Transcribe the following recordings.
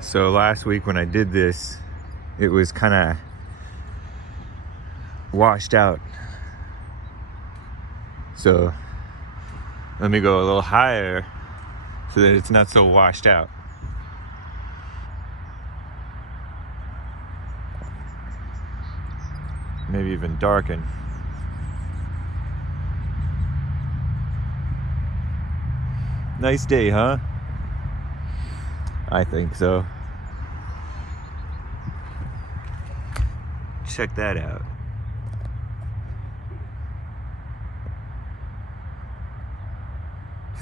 So last week when I did this, it was kind of washed out. So let me go a little higher so that it's not so washed out. Maybe even darken. Nice day, huh? I think so. Check that out.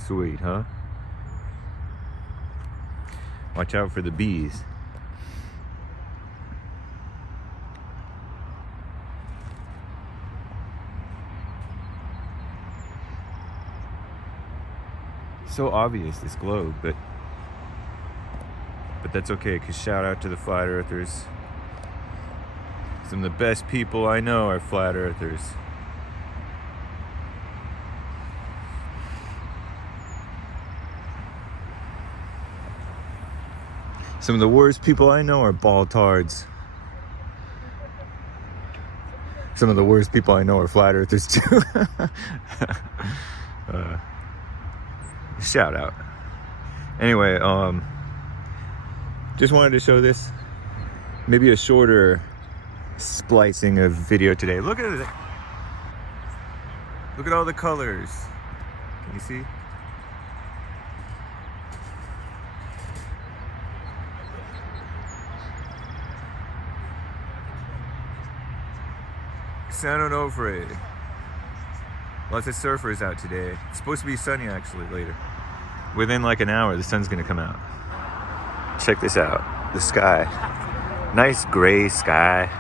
Sweet, huh? Watch out for the bees. So obvious, this globe, but that's okay, because shout out to the flat earthers. Some of the best people I know are flat earthers. Some of the worst people I know are baltards. Some of the worst people I know are flat earthers too. Shout out. Anyway, just wanted to show this. Maybe a shorter splicing of video today. Look at it. Look at all the colors. Can you see? San Onofre. Lots of surfers out today. It's supposed to be sunny actually later. Within like an hour, the sun's gonna come out. Check this out. The sky. Nice gray sky.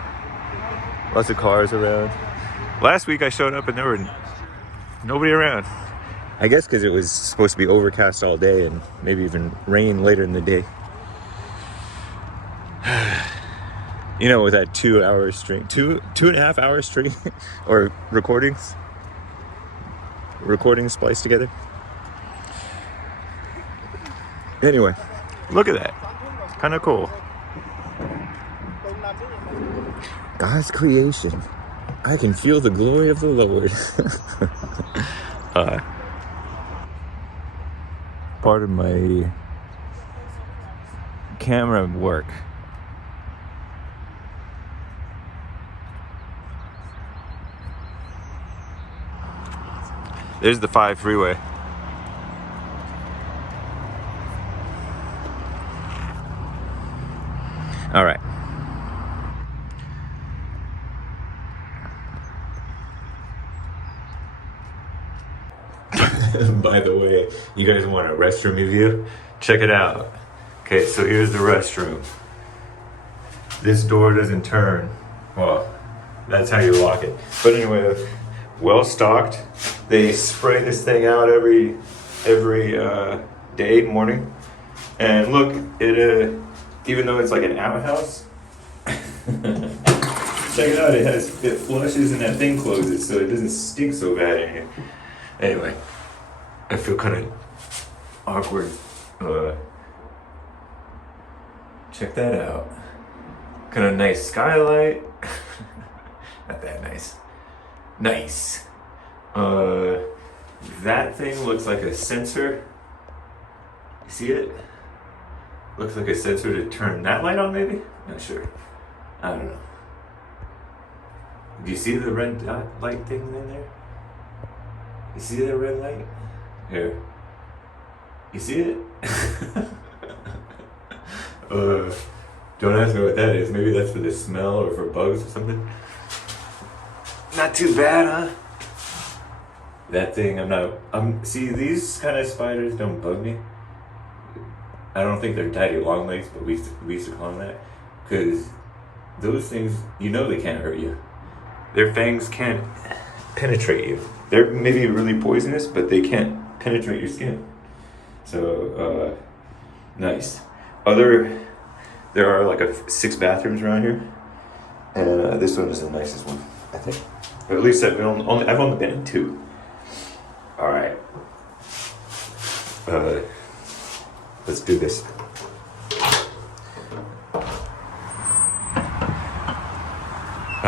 Lots of cars around. Last week I showed up and there were nobody around. I guess because it was supposed to be overcast all day and maybe even rain later in the day. You know, with that 2 hour stream, two and a half hour stream, or recordings spliced together. Anyway, look at that. Kind of cool. God's creation. I can feel the glory of the Lord. Pardon my camera work. There's the 5 freeway. All right. By the way, you guys want a restroom review? Check it out. Okay, so here's the restroom. This door doesn't turn. Well, that's how you lock it. But anyway, well stocked. They spray this thing out every day, morning. And look, it even though it's like an outhouse, check it out. It flushes and that thing closes, so it doesn't stink so bad in here. Anyway, I feel kind of awkward. Check that out. Kind of nice skylight. Not that nice. Nice. That thing looks like a sensor. You see it? Looks like a sensor to turn that light on, maybe? Not sure. I don't know. Do you see the red dot light thing in there? You see that red light? Here. You see it? Don't ask me what that is. Maybe that's for the smell or for bugs or something. Not too bad, huh? That thing, see, these kind of spiders don't bug me. I don't think they're daddy long legs, but we used to call them that. Because those things, you know they can't hurt you. Their fangs can't penetrate you. They're maybe really poisonous, but they can't penetrate your skin. So, nice. There are like 6 bathrooms around here. And this one is the nicest one, I think. Or at least I've only been in 2. All right. Let's do this.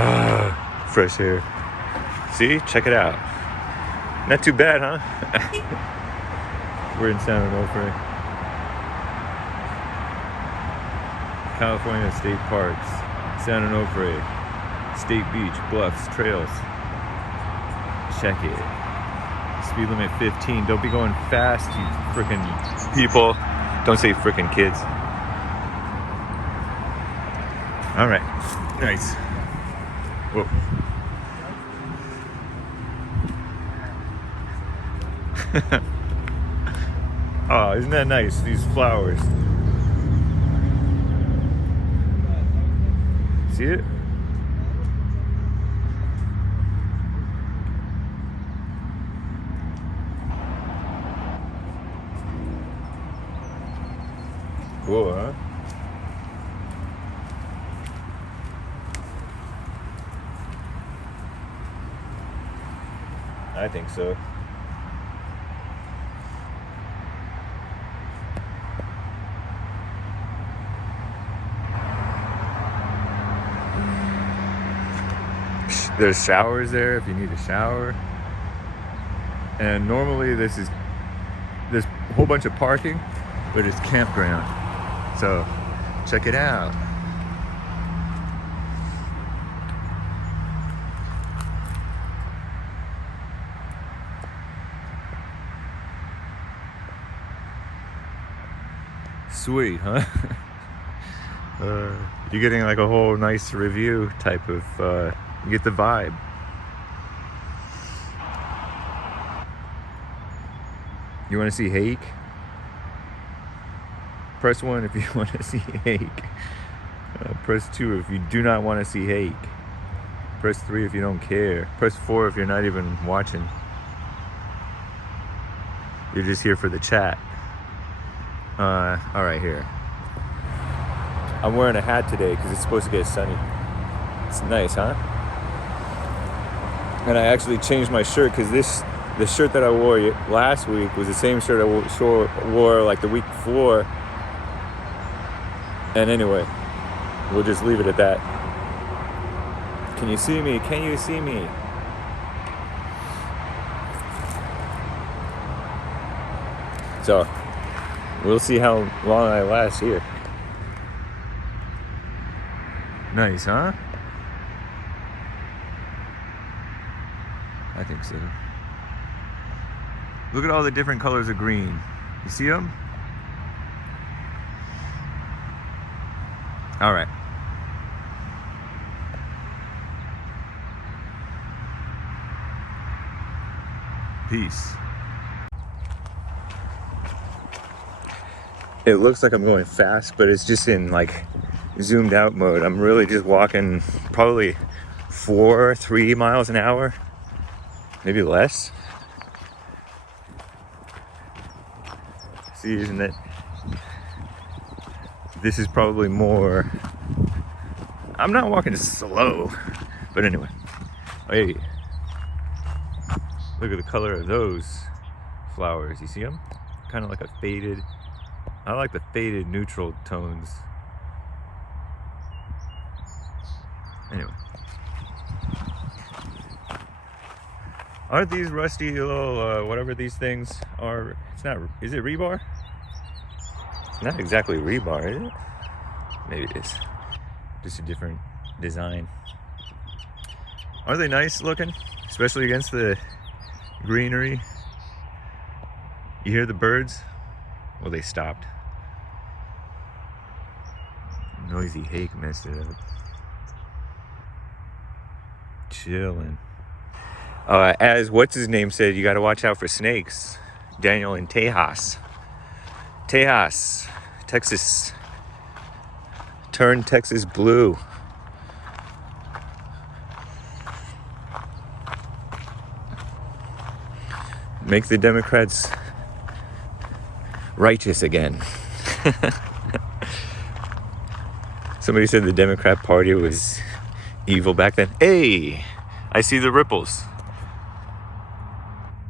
Ah, fresh air. See, check it out. Not too bad, huh? We're in San Onofre, California State Parks, San Onofre, State Beach, bluffs, trails. Check it. Speed limit 15. Don't be going fast, you freaking people. Don't say freaking kids. All right, nice. Whoa. Oh, isn't that nice? These flowers. See it? Cool, huh? I think so. There's showers there if you need a shower. And normally there's a whole bunch of parking, but it's campground. So check it out. Sweet, huh? You're getting like a whole nice review type of, you get the vibe. You want to see hake? Press 1 if you want to see hake. Press 2 if you do not want to see hake. Press 3 if you don't care. Press 4 if you're not even watching. You're just here for the chat. All right, here. I'm wearing a hat today because it's supposed to get sunny. It's nice, huh? And I actually changed my shirt because the shirt that I wore last week was the same shirt I wore like the week before. And anyway, we'll just leave it at that. Can you see me? Can you see me? So, we'll see how long I last here. Nice, huh? I think so. Look at all the different colors of green. You see them? All right. Peace. It looks like I'm going fast, but it's just in like zoomed out mode. I'm really just walking probably 3 miles an hour, maybe less. See, isn't it? This is probably more. I'm not walking slow, but anyway. Hey, look at the color of those flowers. You see them? Kind of like a faded. I like the faded neutral tones. Anyway. Aren't these rusty little, whatever these things are? It's not, is it rebar? It's not exactly rebar, is it? Maybe it is. Just a different design. Aren't they nice looking? Especially against the greenery. You hear the birds? Well, they stopped. Noisy hake messed it up. Chillin'. As what's his name said, you got to watch out for snakes. Daniel in Tejas, Texas. Turn Texas blue. Make the Democrats righteous again. Somebody said the Democrat Party was evil back then. Hey, I see the ripples.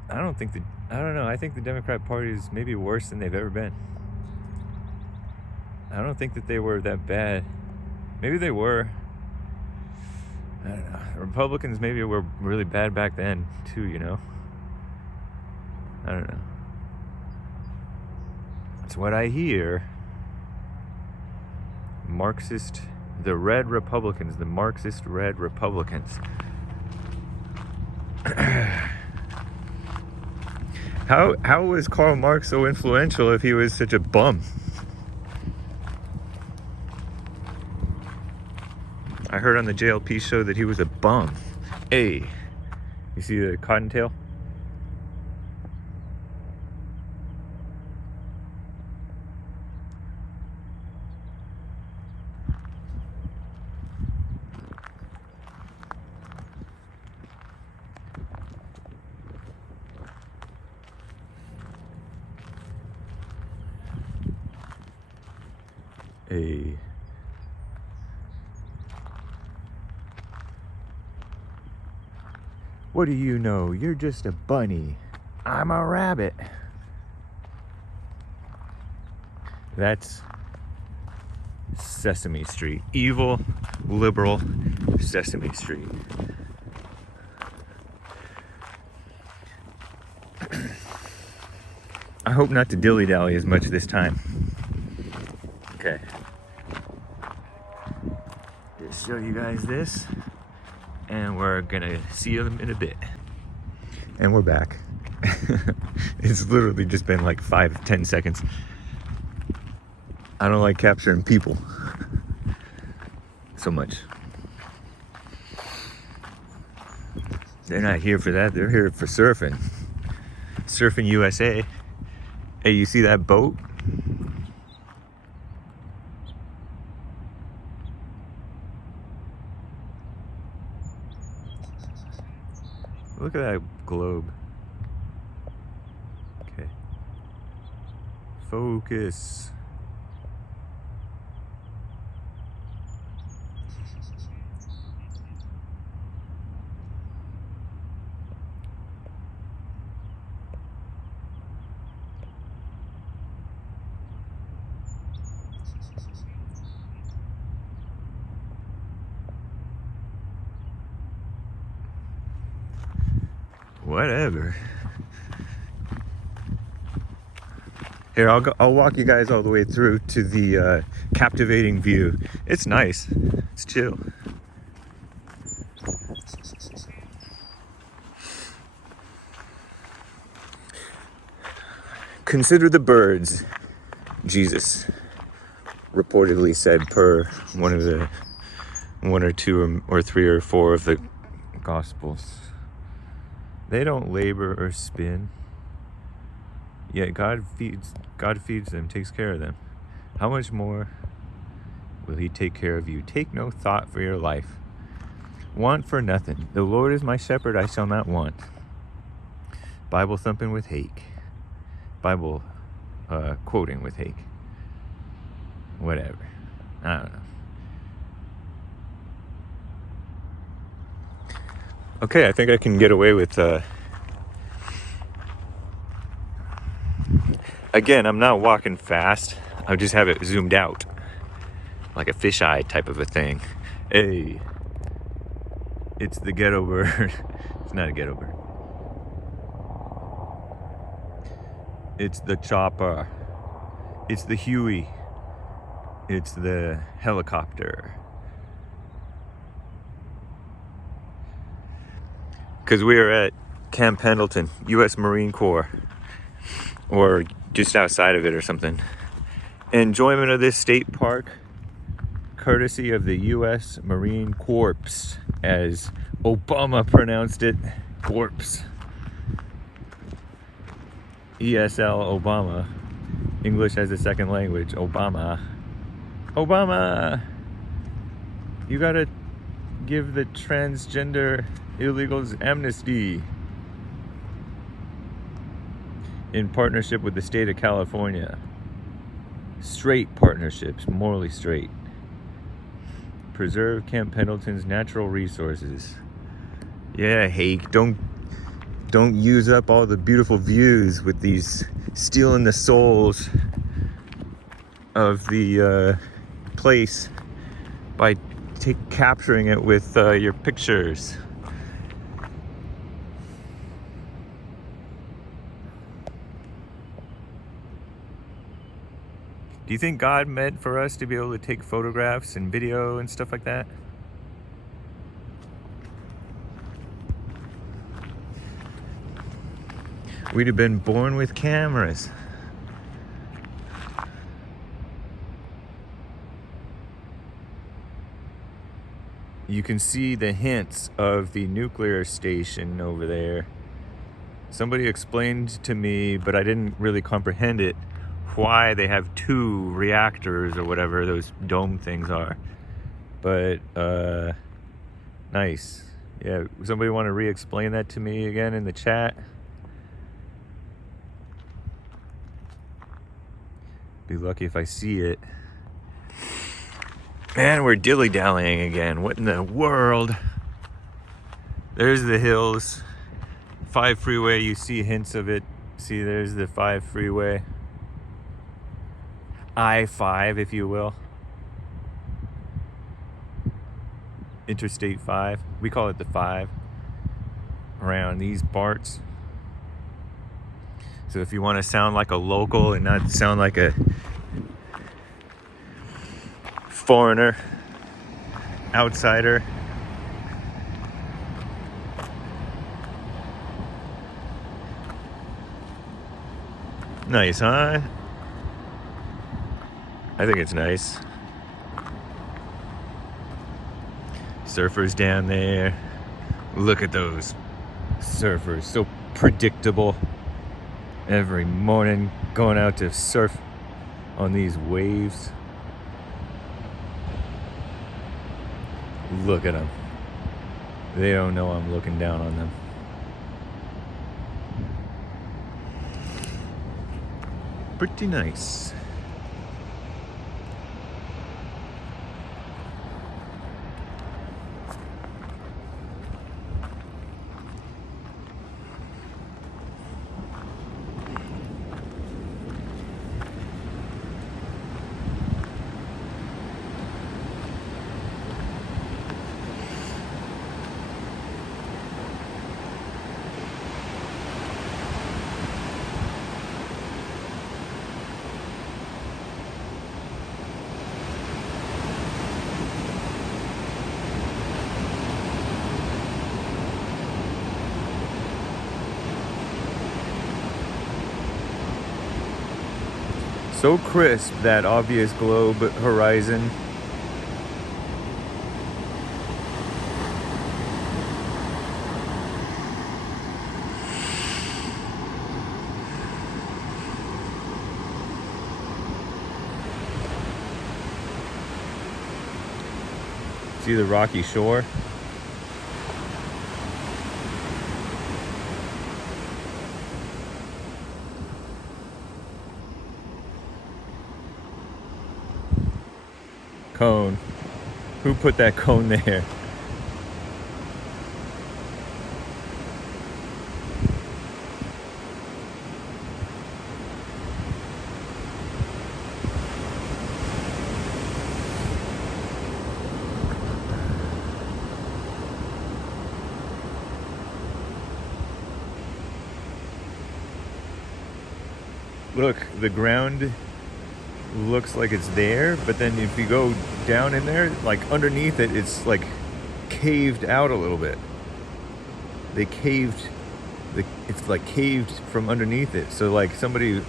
I don't know. I think the Democrat Party is maybe worse than they've ever been. I don't think that they were that bad. Maybe they were. I don't know. Republicans maybe were really bad back then too, you know? I don't know. That's what I hear. Marxist, the red Republicans, the Marxist red Republicans. How was Karl Marx so influential if he was such a bum? I heard on the JLP show that he was a bum. Hey, you see the cottontail? Hey. What do you know? You're just a bunny. I'm a rabbit. That's Sesame Street. Evil, liberal Sesame Street. I hope not to dilly-dally as much this time. Okay. Just show you guys this. And we're gonna see them in a bit. And we're back. It's literally just been like 5-10 seconds. I don't like capturing people so much. They're not here for that, they're here for surfing. Surfing USA. Hey, you see that boat? Look at that globe. Okay. Focus. Whatever. Here, I'll walk you guys all the way through to the captivating view. It's nice. It's chill. Consider the birds, Jesus reportedly said per one or two or three or four of the Gospels. They don't labor or spin, yet God feeds them, takes care of them. How much more will he take care of you? Take no thought for your life. Want for nothing. The Lord is my shepherd, I shall not want. Bible thumping with Hake. Bible quoting with Hake. Whatever. I don't know. Okay, I think I can get away with again, I'm not walking fast. I just have it zoomed out. Like a fisheye type of a thing. Hey. It's the ghetto bird. It's not a ghetto bird. It's the chopper. It's the Huey. It's the helicopter. Because we are at Camp Pendleton, U.S. Marine Corps, or just outside of it or something. Enjoyment of this state park, courtesy of the U.S. Marine Corps, as Obama pronounced it, corpse. ESL Obama, English as a second language, Obama. Obama! You gotta give the transgender illegals amnesty in partnership with the state of California. Straight partnerships, morally straight. Preserve Camp Pendleton's natural resources. Yeah, Hake, don't use up all the beautiful views with these stealing the souls of the place by capturing it with your pictures. Do you think God meant for us to be able to take photographs and video and stuff like that? We'd have been born with cameras. You can see the hints of the nuclear station over there. Somebody explained to me, but I didn't really comprehend it, why they have 2 reactors or whatever those dome things are. But nice. Yeah, somebody want to re-explain that to me again in the chat? Be lucky if I see it. Man, we're dilly-dallying again. What in the world? There's the hills. 5 freeway, you see hints of it. See, there's the 5 freeway. I-5, if you will. Interstate 5. We call it the 5 around these parts. So if you want to sound like a local and not sound like a foreigner, outsider, nice, huh? I think it's nice. Surfers down there. Look at those surfers, so predictable. Every morning going out to surf on these waves. Look at them. They don't know I'm looking down on them. Pretty nice. So crisp, that obvious globe horizon. See the rocky shore? Cone. Who put that cone there? Look, the ground looks like it's there, but then if you go down in there, like underneath it, it's like caved out a little bit. They caved, it's like caved from underneath it. So like somebody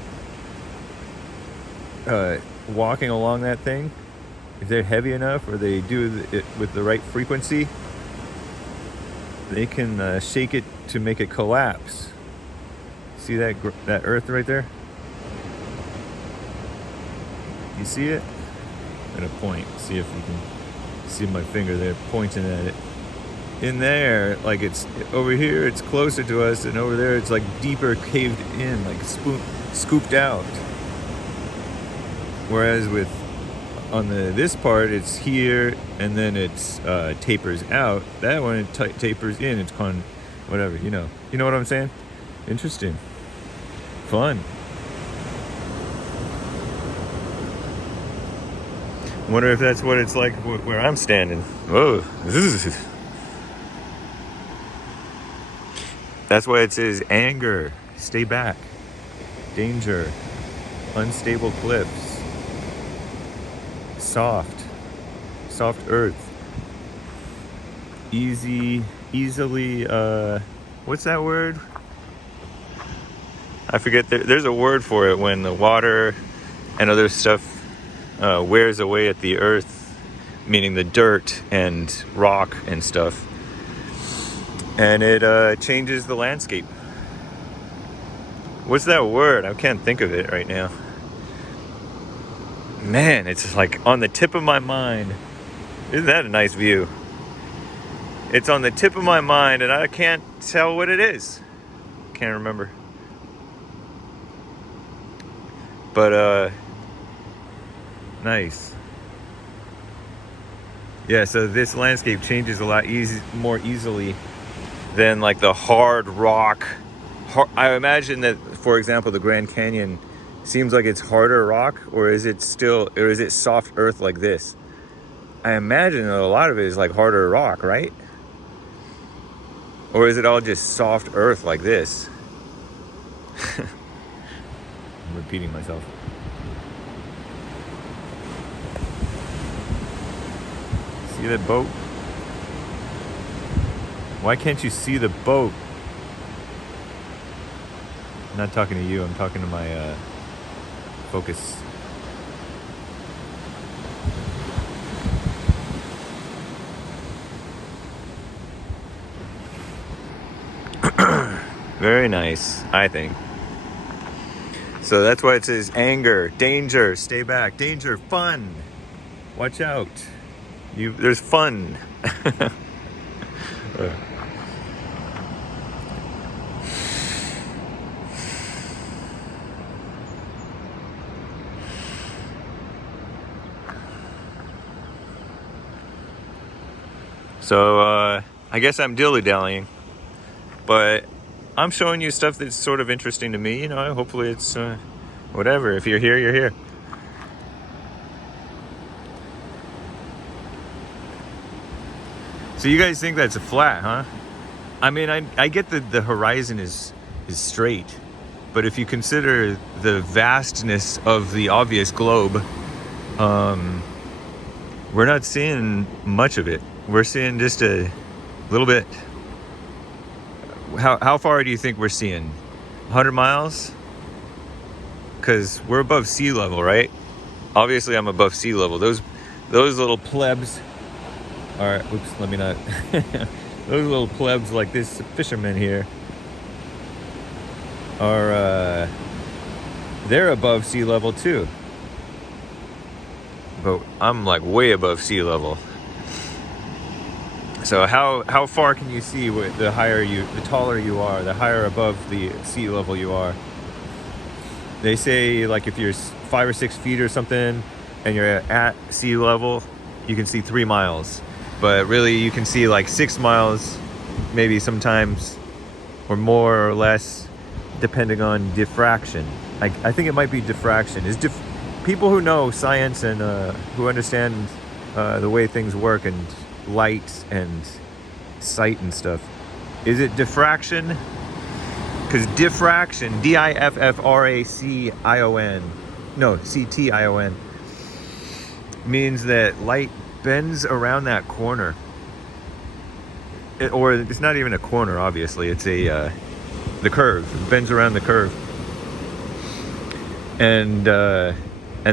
walking along that thing, if they're heavy enough or they do it with the right frequency, they can shake it to make it collapse. See that earth right there? You see it? I'm gonna point, see if you can see my finger there pointing at it. In there, like it's over here, it's closer to us, and over there, it's like deeper caved in, like scooped out. Whereas on this part, it's here, and then it's tapers out. That one it tapers in. It's whatever, you know. You know what I'm saying? Interesting, fun. Wonder if that's what it's like where I'm standing. Whoa. That's why it says anger, stay back, danger, unstable cliffs, soft earth, easily, what's that word? I forget, there's a word for it when the water and other stuff wears away at the earth, meaning the dirt and rock and stuff, and it changes the landscape. What's that word? I can't think of it right now. Man, it's like on the tip of my mind. Isn't that a nice view? It's on the tip of my mind and I can't tell what it is. Can't remember. But nice. Yeah, so this landscape changes a lot more easily than like the hard rock. I imagine that, for example, the Grand Canyon seems like it's harder rock, or is it soft earth like this? I imagine that a lot of it is like harder rock, right? Or is it all just soft earth like this? I'm repeating myself. See that boat? Why can't you see the boat? I'm not talking to you, I'm talking to my focus. Very nice, I think. So that's why it says anger, danger, stay back, danger, fun. Watch out. There's fun. So I guess I'm dilly-dallying, but I'm showing you stuff that's sort of interesting to me. You know, hopefully it's whatever. If you're here, you're here. So you guys think that's a flat, huh? I mean, I get that the horizon is straight, but if you consider the vastness of the obvious globe, we're not seeing much of it. We're seeing just a little bit. How far do you think we're seeing? 100 miles? Because we're above sea level, right? Obviously, I'm above sea level. Those little plebs are... Oops, let me not... Those little plebs like this fisherman here are... they're above sea level too. But I'm like way above sea level. So how far can you see the taller you are, the higher above the sea level you are? They say like if you're 5 or 6 feet or something and you're at sea level, you can see 3 miles. But really you can see like 6 miles, maybe sometimes, or more or less, depending on diffraction. I think it might be diffraction. People who know science and who understand the way things work and light and sight and stuff, is it diffraction? Because diffraction, diffraction, no, CTION, means that light bends around that corner. Or it's not even a corner, obviously. It's the curve. It bends around the curve. And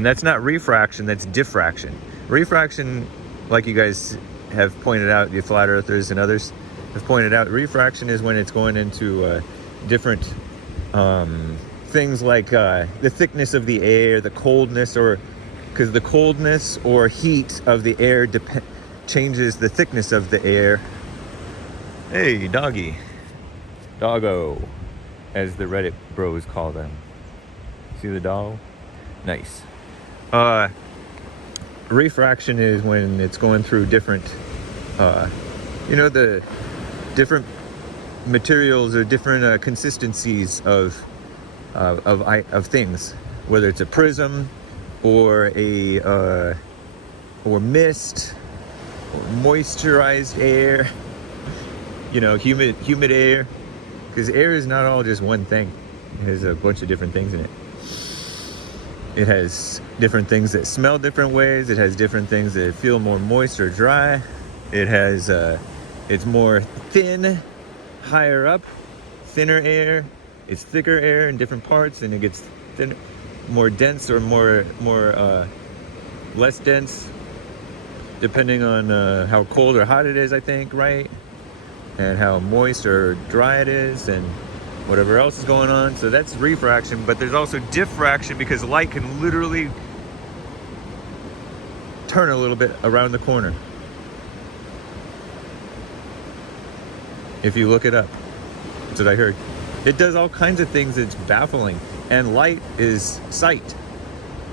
that's not refraction, that's diffraction. Refraction, like you guys have pointed out, you flat earthers and others have pointed out, refraction is when it's going into different things like the thickness of the air, the coldness, or because the coldness or heat of the air changes the thickness of the air. Hey, doggy. Doggo, as the Reddit bros call them. See the dog? Nice. Refraction is when it's going through different, the different materials or different consistencies of things, whether it's a prism or a or mist, or moisturized air, you know, humid air, because air is not all just one thing. It has a bunch of different things in it. It has different things that smell different ways. It has different things that feel more moist or dry. It has, it's more thin, higher up, thinner air. It's thicker air in different parts, and it gets thinner, more dense or more less dense, depending on how cold or hot it is, I think, right? And how moist or dry it is, and whatever else is going on. So that's refraction, but there's also diffraction, because light can literally turn a little bit around the corner. If you look it up, that's what I heard. It does all kinds of things that's baffling. And light is sight.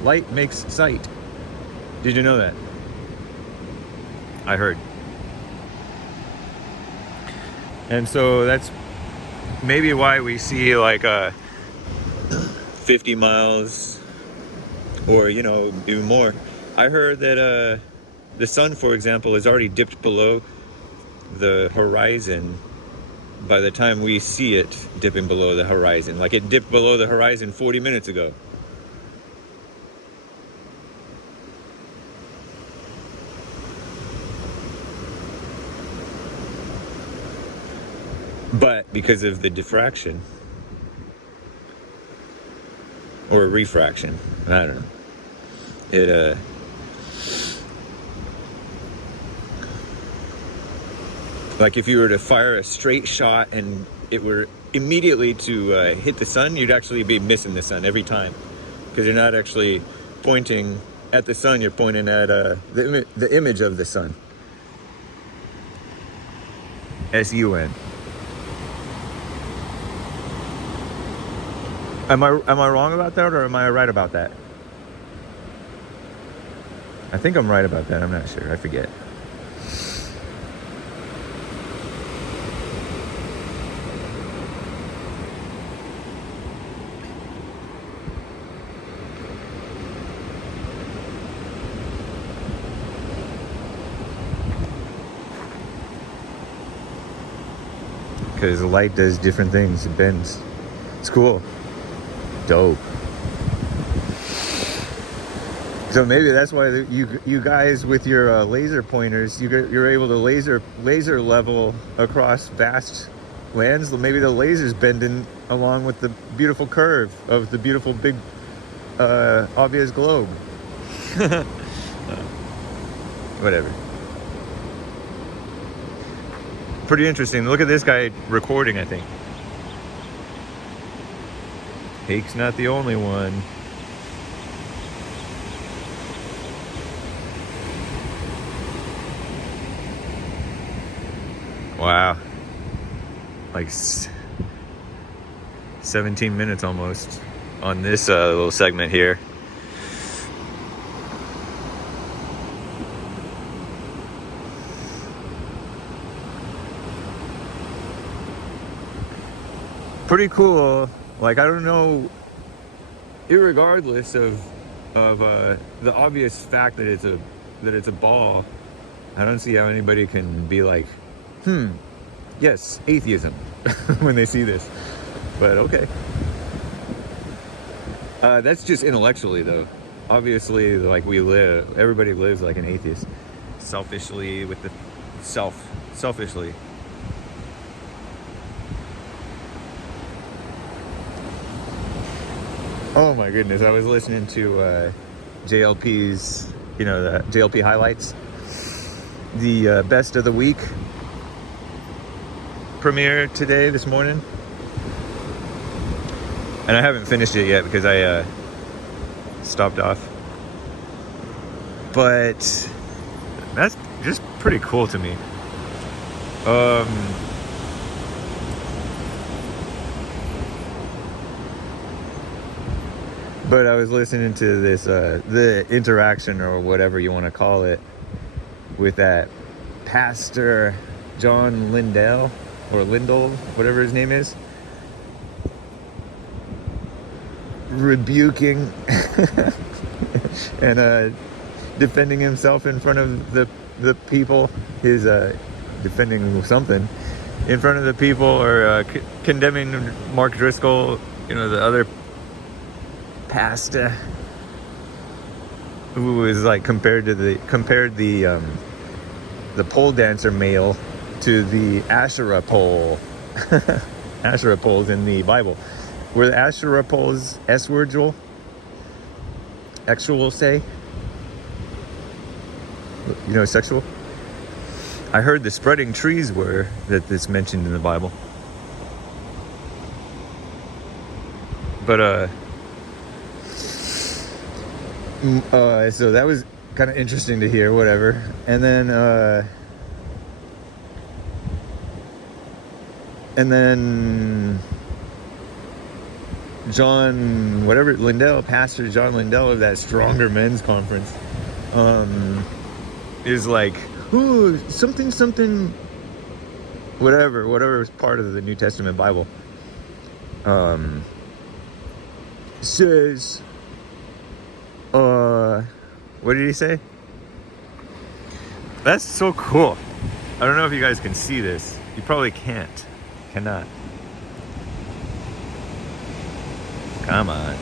Light makes sight. Did you know that? I heard. And so that's maybe why we see like 50 miles or, you know, even more. I heard that the sun, for example, has already dipped below the horizon by the time we see it dipping below the horizon. Like it dipped below the horizon 40 minutes ago. But because of the diffraction or refraction, I don't know. It like if you were to fire a straight shot and it were immediately to hit the sun, you'd actually be missing the sun every time, because you're not actually pointing at the sun, you're pointing at the image of the sun. S-U-N. Am I wrong about that, or am I right about that? I think I'm right about that. I'm not sure. I forget. Because light does different things. It bends. It's cool. Dope. So maybe that's why you guys with your laser pointers, you're able to laser level across vast lands. Maybe the laser's bending along with the beautiful curve of the beautiful big obvious globe. Whatever. Pretty interesting. Look at this guy recording, I think. Hake's not the only one. Wow. Like 17 minutes almost on this little segment here. Pretty cool. Like, I don't know, irregardless of the obvious fact that it's a ball, I don't see how anybody can be like, yes, atheism when they see this. But okay. That's just intellectually though. Obviously, like everybody lives like an atheist. Selfishly, with the selfishly. Oh my goodness, I was listening to JLP's, you know, the JLP highlights. The best of the week premiere this morning. And I haven't finished it yet because I stopped off. But that's just pretty cool to me. But I was listening to this, the interaction or whatever you want to call it, with that Pastor John Lindell, or Lindell, whatever his name is, rebuking and defending himself in front of the people, his defending something in front of the people, or condemning Mark Driscoll, the other pastor, who was like compared the pole dancer male to the Asherah pole. Asherah poles in the Bible. Were the Asherah poles S word, Joel? Actual say? Sexual? I heard the spreading trees were, that's mentioned in the Bible. But, so that was kind of interesting to hear, whatever. And then John, Pastor John Lindell of that Stronger Men's Conference, is like, ooh, something, whatever is part of the New Testament Bible, says, what did he say? That's so cool. I don't know if you guys can see this. You probably cannot. Come on.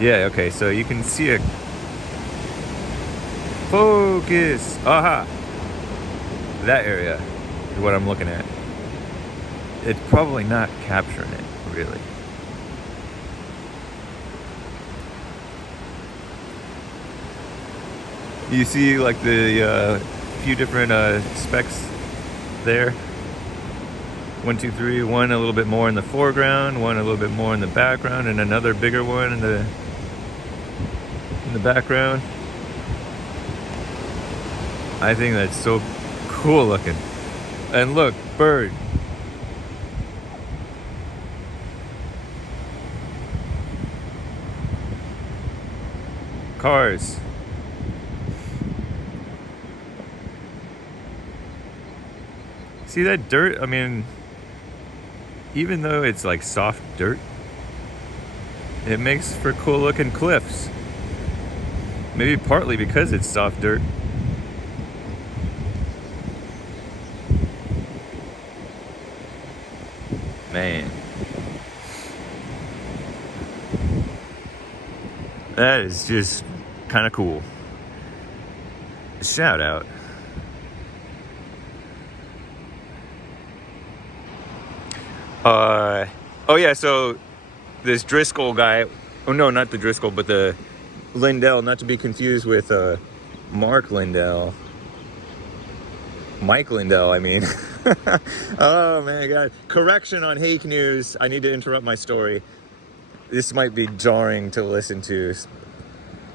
Yeah, okay, so you can see a focus. Aha! That area is what I'm looking at. It's probably not capturing it, really. You see like the few different specks there. 1, 2, 3. One a little bit more in the foreground, one a little bit more in the background, and another bigger one in the background. I think that's so cool looking. And look, bird. Cars. See that dirt? I mean, even though it's like soft dirt, it makes for cool looking cliffs. Maybe partly because it's soft dirt. Man. That is just kind of cool. Shout out. Oh yeah, so this Driscoll guy, oh no, not the Driscoll, but the Lindell, not to be confused with Mark Lindell. Mike Lindell, I mean. Oh my God. Correction on Hake News. I need to interrupt my story. This might be jarring to listen to.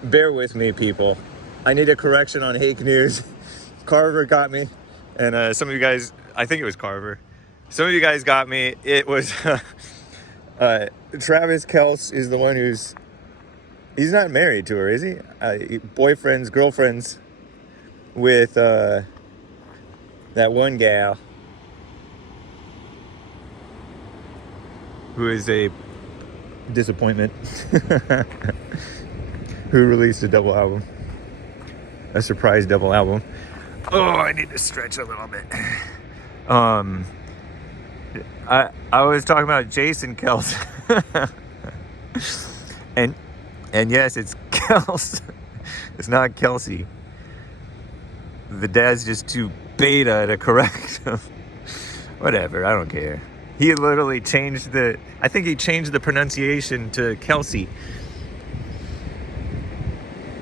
Bear with me, people. I need a correction on Hake News. Carver got me. And some of you guys, I think it was Carver. Some of you guys got me. It was Travis Kelce is the one he's not married to her, is he? Boyfriends, girlfriends with that one gal who is a disappointment, who released a double album, a surprise double album. Oh, I need to stretch a little bit. I was talking about Jason Kelce. and yes, it's Kelce. It's not Kelsey. The dad's just too beta to correct him. Whatever, I don't care. He literally changed I think he changed the pronunciation to Kelsey.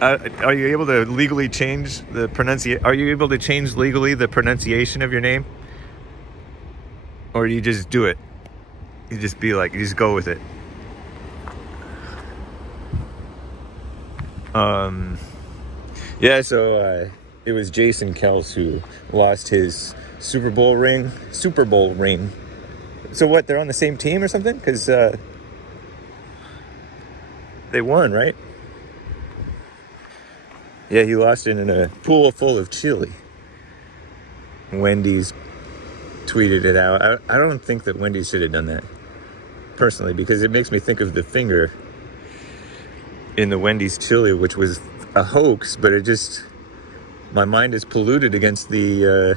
Are you able to legally change the pronunciation? Are you able to change legally the pronunciation of your name? Or do you just do it? You just go with it. Yeah, so it was Jason Kelce who lost his Super Bowl ring. So what, they're on the same team or something? Because they won, right? Yeah, he lost it in a pool full of chili. Wendy's tweeted it out. I don't think that Wendy's should have done that. personally, because it makes me think of the finger in the Wendy's chili, which was a hoax, but it just, my mind is polluted against the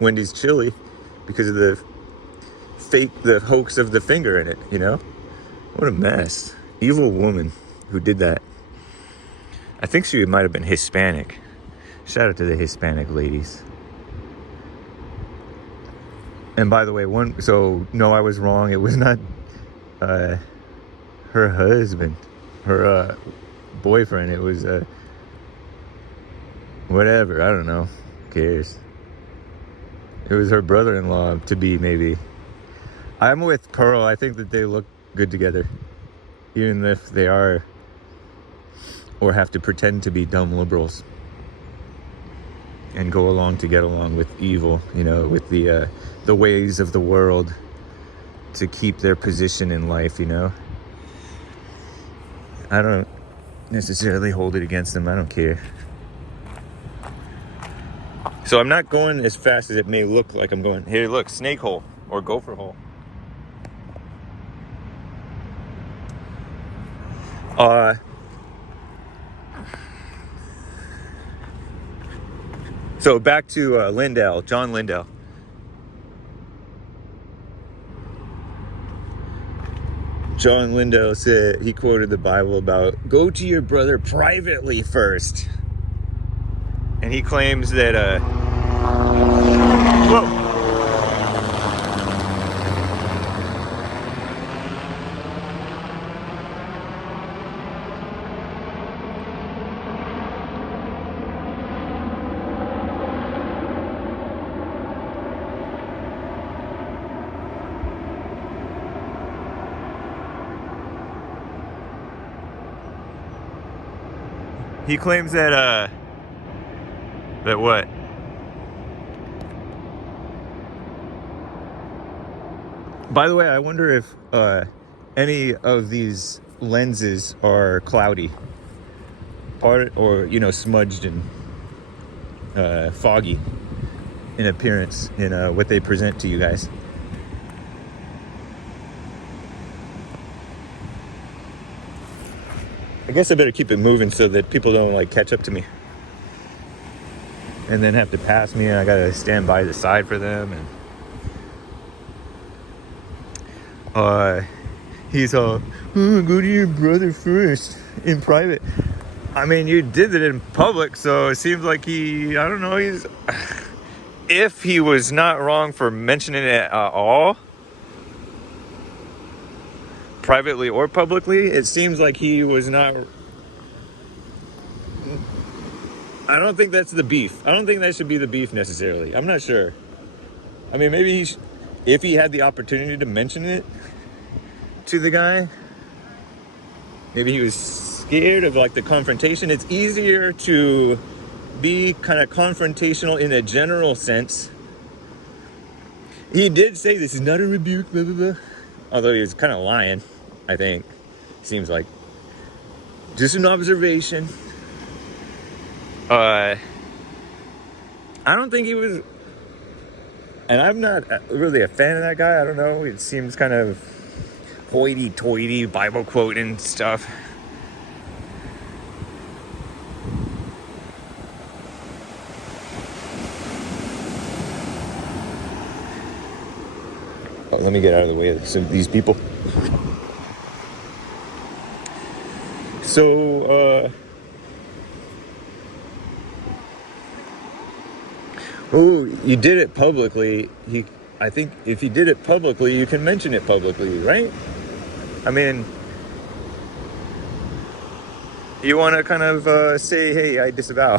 Wendy's chili because of the hoax of the finger in it, you know? What a mess. Evil woman who did that. I think she might have been Hispanic. Shout out to the Hispanic ladies. And by the way, no, I was wrong. It was not her husband, her boyfriend. It was whatever. I don't know. Who cares? It was her brother-in-law to be, maybe. I'm with Pearl. I think that they look good together, even if they are or have to pretend to be dumb liberals and go along to get along with evil, you know, with the ways of the world to keep their position in life, you know. I don't necessarily hold it against them. I don't care. So I'm not going as fast as it may look like I'm going. Here, look, snake hole or gopher hole. So back to Lindell, John Lindell. John Lindell said, he quoted the Bible about, go to your brother privately first. And he claims that, whoa. He claims that, that what? By the way, I wonder if any of these lenses are cloudy, or, you know, smudged and foggy in appearance in what they present to you guys. I guess I better keep it moving so that people don't like catch up to me and then have to pass me, and I gotta stand by the side for them. And he's all, oh, go to your brother first in private. I mean, you did it in public, so it seems like he, I don't know, if he was not wrong for mentioning it at all, privately or publicly, it seems like he was not. I don't think that's the beef. I don't think that should be the beef necessarily. I'm not sure. I mean, maybe if he had the opportunity to mention it to the guy, maybe he was scared of like the confrontation. It's easier to be kind of confrontational in a general sense. He did say this is not a rebuke, blah, blah, blah. Although he was kind of lying, I think. Seems like. Just an observation. I don't think he was, and I'm not really a fan of that guy. I don't know. It seems kind of hoity-toity, Bible quoting stuff. Oh, let me get out of the way of these people. So, oh, you did it publicly. I think if you did it publicly, you can mention it publicly, right? I mean, you want to kind of say, hey, I disavow.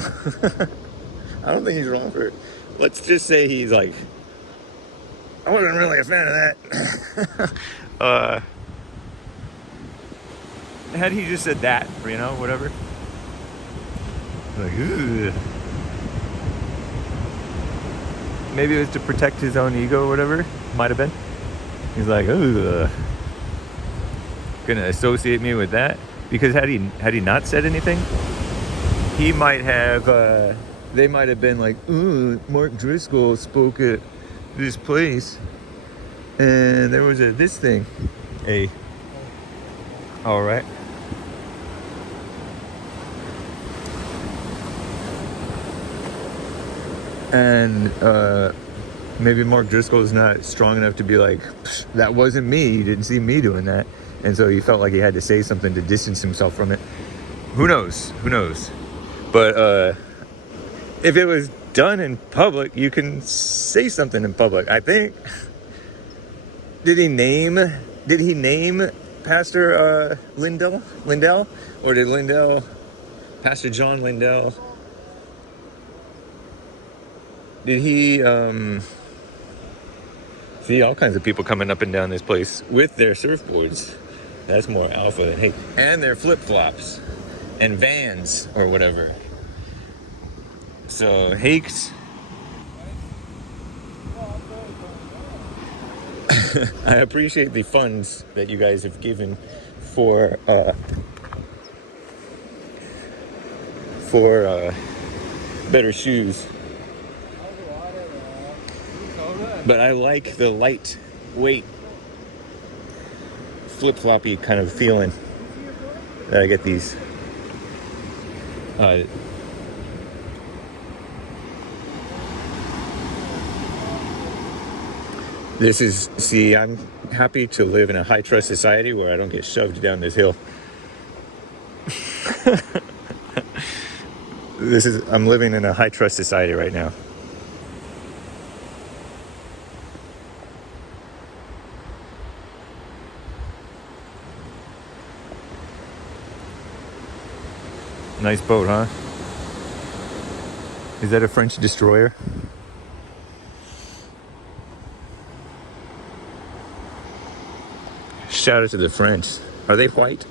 I don't think he's wrong for it. Let's just say he's like, I wasn't really a fan of that. Had he just said that, you know, whatever. Like, ugh. Maybe it was to protect his own ego or whatever. Might have been. He's like, ugh. Gonna associate me with that? Because had he not said anything, he might have, they might have been like, ooh, Mark Driscoll spoke at this place, and there was this thing. Hey. All right. And maybe Mark Driscoll's not strong enough to be like, that wasn't me. You didn't see me doing that. And so he felt like he had to say something to distance himself from it. Who knows? Who knows? But if it was done in public, you can say something in public, I think. Did he name Pastor Lindell? Or did Lindell, Pastor John Lindell, did he see all kinds of people coming up and down this place with their surfboards? That's more alpha than hate. And their flip-flops and Vans or whatever. So Hakes, I appreciate the funds that you guys have given for better shoes. But I like the lightweight, flip-floppy kind of feeling that I get these. See, I'm happy to live in a high-trust society where I don't get shoved down this hill. I'm living in a high-trust society right now. Nice boat, huh? Is that a French destroyer? Shout out to the French. Are they white?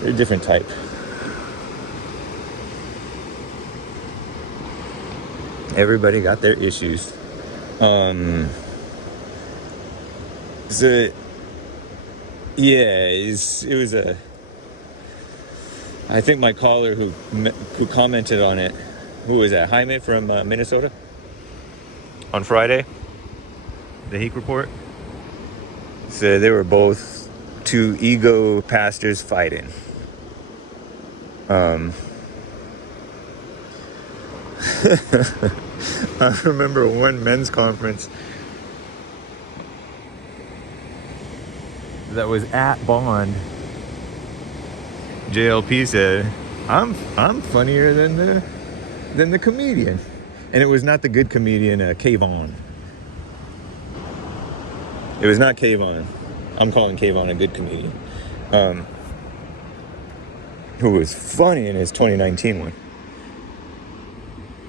They're a different type. Everybody got their issues. So, yeah, it was a... I think my caller who commented on it, who was that? Jaime from Minnesota? On Friday? The Hake Report? So they were both two ego pastors fighting. I remember one men's conference that was at Bond. JLP said, "I'm funnier than the comedian," and it was not the good comedian Kayvon. It was not Kayvon. I'm calling Kayvon a good comedian, who was funny in his 2019 one.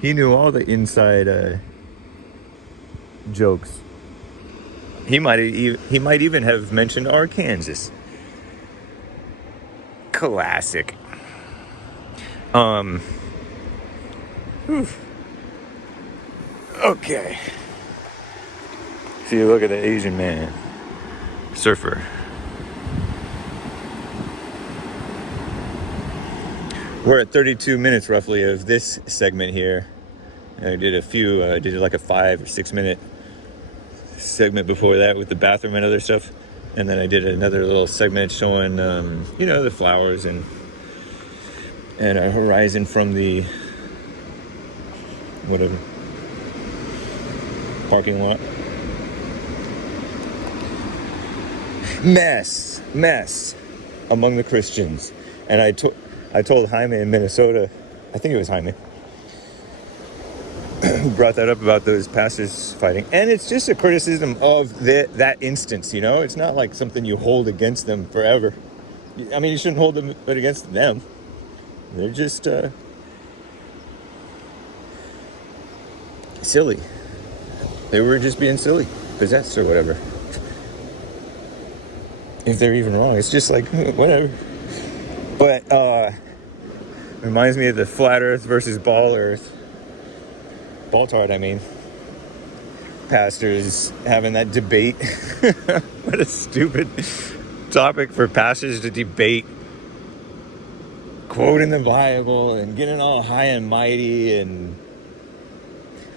He knew all the inside jokes. He might even have mentioned Arkansas. Classic. Okay. See, look at the Asian man. Surfer. We're at 32 minutes roughly of this segment here. I did did like a 5 or 6 minute segment before that with the bathroom and other stuff. And then I did another little segment showing, the flowers and a horizon from the, whatever, parking lot. Mess among the Christians. And I told Jaime in Minnesota, I think it was Jaime, who brought that up about those pastors fighting. And it's just a criticism of that instance, It's not like something you hold against them forever. I mean, you shouldn't hold them against them. They're just silly. They were just being silly, possessed or whatever. If they're even wrong, it's just like, whatever. But reminds me of the flat earth versus ball earth. Baltard, I mean. Pastors having that debate. What a stupid topic for pastors to debate. Quoting the Bible and getting all high and mighty and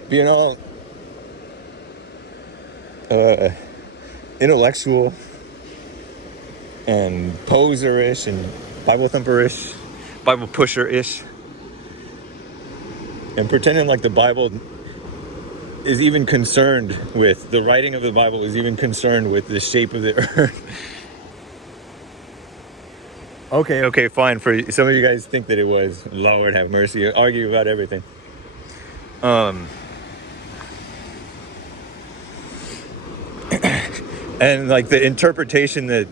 being all intellectual and poser-ish and Bible thumper-ish, Bible pusher-ish, and pretending like the Bible is even concerned with, the writing of the Bible is even concerned with the shape of the earth. Okay, fine. For some of you guys think that it was. Lord have mercy. You argue about everything. And like the interpretation that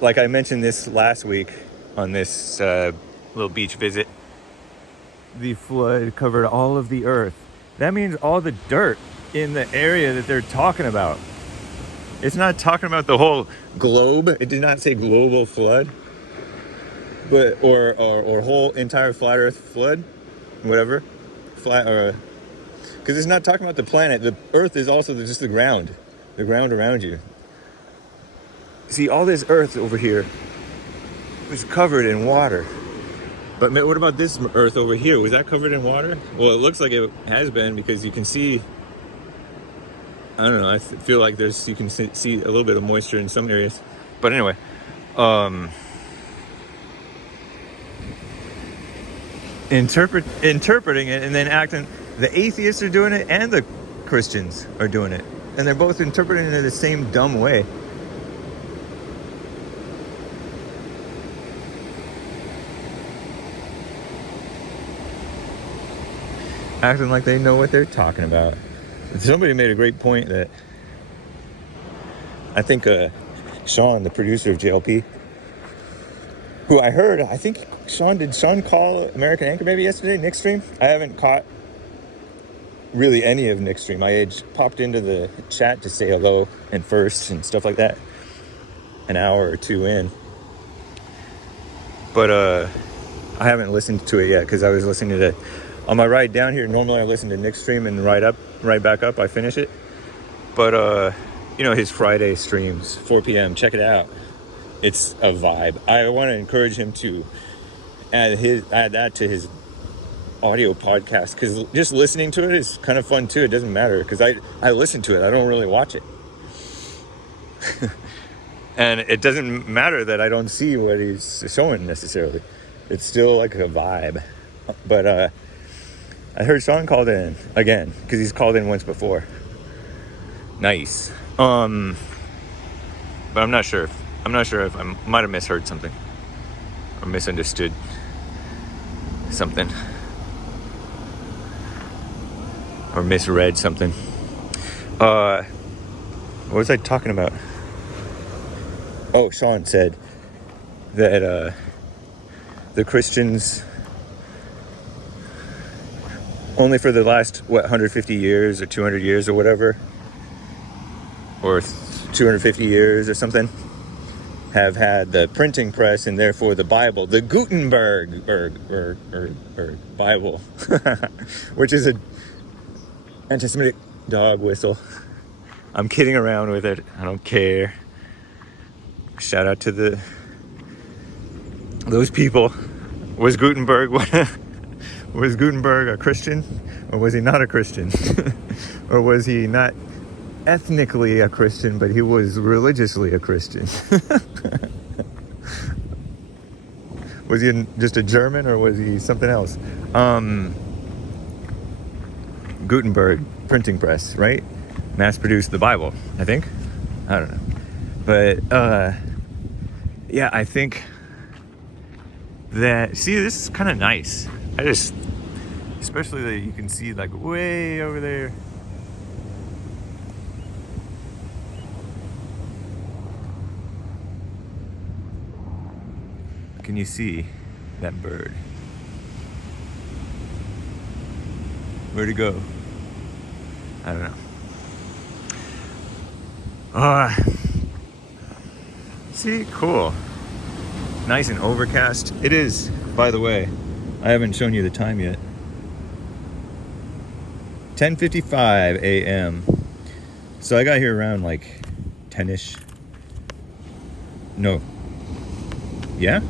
like I mentioned this last week on this little beach visit, the flood covered all of the earth. That means all the dirt in the area that they're talking about. It's not talking about the whole globe. It did not say global flood, but or whole entire flat Earth flood, whatever, flat or because it's not talking about the planet. The Earth is also just the ground around you. See, all this Earth over here was covered in water. But what about this Earth over here? Was that covered in water? Well, it looks like it has been because you can see. I don't know. I feel like you can see a little bit of moisture in some areas. But anyway, interpreting it and then acting. The atheists are doing it and the Christians are doing it, and they're both interpreting it in the same dumb way. Acting like they know what they're talking about. Somebody made a great point that I think Sean, the producer of JLP, who I think did Sean call American Anchor maybe yesterday, Nick's stream? I haven't caught really any of Nick's stream. I popped into the chat to say hello and first and stuff like that an hour or two in. But I haven't listened to it yet because I was listening to on my ride down here. Normally I listen to Nick's stream and right back up I finish it. But his Friday streams, 4 p.m. Check it out. It's a vibe. I want to encourage him to add that to his audio podcast, because just listening to it is kind of fun too. It doesn't matter because I listen to it. I don't really watch it. And it doesn't matter that I don't see what he's showing necessarily. It's still like a vibe. But I heard Sean called in again because he's called in once before. Nice. But I'm not sure. I'm not sure if I might have misheard something or misunderstood something or misread something. What was I talking about? Oh, Sean said that the Christians only for the last 150 years or 200 years or whatever, or 250 years or something, have had the printing press, and therefore the Bible, the Gutenberg Bible, which is a anti-Semitic dog whistle. I'm kidding around with it. I don't care. Shout out to those people. Was Gutenberg a Christian, or was he not a Christian? Or was he not ethnically a Christian, but he was religiously a Christian? Was he just a German, or was he something else? Gutenberg printing press, right? Mass-produced the Bible, I think. I don't know. But, yeah, I think that, see, this is kind of nice. Especially that you can see, like, way over there. Can you see that bird? Where'd it go? I don't know. See, cool. Nice and overcast. It is, by the way. I haven't shown you the time yet. 10:55 a.m. So I got here around like 10ish. No. Yeah?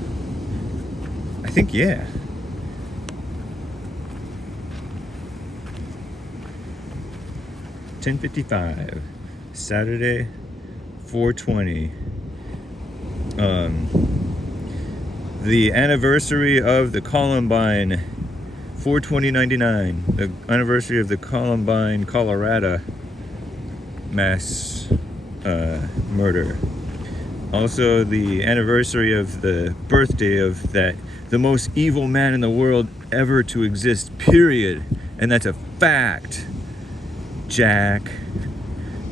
I think, yeah. $10:55, Saturday, 420. The anniversary of the Columbine, 4/20/99. The anniversary of the Columbine, Colorado mass murder. Also, the anniversary of the birthday of the most evil man in the world ever to exist, period. And that's a fact. Jack.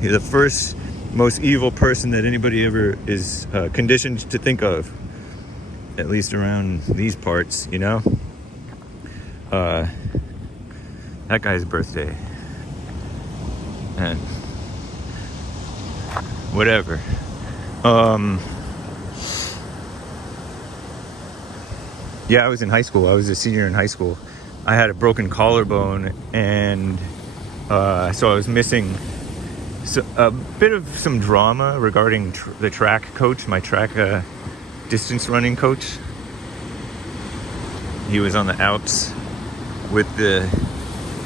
He's the first most evil person that anybody ever is conditioned to think of. At least around these parts, you know? That guy's birthday. And whatever. Yeah, I was in high school. I was a senior in high school. I had a broken collarbone, and so I was missing a bit of some drama regarding the track coach, my track distance running coach. He was on the outs with the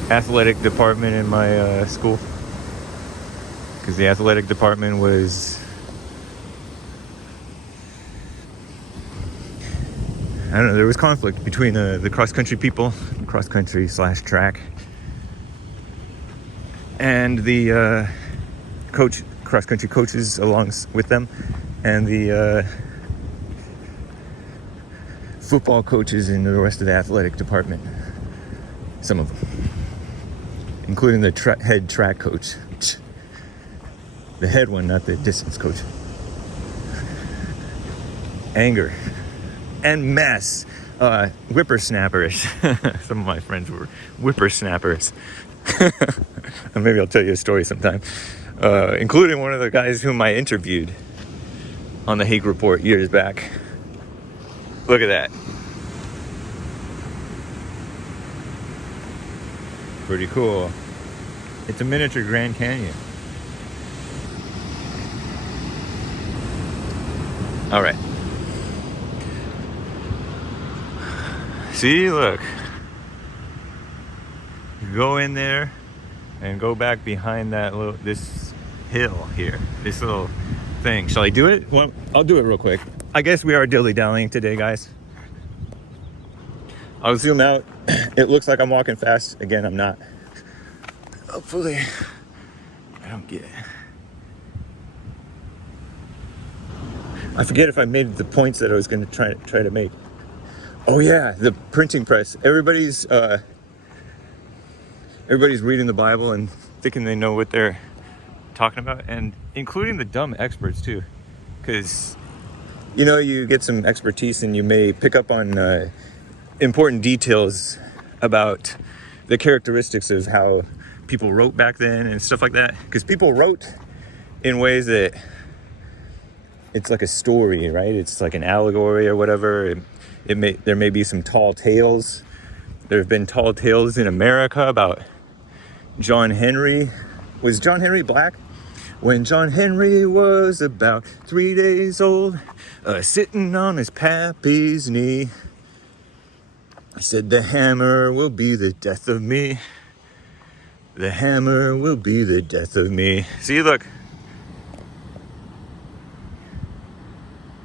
athletic department in my school, because the athletic department was, I don't know, there was conflict between the cross-country people, cross-country / track, and the cross-country coaches along with them, and the football coaches in the rest of the athletic department. Some of them, including the head track coach. The head one, not the distance coach. Anger and mess. Whippersnappers. Some of my friends were whippersnappers. Maybe I'll tell you a story sometime. Including one of the guys whom I interviewed on the Hague Report years back. Look at that. Pretty cool. It's a miniature Grand Canyon. All right. See, look. Go in there and go back behind this hill here. This little thing. Shall I do it? Well, I'll do it real quick. I guess we are dilly-dallying today, guys. I'll zoom out. It looks like I'm walking fast. Again, I'm not. Hopefully, I don't get it. I forget if I made the points that I was going to try to make. Oh yeah, the printing press. Everybody's reading the Bible and thinking they know what they're talking about, and including the dumb experts too, because you know, you get some expertise and you may pick up on important details about the characteristics of how people wrote back then and stuff like that, because people wrote in ways that it's like a story, right? It's like an allegory or whatever. There may be some tall tales. There have been tall tales in America about John Henry. Was John Henry black? When John Henry was about 3 days old, sitting on his pappy's knee, he said, "The hammer will be the death of me. The hammer will be the death of me." See, look.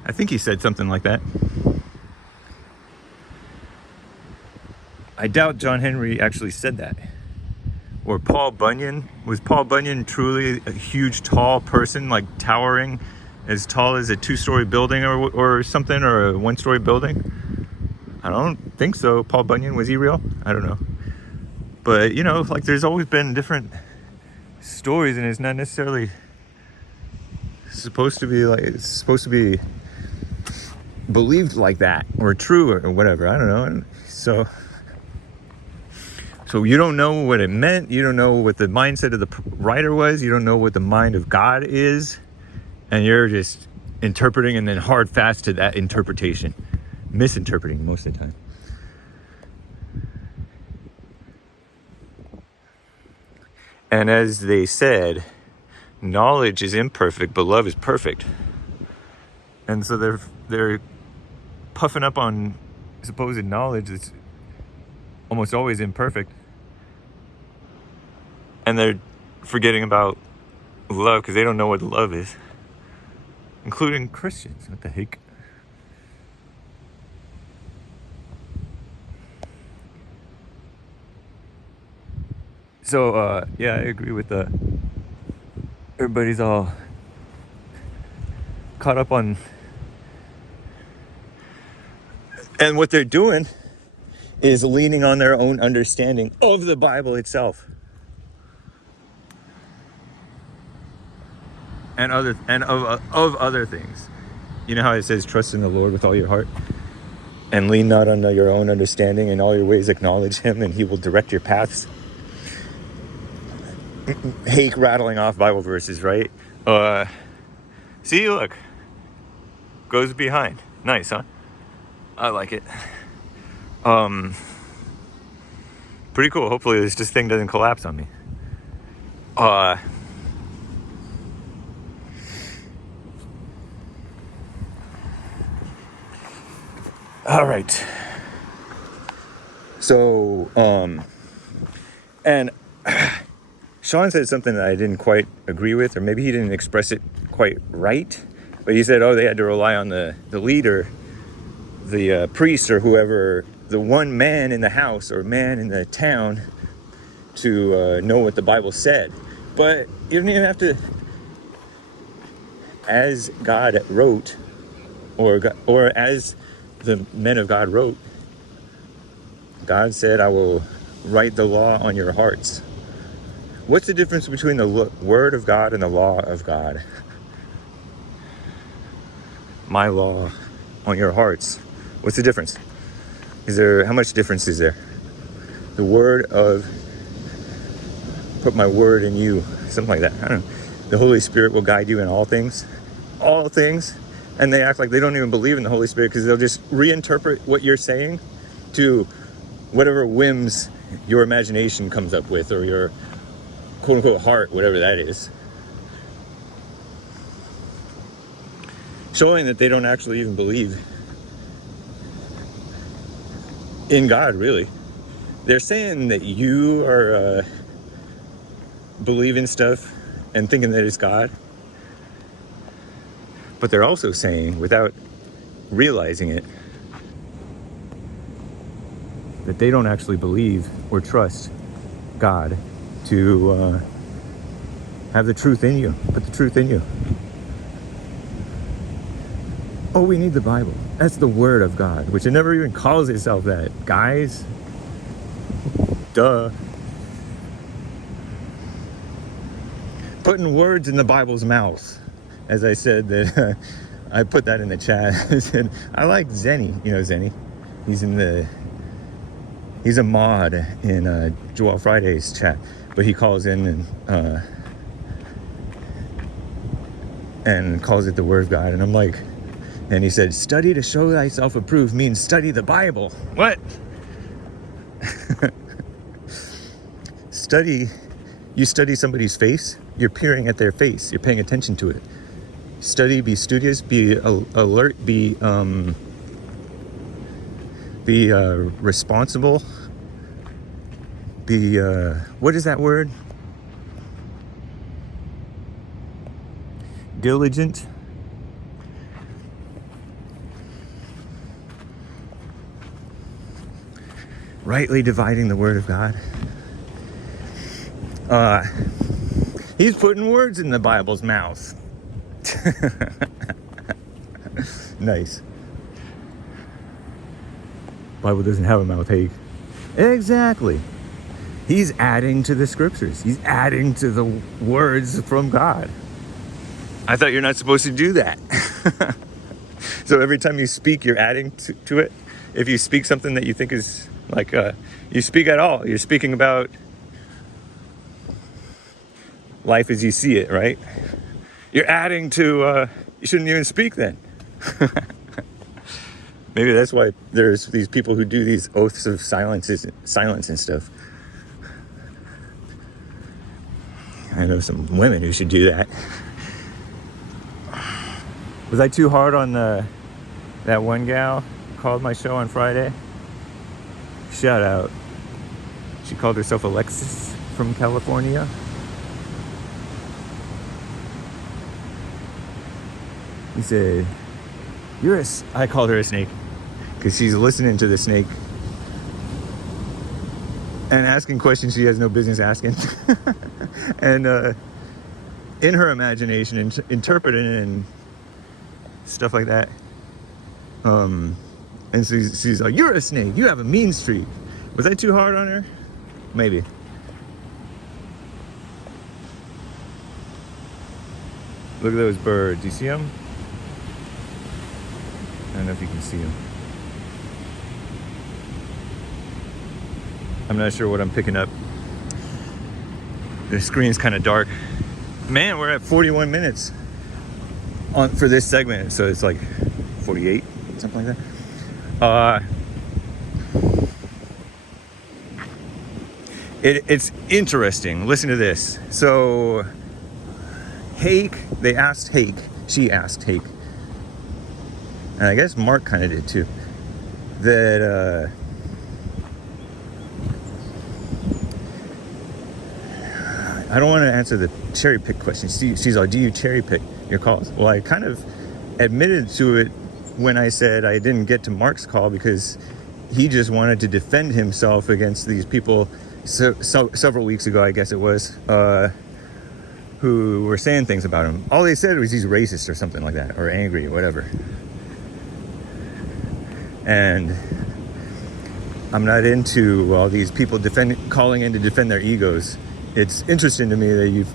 I think he said something like that. I doubt John Henry actually said that. Or Paul Bunyan. Was Paul Bunyan truly a huge, tall person, like towering, as tall as a 2-story building or something, or a 1-story building? I don't think so. Paul Bunyan, was he real? I don't know. But, you know, like, there's always been different stories, and it's not necessarily supposed to be like, it's supposed to be believed like that, or true, or whatever. I don't know. And so you don't know what it meant. You don't know what the mindset of the writer was. You don't know what the mind of God is. And you're just interpreting and then hard fast to that interpretation. Misinterpreting most of the time. And as they said, knowledge is imperfect, but love is perfect. And so they're puffing up on supposed knowledge that's almost always imperfect. And they're forgetting about love because they don't know what love is. including Christians. What the heck? So, yeah, I agree with everybody's all caught up on, and what they're doing is leaning on their own understanding of the Bible itself. And of other things. You know how it says, trust in the Lord with all your heart and lean not on your own understanding, in all your ways acknowledge him and he will direct your paths. Hate rattling off Bible verses, right? See, look, goes behind. Nice, huh? I like it. Pretty cool. Hopefully this thing doesn't collapse on me. All right. So, and Sean said something that I didn't quite agree with, or maybe he didn't express it quite right. But he said, oh, they had to rely on the leader, the priest, or whoever, the one man in the house or man in the town to know what the Bible said. But you don't even have to, as God wrote, or as the men of God wrote, God said, I will write the law on your hearts. What's the difference between the word of God and the law of God? My law on your hearts. What's the difference? How much difference is there? The word of, put my word in you, something like that. I don't know. The Holy Spirit will guide you in all things. All things. And they act like they don't even believe in the Holy Spirit because they'll just reinterpret what you're saying to whatever whims your imagination comes up with, or your quote-unquote heart, whatever that is. Showing that they don't actually even believe in God, really. They're saying that you are believing stuff and thinking that it's God. But they're also saying, without realizing it, that they don't actually believe or trust God to have the truth in you, put the truth in you. Oh, we need the Bible. That's the word of God, which it never even calls itself that. Guys, duh. Putting words in the Bible's mouth. As I said, that I put that in the chat. I said, I like Zenny. You know Zenny? He's a mod in Joel Friday's chat, but he calls in and calls it the word of God. And I'm like, and he said, study to show thyself approved means study the Bible. What? You study somebody's face, you're peering at their face, you're paying attention to it. Study, be studious, be alert, be responsible, be, what is that word? Diligent. Rightly dividing the word of God. He's putting words in the Bible's mouth. Nice. Bible doesn't have a mouth, hey? Exactly. He's adding to the scriptures. He's adding to the words from God. I thought you're not supposed to do that. So every time you speak, you're adding to it. If you speak something that you think is like, you speak at all, you're speaking about life as you see it, right? You're adding to, you shouldn't even speak then. Maybe that's why there's these people who do these oaths of silence and stuff. I know some women who should do that. Was I too hard on that one gal who called my show on Friday? Shout out. She called herself Alexis from California. He said, I called her a snake because she's listening to the snake and asking questions she has no business asking. And in her imagination, interpreting it and stuff like that. And she's like, you're a snake. You have a mean streak. Was I too hard on her? Maybe. Look at those birds. You see them? I don't know if you can see them. I'm not sure what I'm picking up. The screen's kind of dark. Man, we're at 41 minutes for this segment, so it's like 48, something like that. It's interesting. Listen to this. So Hake, she asked Hake, and I guess Mark kind of did too, that I don't want to answer the cherry pick question. She's like, do you cherry pick your calls? Well, I kind of admitted to it when I said I didn't get to Mark's call because he just wanted to defend himself against these people several weeks ago, I guess it was, who were saying things about him. All they said was he's racist or something like that, or angry or whatever. And I'm not into all these people calling in to defend their egos. It's interesting to me that you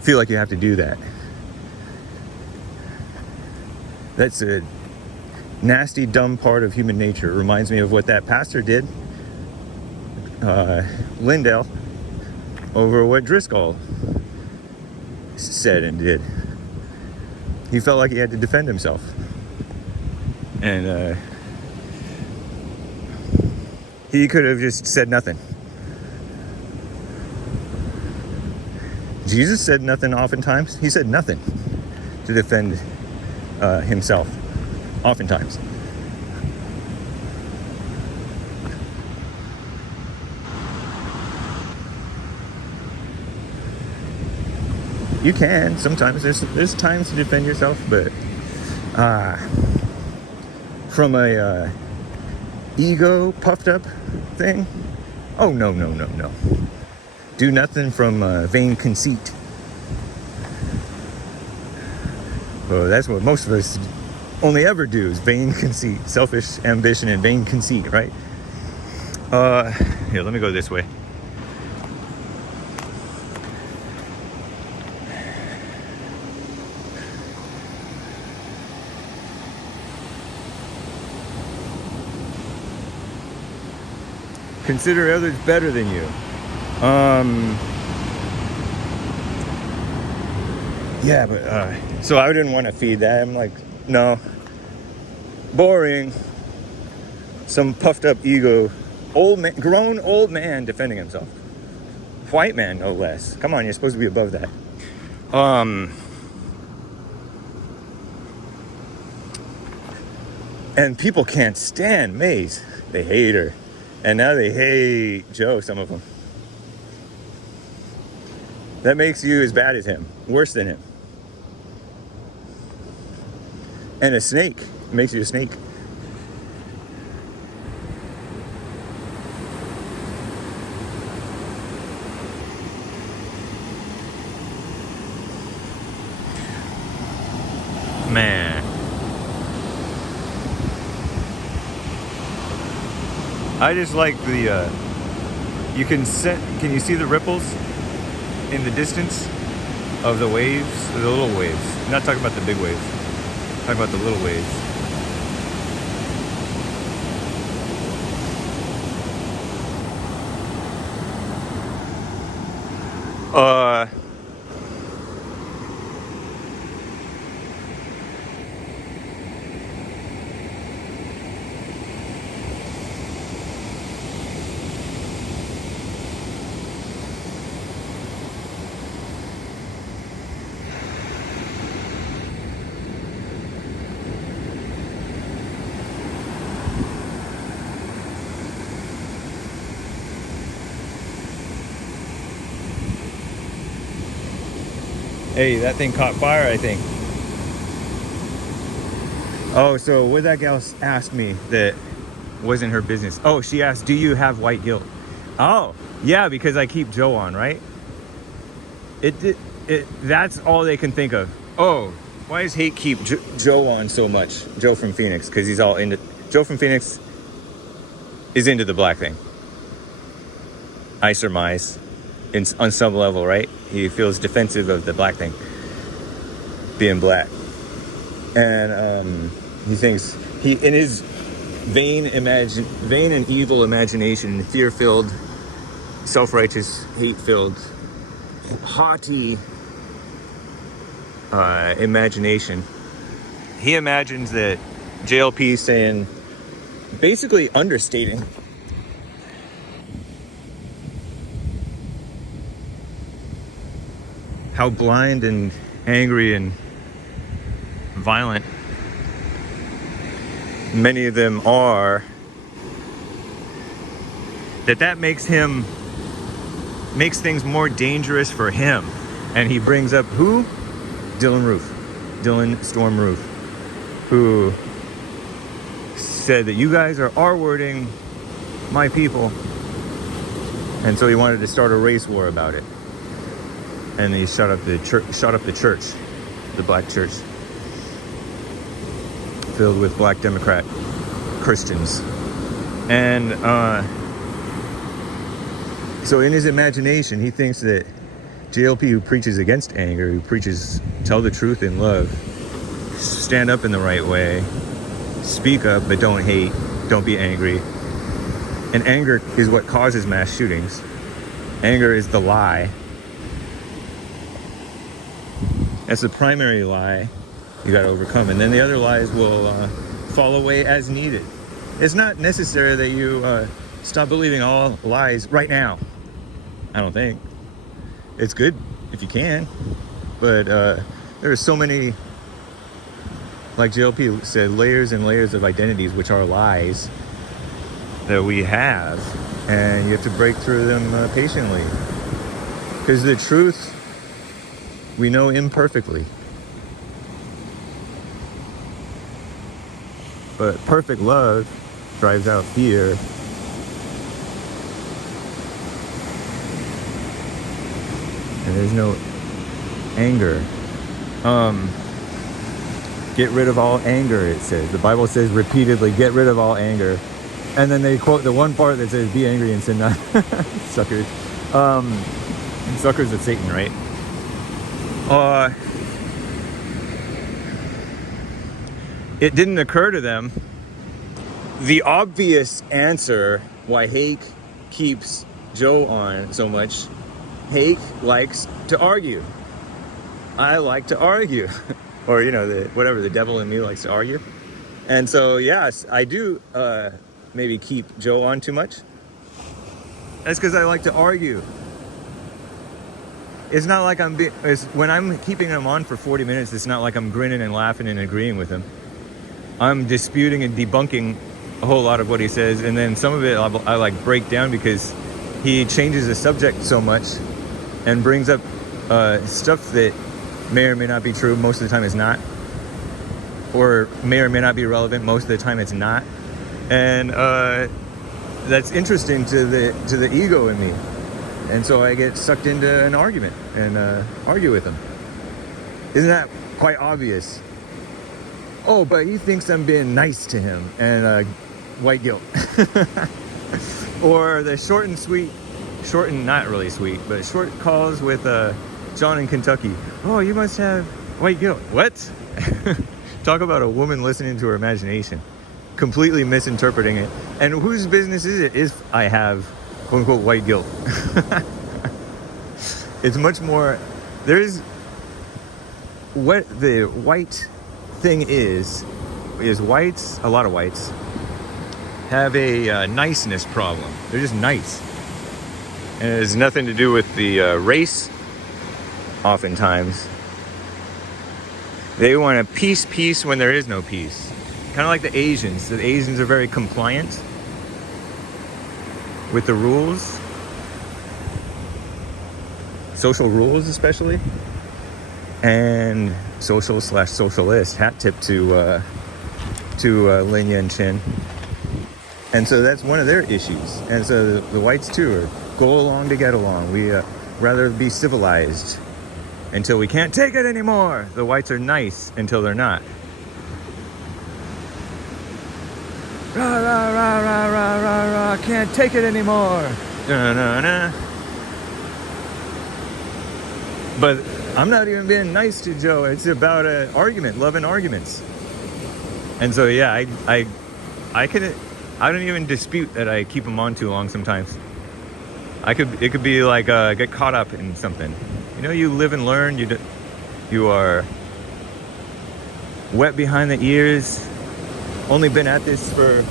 feel like you have to do that. That's a nasty, dumb part of human nature. It reminds me of what that pastor did, Lindell, over what Driscoll said and did. He felt like he had to defend himself. And he could have just said nothing. Jesus said nothing oftentimes. He said nothing to defend himself oftentimes. You can sometimes. There's times to defend yourself, but from a ego puffed up thing, oh no. Do nothing from vain conceit. Well, that's what most of us only ever do, is vain conceit, selfish ambition and vain conceit, right? Here, let me go this way. Consider others better than you. Yeah, but so I didn't want to feed that. I'm like, no, boring. Some puffed up ego, grown old man defending himself. White man, no less. Come on, you're supposed to be above that. And people can't stand Maze. They hate her. And now they hate Joe, some of them. That makes you as bad as him, worse than him. And a snake makes you a snake. Man. I just like the, can you see the ripples in the distance of the waves, the little waves? I'm not talking about the big waves. I'm talking about the little waves. Hey, that thing caught fire, I think. Oh, so what that gal asked me that wasn't her business. Oh, she asked, do you have white guilt? Oh, yeah, because I keep Joe on, right? That's all they can think of. Oh, why does Hate keep Joe on so much? Joe from Phoenix, because he's all into... Joe from Phoenix is into the black thing. I surmise. On some level, right? He feels defensive of the black thing. Being black. And he thinks... in his vain and evil imagination, fear-filled, self-righteous, hate-filled, haughty imagination, he imagines that JLP is saying, basically understating how blind and angry and violent many of them are, that makes things more dangerous for him. And he brings up who? Dylan Storm Roof, who said that you guys are R-wording my people, and so he wanted to start a race war about it. And he shut up the church, the black church, filled with black Democrat Christians. And so in his imagination, he thinks that JLP, who preaches against anger, who preaches tell the truth in love, stand up in the right way, speak up but don't hate, don't be angry. And anger is what causes mass shootings. Anger is the lie. That's the primary lie you got to overcome, and then the other lies will fall away as needed. It's not necessary that you stop believing all lies right now. I don't think. It's good if you can, but there are so many, like JLP said, layers and layers of identities which are lies that we have, and you have to break through them patiently, because the truth we know imperfectly. But perfect love drives out fear. And there's no anger. Get rid of all anger, it says. The Bible says repeatedly, get rid of all anger. And then they quote the one part that says, be angry and sin not. Suckers. Suckers of Satan, right? It didn't occur to them the obvious answer why Hake keeps Joe on so much. Hake likes to argue. I like to argue. Or, the devil in me likes to argue. And so, yes, I do maybe keep Joe on too much. That's because I like to argue. It's not like when I'm keeping him on for 40 minutes, it's not like I'm grinning and laughing and agreeing with him. I'm disputing and debunking a whole lot of what he says, and then some of it I like break down because he changes the subject so much and brings up stuff that may or may not be true. Most of the time it's not, or may or may not be relevant. Most of the time it's not, and that's interesting to the ego in me. And so I get sucked into an argument and argue with him. Isn't that quite obvious? Oh, but he thinks I'm being nice to him, and white guilt. Or the short and not really sweet, but short calls with John in Kentucky. Oh, you must have white guilt. What? Talk about a woman listening to her imagination, completely misinterpreting it. And whose business is it if I have quote unquote white guilt? It's much more. There's what the white thing is whites, a lot of whites have a niceness problem. They're just nice, and it has nothing to do with the race. Oftentimes they want a peace when there is no peace, kind of like the Asians. The Asians are very compliant with the rules, social rules especially, and social/socialist. Hat tip to to Linya and Chin. And so that's one of their issues. And so the whites too are go along to get along. We rather be civilized until we can't take it anymore. The whites are nice until they're not. Rah, rah, rah, rah, rah, rah, rah, can't take it anymore. Nah, nah, nah. But I'm not even being nice to Joe. It's about an argument, love and arguments. And so, yeah, I don't even dispute that I keep them on too long sometimes. It could be like get caught up in something. You know, you live and learn. You are wet behind the ears. Only been at this for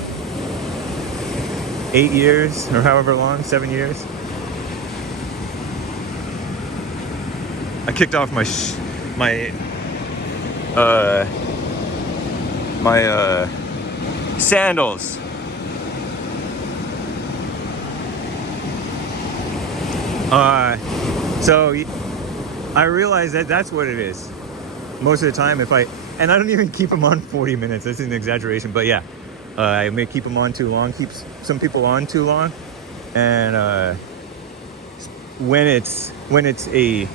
8 years or however long, 7 years. I kicked off my sandals. So I realize that that's what it is. Most of the time, and I don't even keep them on 40 minutes. That's an exaggeration, but yeah, I may keep them on too long. Keep some people on too long, and when it's a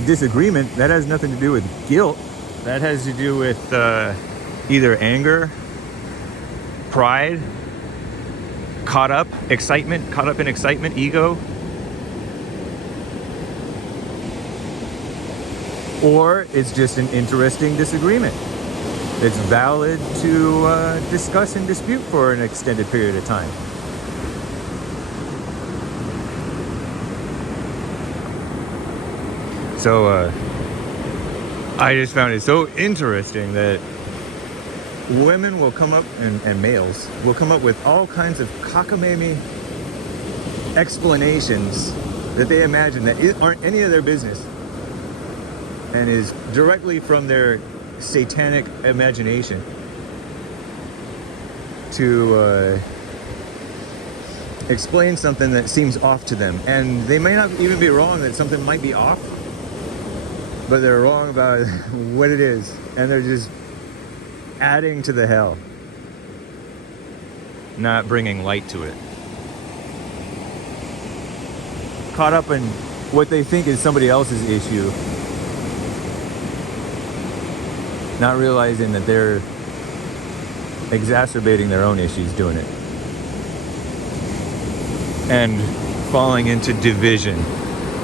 disagreement, that has nothing to do with guilt. That has to do with either anger, pride, caught up in excitement, ego, or it's just an interesting disagreement. It's valid to discuss and dispute for an extended period of time. So I just found it so interesting that women will come up, and males will come up with all kinds of cockamamie explanations that they imagine that aren't any of their business and is directly from their satanic imagination to explain something that seems off to them. And they may not even be wrong that something might be off, but they're wrong about what it is, and they're just adding to the hell, not bringing light to it. Caught up in what they think is somebody else's issue, not realizing that they're exacerbating their own issues doing it, and falling into division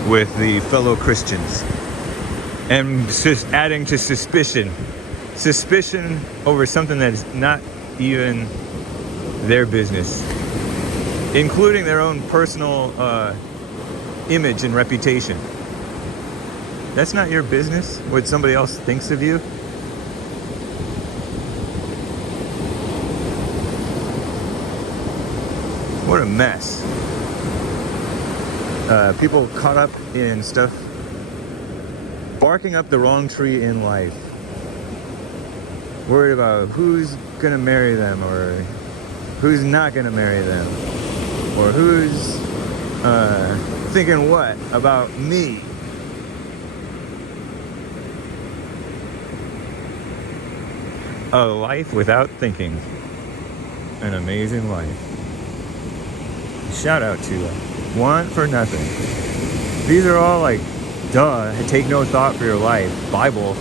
with the fellow Christians, and just adding to suspicion over something that is not even their business, including their own personal image and reputation. That's not your business what somebody else thinks of you. What a mess. People caught up in stuff, barking up the wrong tree in life. Worried about who's gonna marry them or who's not gonna marry them, or who's thinking what about me. A life without thinking. An amazing life. Shout out to Want for Nothing. These are all like, duh, take no thought for your life. Bible.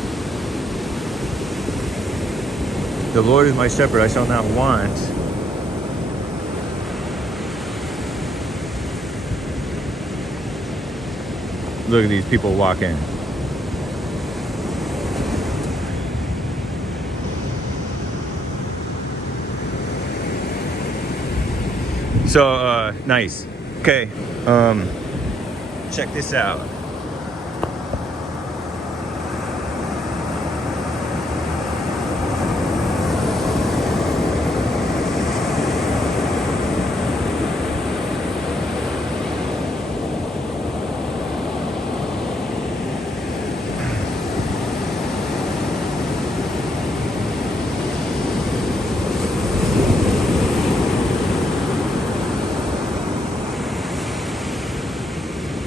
The Lord is my shepherd, I shall not want. Look at these people walk in. So, nice. Okay, check this out.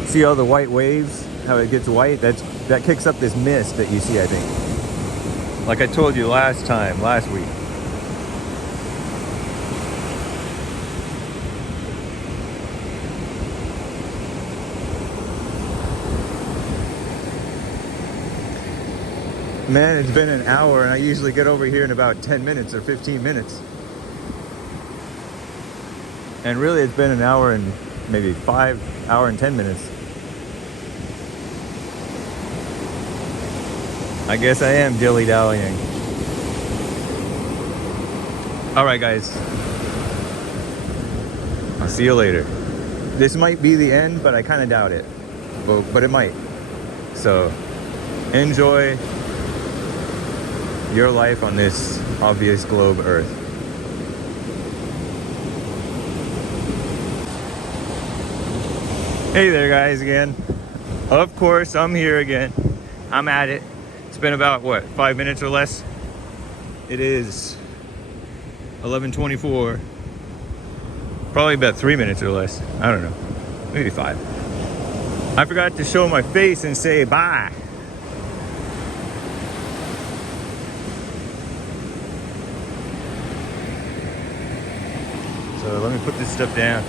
See all the white waves, how it gets white? That kicks up this mist that you see, I think. like I told you last week. Man, it's been an hour and I usually get over here in about 10 minutes or 15 minutes. And really it's been an hour and maybe 5 hour and 10 minutes. I guess I am dilly-dallying. Alright guys. I'll see you later. This might be the end, but I kind of doubt it. But it might. So, enjoy your life on this obvious globe Earth. Hey there guys again. Of course, I'm here again. I'm at it. It's been about, what, 5 minutes or less? It is 11:24. Probably about 3 minutes or less. I don't know. Maybe 5. I forgot to show my face and say bye. So let me put this stuff down.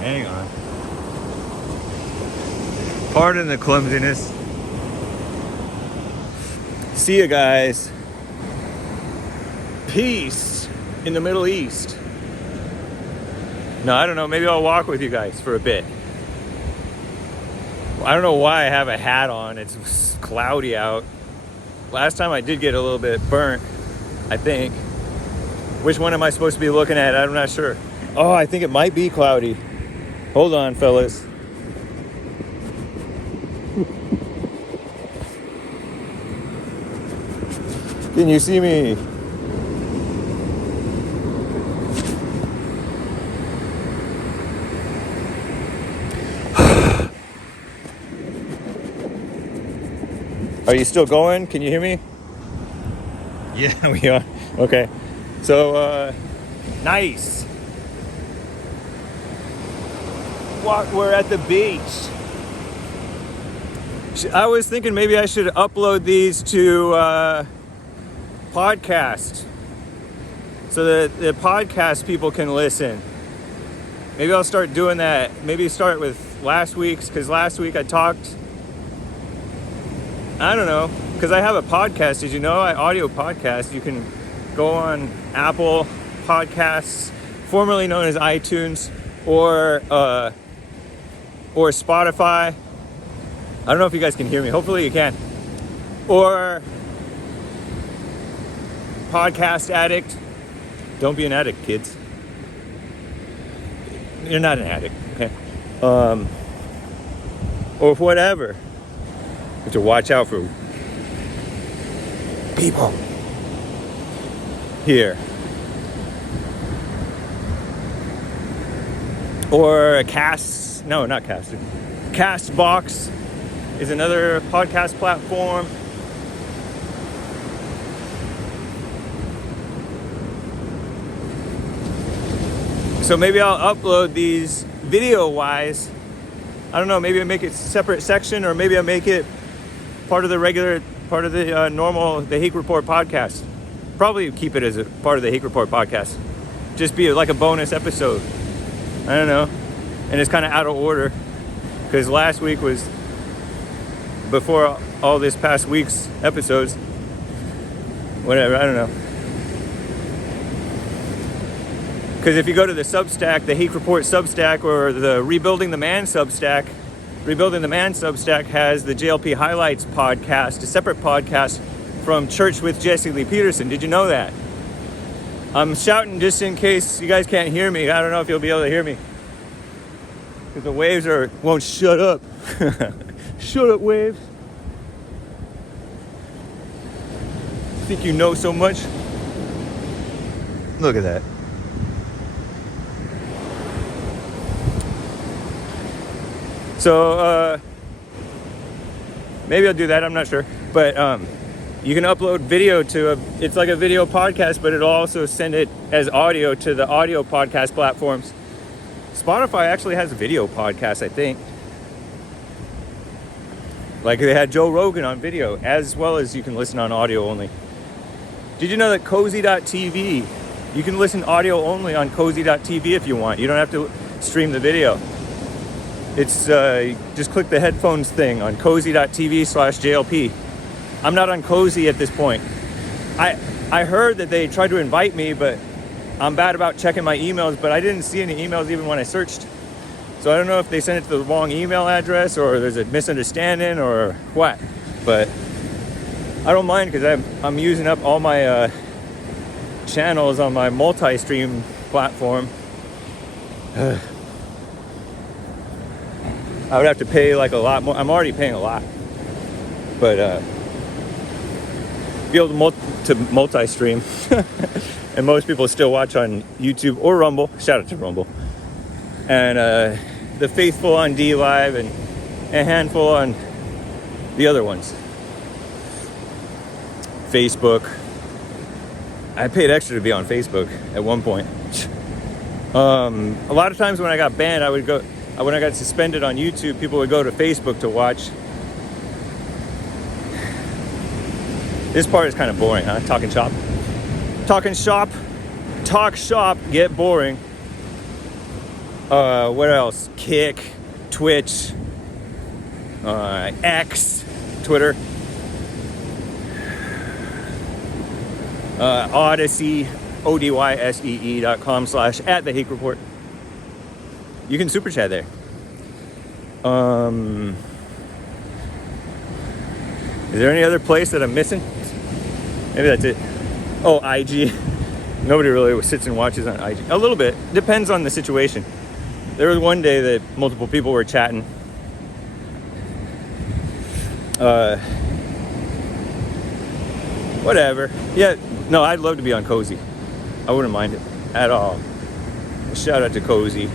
Hang on. Pardon the clumsiness. See you guys. Peace in the Middle East. No, I don't know. Maybe I'll walk with you guys for a bit. I don't know why I have a hat on. It's cloudy out. Last time I did get a little bit burnt, I think. Which one am I supposed to be looking at? I'm not sure. Oh, I think it might be cloudy. Hold on, fellas. Can you see me? Are you still going? Can you hear me? Yeah, we are. Okay. So, nice. We're at the beach. I was thinking maybe I should upload these to podcast so that the podcast people can listen. Maybe I'll start doing that. Maybe start with last week's, because last week I talked. I don't know, because I have a podcast. Did you know? I audio podcast. You can go on Apple Podcasts, formerly known as iTunes, or Spotify. I don't know if you guys can hear me. Hopefully you can. Or Podcast Addict. Don't be an addict, kids. You're not an addict, okay? Or whatever. You have to watch out for people here. Or a Castbox is another podcast platform. So maybe I'll upload these video-wise. I don't know, maybe I make it a separate section, or maybe I make it part of the normal The Hake Report podcast. Probably keep it as a part of the Hake Report podcast. Just be like a bonus episode. I don't know. And it's kind of out of order, because last week was before all this past week's episodes. Whatever, I don't know. Because if you go to the Substack, the Hake Report Substack, or the Rebuilding the Man Substack has the JLP Highlights podcast, a separate podcast from Church with Jesse Lee Peterson. Did you know that? I'm shouting just in case you guys can't hear me. I don't know if you'll be able to hear me, because the waves won't shut up. Shut up, waves. Think you know so much? Look at that. So, maybe I'll do that, I'm not sure. But you can upload video to it's like a video podcast, but it'll also send it as audio to the audio podcast platforms. Spotify actually has a video podcast, I think. Like they had Joe Rogan on video, as well as you can listen on audio only. Did you know that cozy.tv, you can listen audio only on cozy.tv if you want. You don't have to stream the video. It's just click the headphones thing on cozy.tv/JLP. I'm not on Cozy at this point. I heard that they tried to invite me, but I'm bad about checking my emails, but I didn't see any emails even when I searched. So I don't know if they sent it to the wrong email address or there's a misunderstanding or what. But I don't mind because I'm using up all my channels on my multi-stream platform. I would have to pay like a lot more. I'm already paying a lot. But be able to multi-stream. And most people still watch on YouTube or Rumble. Shout out to Rumble. And the faithful on D Live and a handful on the other ones. Facebook. I paid extra to be on Facebook at one point. A lot of times when I got banned, when I got suspended on YouTube, people would go to Facebook to watch. This part is kind of boring, huh? Talking shop. Talk shop, get boring. What else? Kick, Twitch, X, Twitter, Odyssey, odyssee.com/@theHakeReport. You can super chat there. Is there any other place that I'm missing? Maybe that's it. Oh, IG. Nobody really sits and watches on IG. A little bit. Depends on the situation. There was one day that multiple people were chatting. Whatever. Yeah, no, I'd love to be on Cozy. I wouldn't mind it at all. Shout out to Cozy.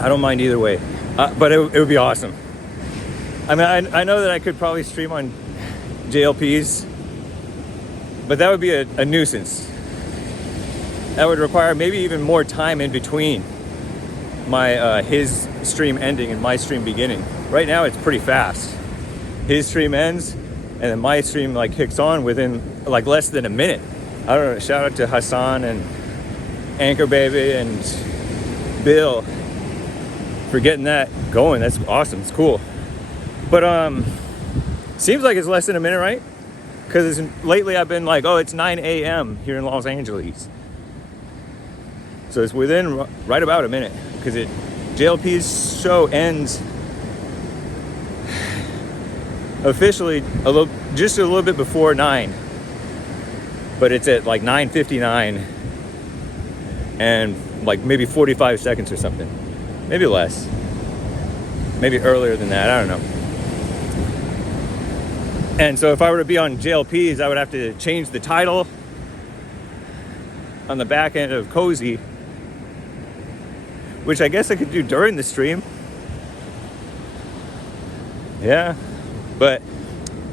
I don't mind either way. But it would be awesome. I mean, I know that I could probably stream on JLP's, but that would be a nuisance. That would require maybe even more time in between my his stream ending and my stream beginning. Right now it's pretty fast. His stream ends and then my stream like kicks on within like less than a minute. I don't know, shout out to Hassan and Anchor Baby and Bill for getting that going. That's awesome. It's cool. But seems like it's less than a minute, right? Because lately I've been like, oh, it's 9 a.m. here in Los Angeles. So it's within right about a minute. Because JLP's show ends officially just a little bit before 9. But it's at like 9:59 and like maybe 45 seconds or something. Maybe less. Maybe earlier than that, I don't know. And so if I were to be on JLP's, I would have to change the title on the back end of Cozy, which I guess I could do during the stream. Yeah, but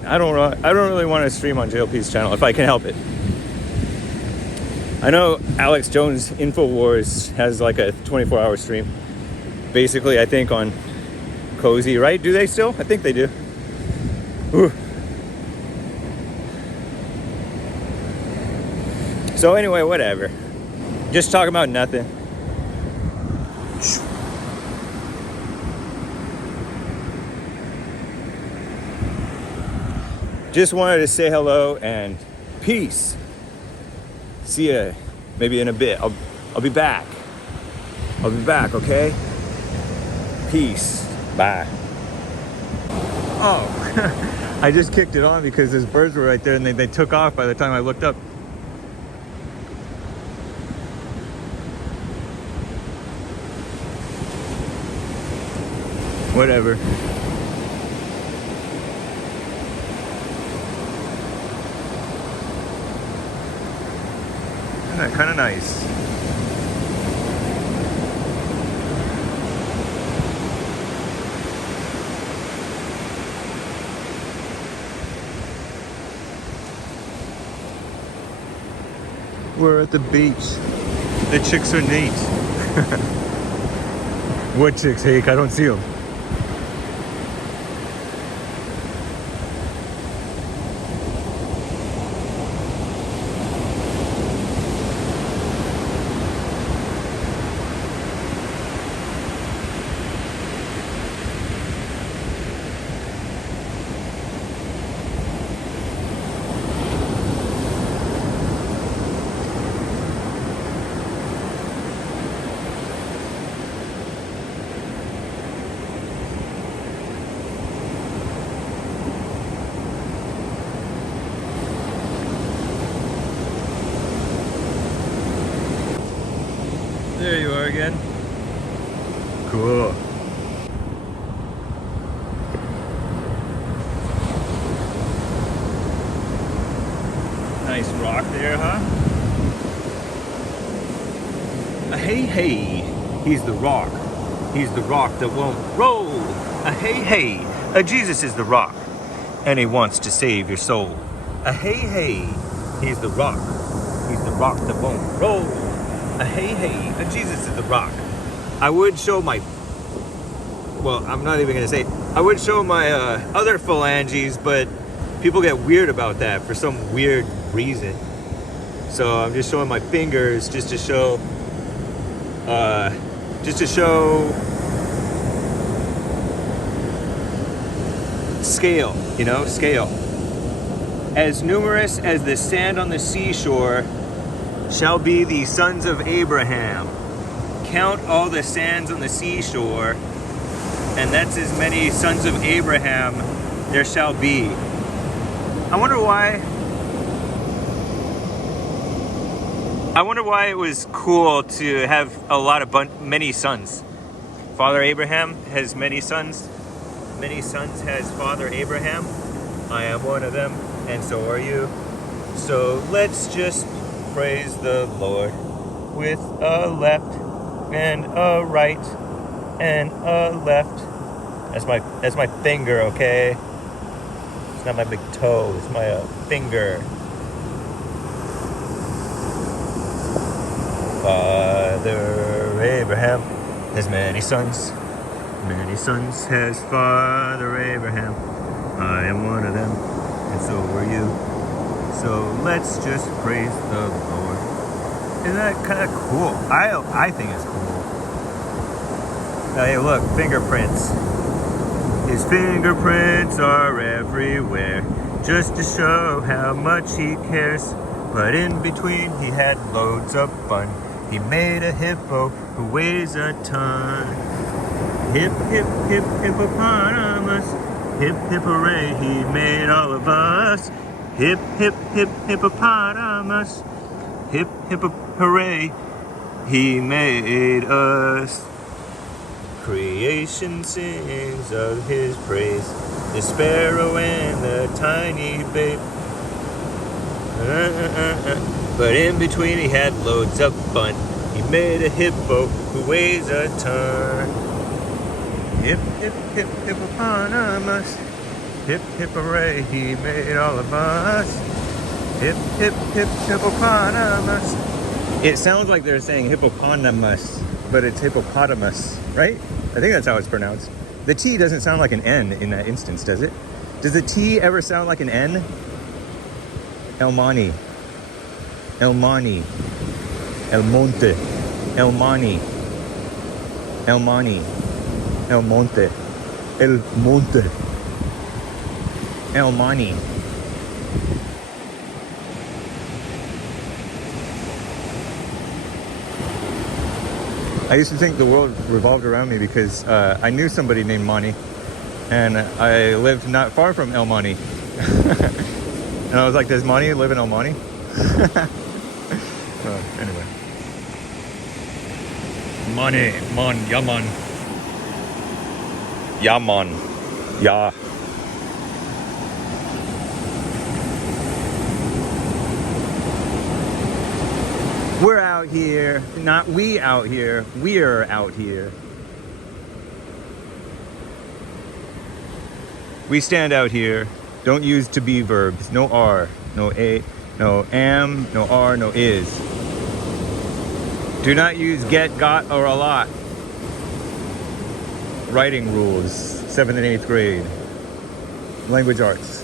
I don't really want to stream on JLP's channel if I can help it. I know Alex Jones InfoWars has like a 24-hour stream. Basically, I think on Cozy, right? Do they still? I think they do. Ooh. So anyway, whatever. Just talking about nothing. Just wanted to say hello and peace. See ya maybe in a bit. I'll be back. I'll be back, okay? Peace. Bye. Oh, I just kicked it on because those birds were right there and they took off by the time I looked up. Whatever. Isn't that kind of nice? We're at the beach. The chicks are neat. What chicks, Hake? I don't see them. There you are again. Cool. Nice rock there, huh? Hey, hey, he's the rock. He's the rock that won't roll. Hey, hey, Jesus is the rock, and he wants to save your soul. Hey, hey, he's the rock. He's the rock that won't roll. Hey, hey, Jesus is the rock. I would show my, well, I'm not even gonna say, I would show my other phalanges, but people get weird about that for some weird reason. So I'm just showing my fingers just to show scale, you know, scale. As numerous as the sand on the seashore shall be the sons of Abraham. Count all the sands on the seashore, and that's as many sons of Abraham there shall be. I wonder why it was cool to have a lot of many sons. Father Abraham has many sons. Many sons has Father Abraham. I am one of them, and so are you. So let's just praise the Lord with a left and a right and a left. That's my finger, okay? It's not my big toe, it's my finger. Father Abraham has many sons. Many sons has Father Abraham. I am one of them, and so are you. So let's just praise the Lord. Isn't that kind of cool? I think it's cool. Hey, look, fingerprints. His fingerprints are everywhere, just to show how much he cares. But in between, he had loads of fun. He made a hippo who weighs a ton. Hip, hip, hip, hippopotamus. Hip, hip, hooray, he made all of us. Hip, hip, hip, hippopotamus. Hip, hip, hooray, he made us. Creation sings of his praise. The sparrow and the tiny babe. But in between he had loads of fun. He made a hippo who weighs a ton. Hip, hip, hip, hippopotamus. Hip, hip, hooray, he made all of us. Hip, hip, hip, hippopotamus. It sounds like they're saying hippopotamus, but it's hippopotamus, right? I think that's how it's pronounced. The T doesn't sound like an N in that instance, does it? Does the T ever sound like an N? El Mani. El Mani. El Monte. El Mani. El Mani. El Monte. El Monte. El Mani. I used to think the world revolved around me because I knew somebody named Mani, and I lived not far from El Mani. And I was like, does Mani live in El Mani? So, anyway. Mani, man, Yaman. Yaman. Ya. We're out here, not we out here, we're out here. We stand out here. Don't use to be verbs. No are, no a, no am, no are, no is. Do not use get, got, or a lot. Writing rules, 7th and 8th grade. Language arts.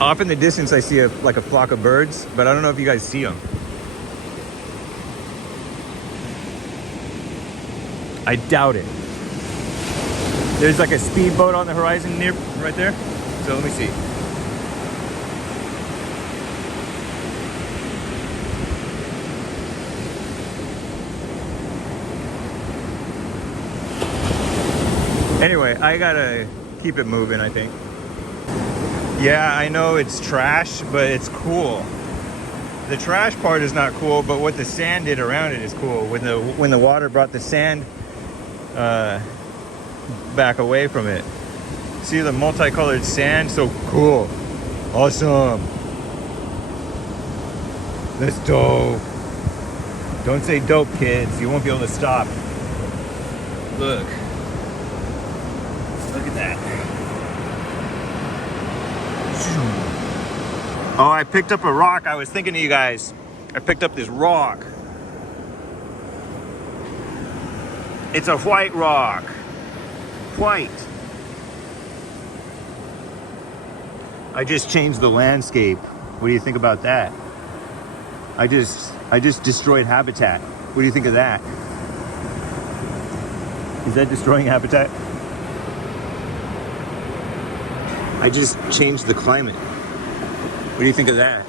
Off in the distance, I see like a flock of birds, but I don't know if you guys see them. I doubt it. There's like a speedboat on the horizon near right there. So let me see. Anyway, I gotta keep it moving, I think. Yeah, I know it's trash, but it's cool. the trash part is not cool, but what the sand did around it is cool. When the water brought the sand back away from it. See the multicolored sand? So cool. Awesome. That's dope. Don't say dope, kids. You won't be able to stop. Look. Look at that. Oh, I picked up a rock. I was thinking of you guys. I picked up this rock. It's a white rock. White. I just changed the landscape. What do you think about that? I just destroyed habitat. What do you think of that? Is that destroying habitat? I just changed the climate. What do you think of that?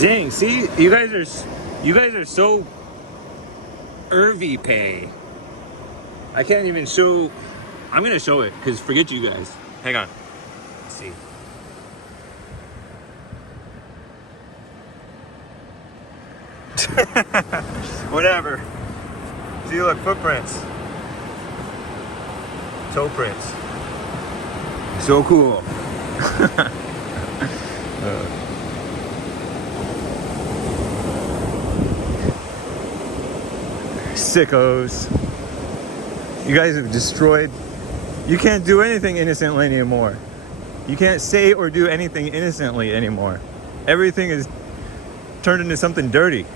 Dang, see, you guys are so Irvy pay. I can't even show. I'm gonna show it because forget you guys. Hang on. Let's see. Whatever. See, look, footprints. Toe prints. So cool. Sickos. You guys have destroyed. You can't do anything innocently anymore. You can't say or do anything innocently anymore. Everything is turned into something dirty.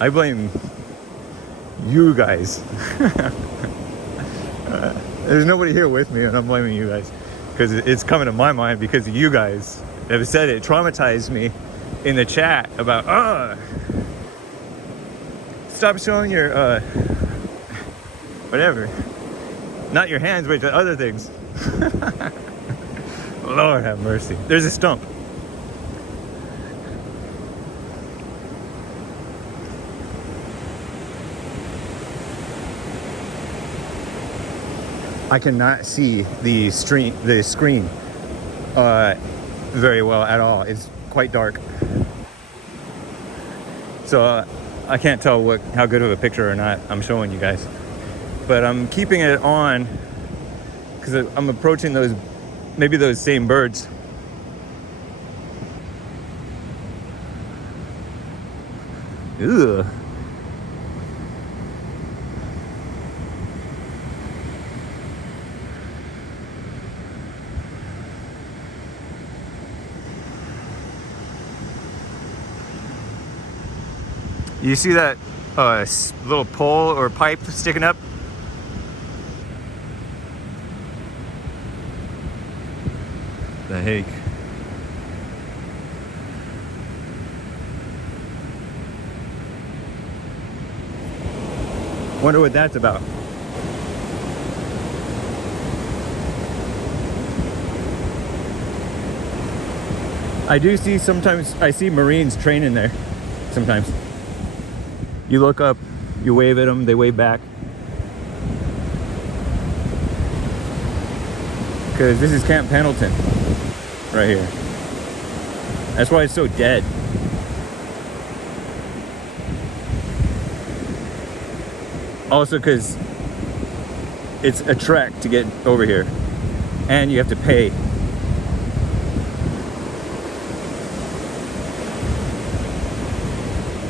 I blame you guys. There's nobody here with me, and I'm blaming you guys because it's coming to my mind because you guys have said it traumatized me in the chat about stop showing your whatever, not your hands but the other things. Lord have mercy. There's a stump. I cannot see the screen very well at all. It's quite dark, so I can't tell how good of a picture or not I'm showing you guys. But I'm keeping it on because I'm approaching maybe those same birds. Ugh. You see that little pole or pipe sticking up? The heck? Wonder what that's about. I do see sometimes, I see Marines training there sometimes. You look up, you wave at them, they wave back. Because this is Camp Pendleton, right here. That's why it's so dead. Also because it's a trek to get over here. And you have to pay.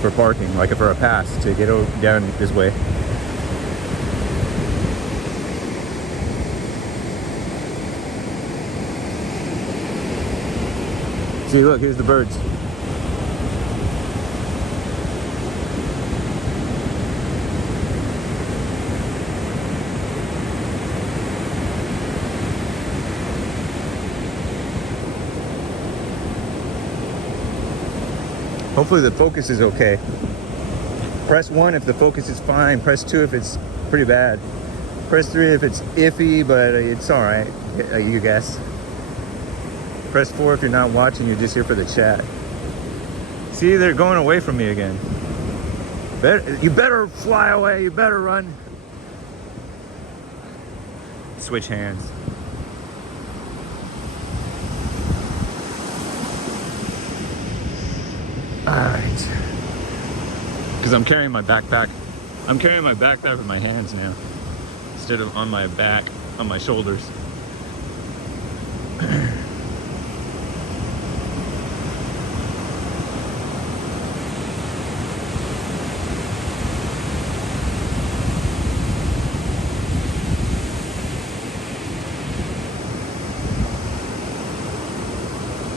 For parking, like for a pass to get down this way. See, look, here's the birds. Hopefully the focus is okay. Press 1 if the focus is fine. Press 2 if it's pretty bad. Press 3 if it's iffy, but it's all right, you guess. Press 4 if you're not watching, you're just here for the chat. See, they're going away from me again. You better fly away, you better run. switch hands. Alright. Because I'm carrying my backpack. I'm carrying my backpack with my hands now, instead of on my back, on my shoulders.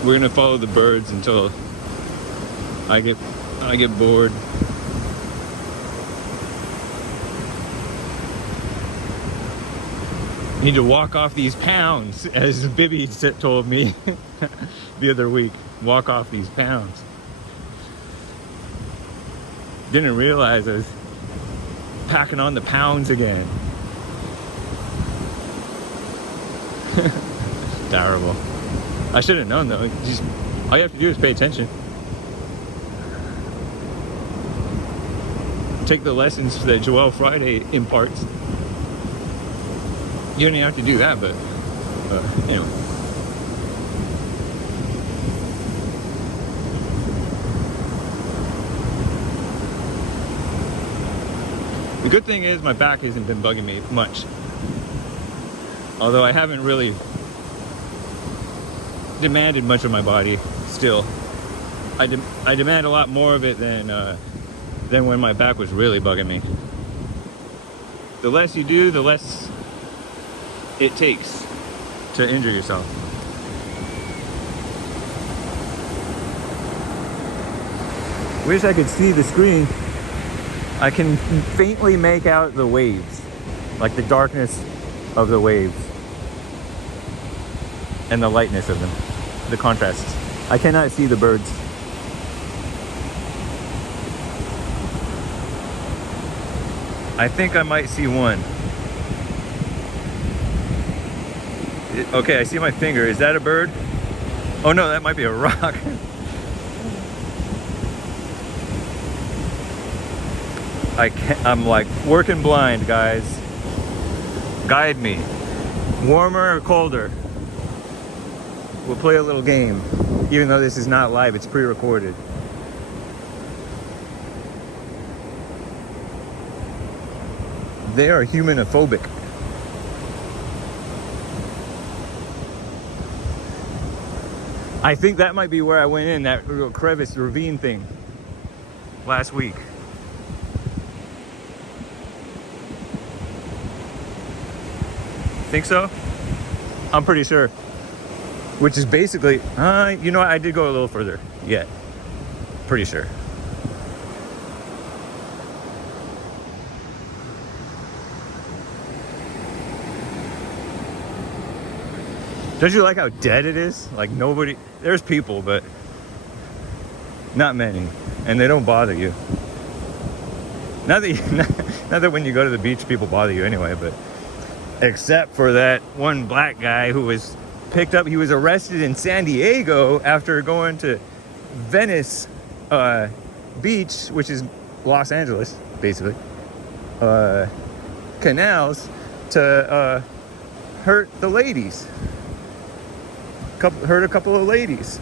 We're gonna follow the birds until I get bored. Need to walk off these pounds, as Bibby told me the other week. Walk off these pounds. Didn't realize I was packing on the pounds again. Terrible. I should have known though. Just, all you have to do is pay attention. Take the lessons that Joel Friday imparts. You don't even have to do that, but anyway. The good thing is my back hasn't been bugging me much. Although I haven't really demanded much of my body still. I demand a lot more of it than when my back was really bugging me. The less you do, the less it takes to injure yourself. Wish I could see the screen. I can faintly make out the waves, like the darkness of the waves and the lightness of them, the contrasts. I cannot see the birds. I think I might see one. Okay, I see my finger. Is that a bird? Oh no, that might be a rock. I'm like working blind, guys. Guide me. Warmer or colder? We'll play a little game. Even though this is not live, it's pre-recorded. They are humanophobic. I think that might be where I went in, that little crevice ravine thing last week. Think so? I'm pretty sure. Which is basically, you know what, I did go a little further. Yeah, pretty sure. Don't you like how dead it is? Like nobody, there's people, but not many, and they don't bother you. Not that when you go to the beach, people bother you anyway, but except for that one black guy who was picked up. He was arrested in San Diego after going to Venice Beach, which is Los Angeles, basically. Canals to hurt the ladies. Hurt a couple of ladies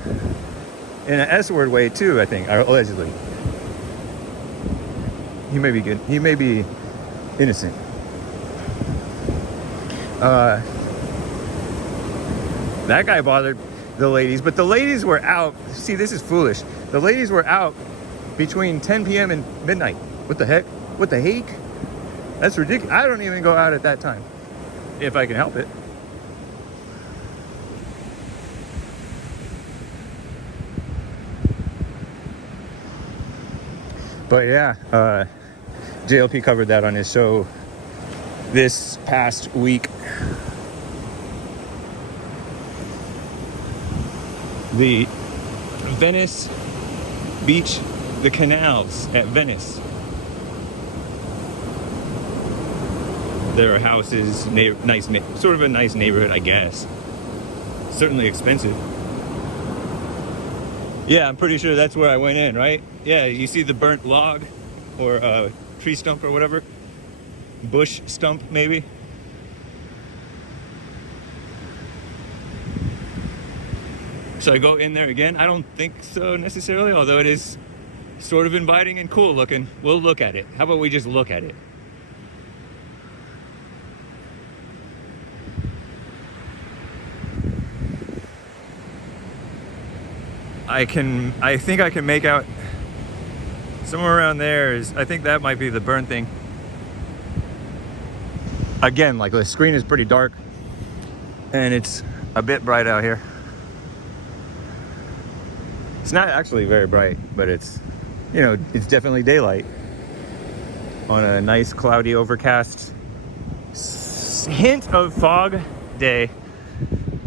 in an S-word way too, I think, allegedly. He may be good. He may be innocent. That guy bothered the ladies, but the ladies were out. See, this is foolish. The ladies were out between 10 p.m. and midnight. What the heck? What the heck? That's ridiculous. I don't even go out at that time, if I can help it. But yeah, JLP covered that on his show this past week. The Venice Beach, the canals at Venice. There are houses, nice, sort of a nice neighborhood, I guess. Certainly expensive. Yeah, I'm pretty sure that's where I went in, right? Yeah, you see the burnt log or tree stump or whatever? Bush stump, maybe? Should I go in there again? I don't think so necessarily, although it is sort of inviting and cool looking. We'll look at it. How about we just look at it? I think I can make out somewhere around there is, I think that might be the burn thing. Again, like the screen is pretty dark and it's a bit bright out here. It's not actually very bright, but it's, you know, it's definitely daylight on a nice cloudy overcast hint of fog day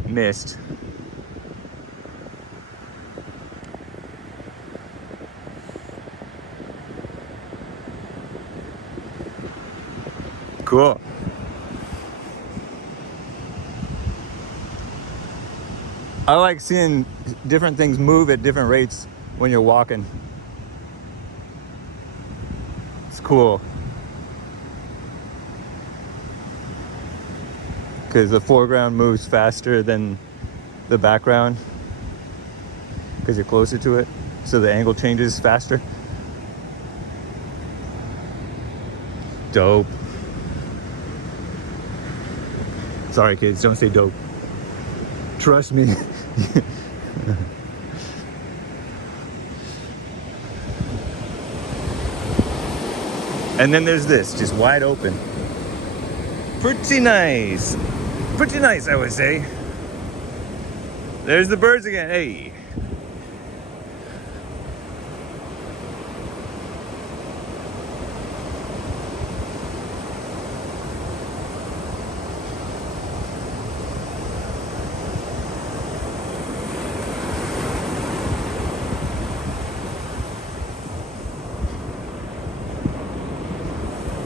mist. Cool. I like seeing different things move at different rates when you're walking. It's cool. Because the foreground moves faster than the background because you're closer to it, so the angle changes faster. Dope. Sorry kids, don't say dope. Trust me. And then there's this, just wide open. Pretty nice. Pretty nice, I would say. There's the birds again, hey.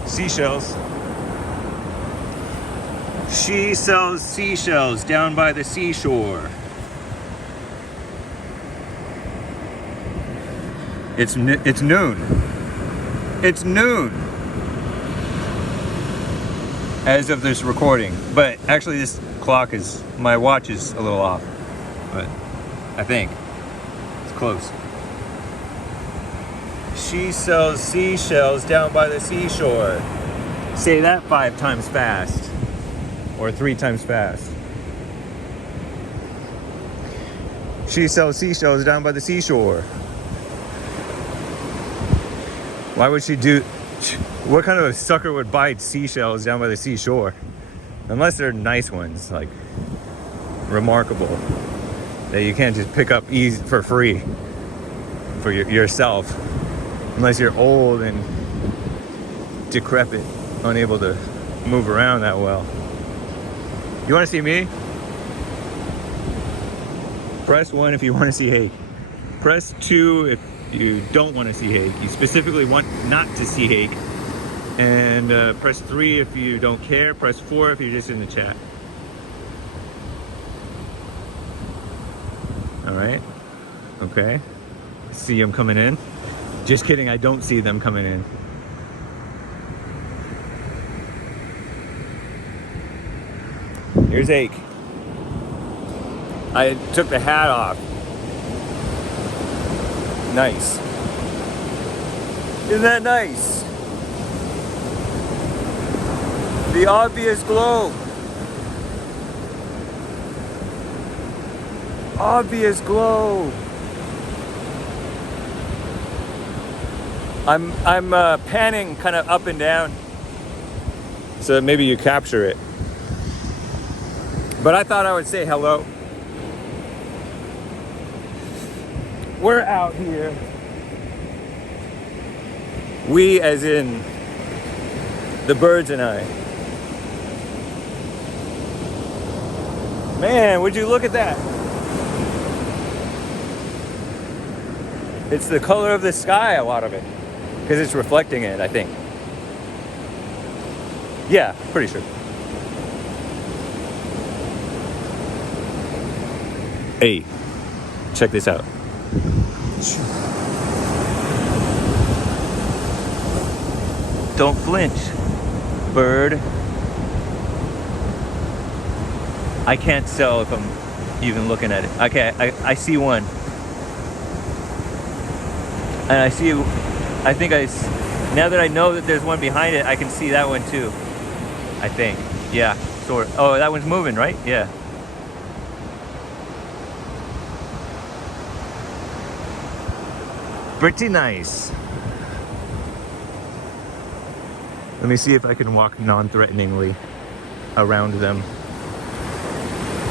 Seashells. She sells seashells down by the seashore. It's noon. It's noon as of this recording. But actually this clock is, my watch is a little off. But I think it's close. She sells seashells down by the seashore. Say that 5 times fast. Or 3 times fast. She sells seashells down by the seashore. Why would she do... What kind of a sucker would buy seashells down by the seashore? Unless they're nice ones, like remarkable. That you can't just pick up easy for free for yourself. Unless you're old and decrepit, unable to move around that well. You want to see me? Press 1 if you want to see Hake. Press 2 if you don't want to see Hake. You specifically want not to see Hake. And press 3 if you don't care. Press 4 if you're just in the chat. Alright. Okay. See them coming in. Just kidding, I don't see them coming in. Here's Hake. I took the hat off. Nice. Isn't that nice? The obvious glow. Obvious glow. I'm panning kind of up and down so that maybe you capture it. But I thought I would say hello. We're out here. We as in the birds and I. Man, would you look at that? It's the color of the sky, a lot of it. Because it's reflecting it, I think. Yeah, pretty sure. Hey, check this out. Don't flinch, bird. I can't tell if I'm even looking at it. Okay, I see one. And I see, now that I know that there's one behind it, I can see that one too. I think. Yeah, sort of. Oh, that one's moving, right? Yeah. Pretty nice. Let me see if I can walk non-threateningly around them.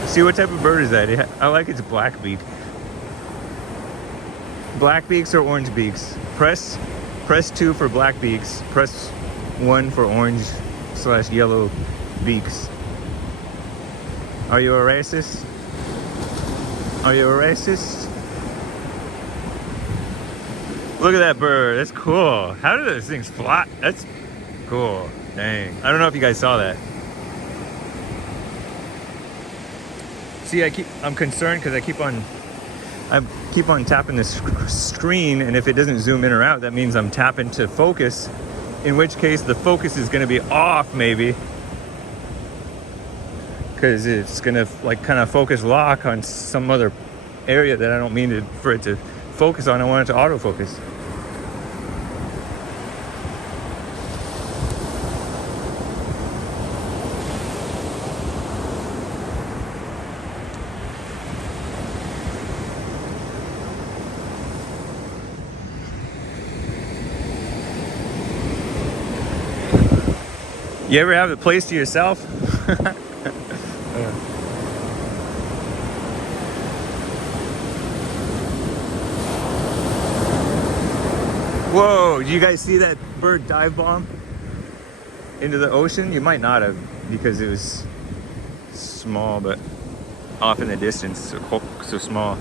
See, what type of bird is that? I like its black beak. Black beaks or orange beaks? Press 2 for black beaks. Press 1 for orange/yellow beaks. Are you a racist? Are you a racist? Look at that bird. That's cool. How do those things fly? That's cool. Dang. I don't know if you guys saw that. See, I'm concerned because I keep on tapping the screen, and if it doesn't zoom in or out, that means I'm tapping to focus, in which case the focus is going to be off maybe, because it's going to like kind of focus lock on some other area that I don't mean for it to focus on. I want it to autofocus. You ever have the place to yourself? Whoa, did you guys see that bird dive bomb into the ocean? You might not have, because it was small, but off in the distance, so small.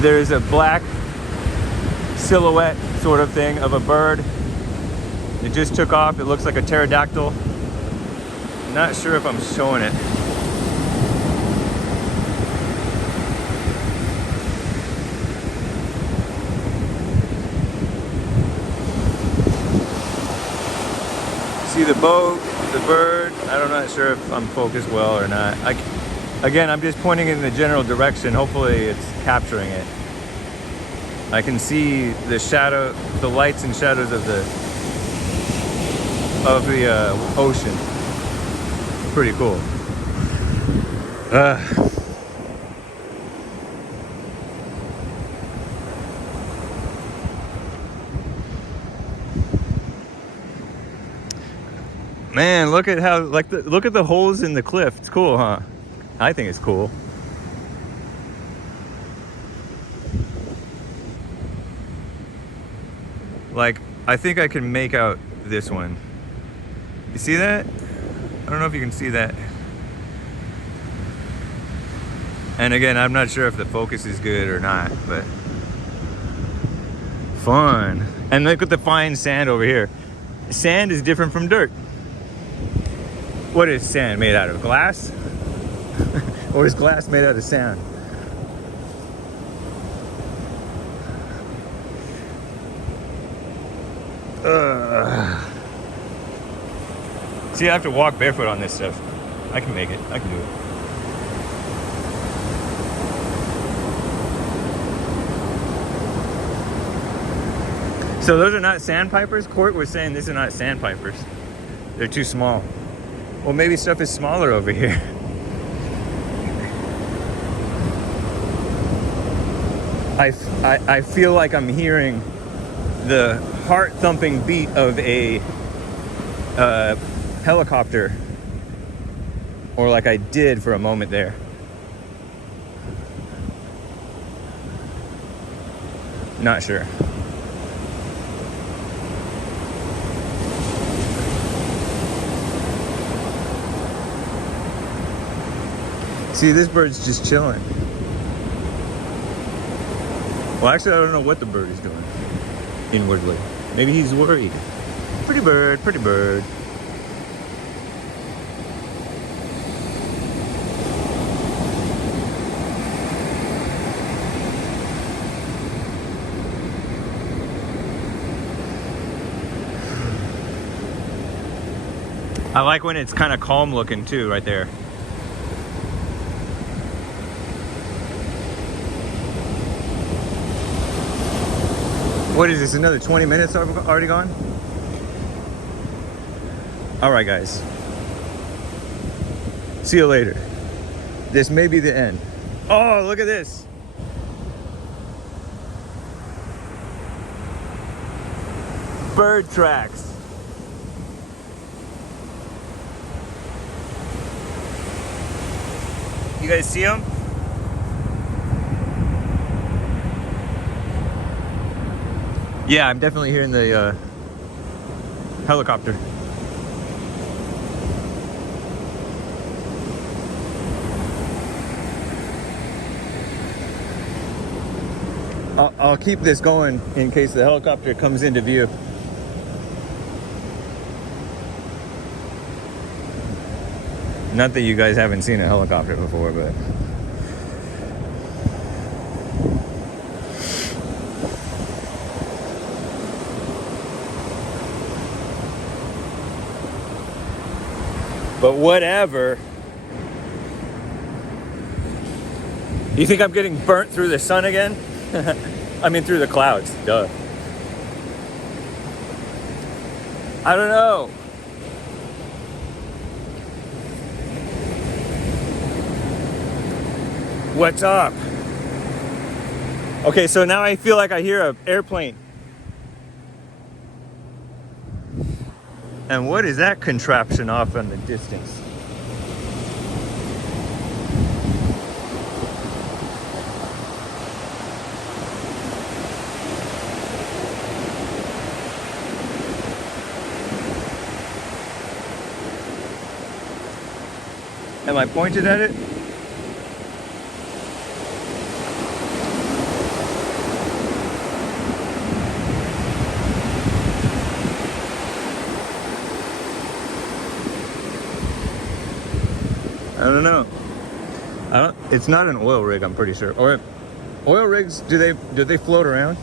There's a black silhouette sort of thing of a bird. It just took off. It looks like a pterodactyl. Not sure if I'm showing it. See the boat, the bird. I'm not sure if I'm focused well or not. Again, I'm just pointing in the general direction. Hopefully it's capturing it. I can see the shadow, the lights and shadows of the ocean. Pretty cool. Man, look at how look at the holes in the cliff. It's cool, huh? I think it's cool. Like, I think I can make out this one. You see that? I don't know if you can see that. And again, I'm not sure if the focus is good or not, but fun. And look at the fine sand over here. Sand is different from dirt. What is sand made out of? Glass? Or is glass made out of sand? See, I have to walk barefoot on this stuff. I can make it. I can do it. So those are not sandpipers? Court was saying these are not sandpipers. They're too small. Well, maybe stuff is smaller over here. I feel like I'm hearing the heart-thumping beat of a helicopter, or like I did for a moment there. Not sure. See, this bird's just chilling. Well, actually, I don't know what the bird is doing inwardly. Maybe he's worried. Pretty bird, pretty bird. I like when it's kind of calm looking too, right there. What is this, another 20 minutes already gone? All right, guys. See you later. This may be the end. Oh, look at this. Bird tracks. You guys see them? Yeah, I'm definitely hearing the helicopter. I'll keep this going in case the helicopter comes into view. Not that you guys haven't seen a helicopter before, but... But whatever. You think I'm getting burnt through the sun again? I mean, through the clouds, duh. I don't know. What's up? Okay, so now I feel like I hear an airplane. And what is that contraption off in the distance? Am I pointed at it? I don't know. It's not an oil rig, I'm pretty sure. Or oil rigs, do they float around?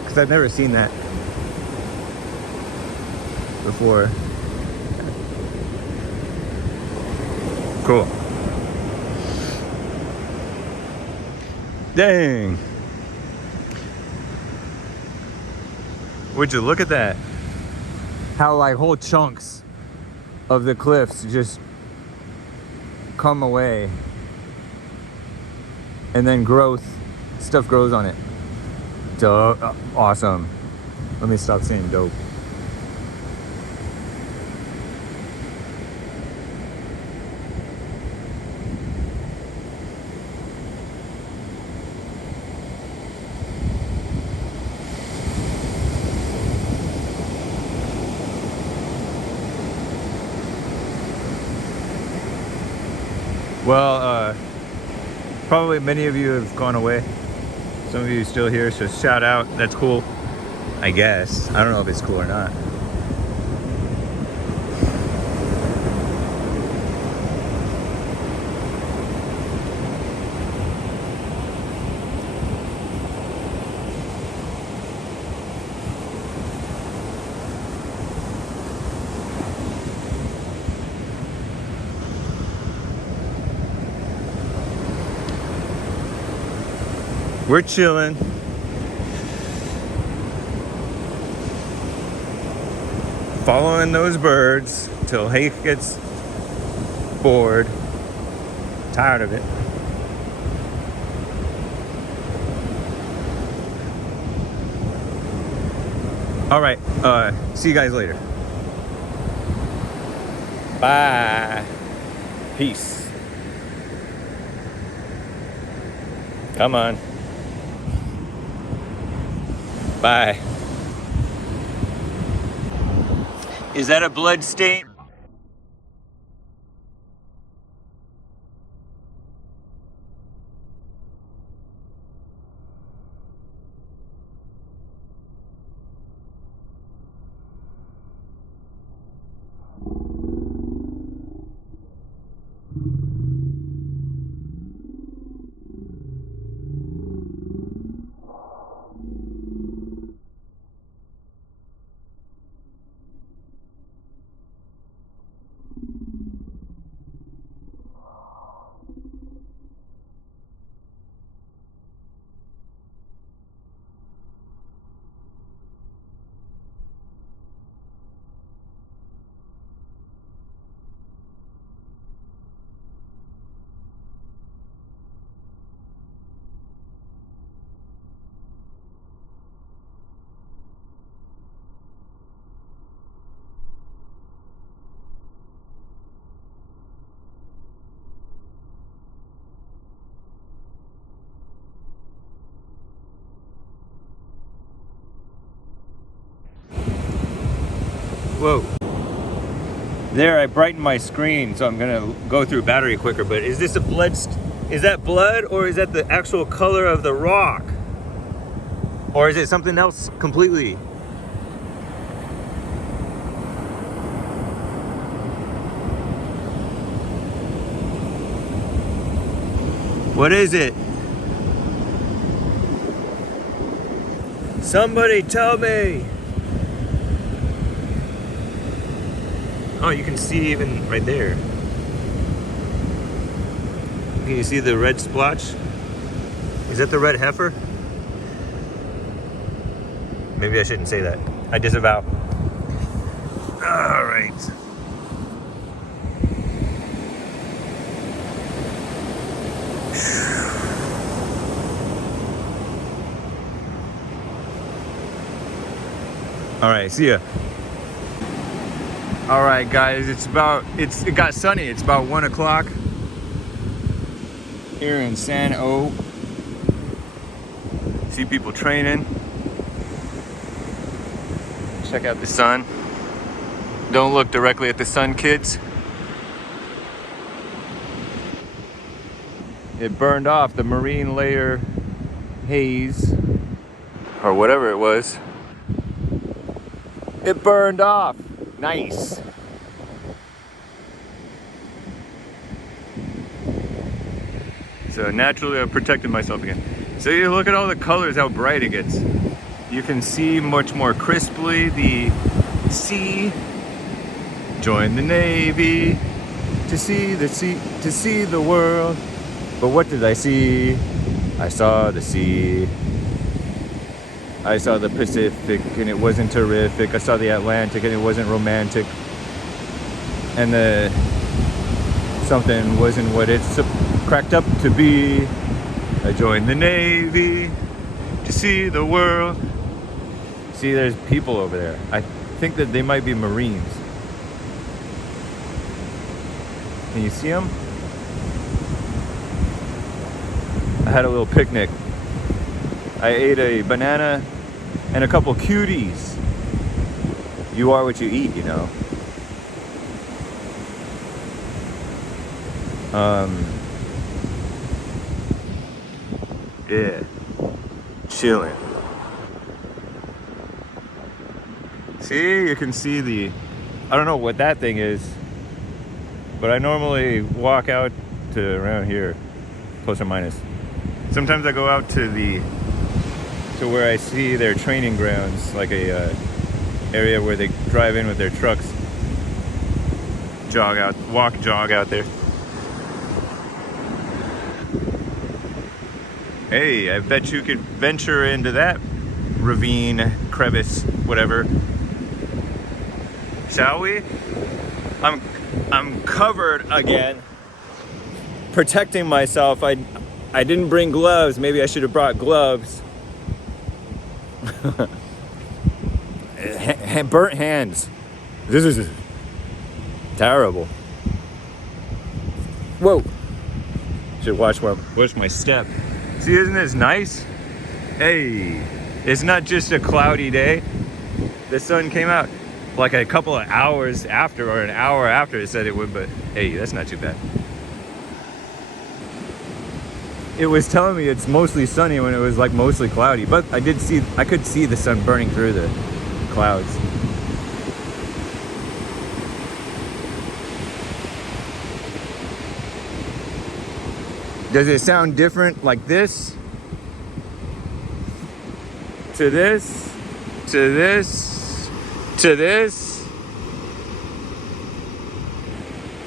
Because I've never seen that before. Cool. Dang. Would you look at that? How like whole chunks of the cliffs just come away, and then stuff grows on it. Awesome. Let me stop saying dope. Well, probably many of you have gone away. Some of you are still here, so shout out. That's cool, I guess. I don't know if it's cool or not. We're chilling. Following those birds till Hake gets bored, tired of it. All right, see you guys later. Bye. Peace. Come on. Bye. Is that a blood stain? Whoa. There, I brightened my screen, so I'm gonna go through battery quicker, but is this a blood, is that blood, or is that the actual color of the rock? Or is it something else completely? What is it? Somebody tell me! Oh, you can see even right there. Can you see the red splotch? Is that the red heifer? Maybe I shouldn't say that. I disavow. All right. All right, see ya. All right, guys, it got sunny. It's about 1 o'clock here in San O. See people training. Check out the sun. Don't look directly at the sun, kids. It burned off the marine layer haze, or whatever it was. It burned off. Nice. So naturally I protected myself again. So you look at all the colors, how bright it gets. You can see much more crisply the sea. Join the Navy to see the world. But what did I see? I saw the sea. I saw the Pacific and it wasn't terrific. I saw the Atlantic and it wasn't romantic. And the something wasn't what it's cracked up to be. I joined the Navy to see the world. See, there's people over there. I think that they might be Marines. Can you see them? I had a little picnic. I ate a banana and a couple cuties. You are what you eat, you know. Yeah, chilling. See, you can see the, I don't know what that thing is, but I normally walk out to around here, plus or minus. Sometimes I go out to where I see their training grounds, like a area where they drive in with their trucks, jog out there. Hey, I bet you could venture into that ravine, crevice, whatever. Shall we? I'm covered again, protecting myself. I didn't bring gloves. Maybe I should have brought gloves. Burnt hands. This is terrible. Whoa. Should watch my step. See, isn't this nice? Hey, it's not just a cloudy day. The sun came out like a couple of hours after, or an hour after it said it would, but hey, that's not too bad. It was telling me it's mostly sunny when it was like mostly cloudy, but I could see the sun burning through the clouds. Does it sound different like this? To this? To this? To this?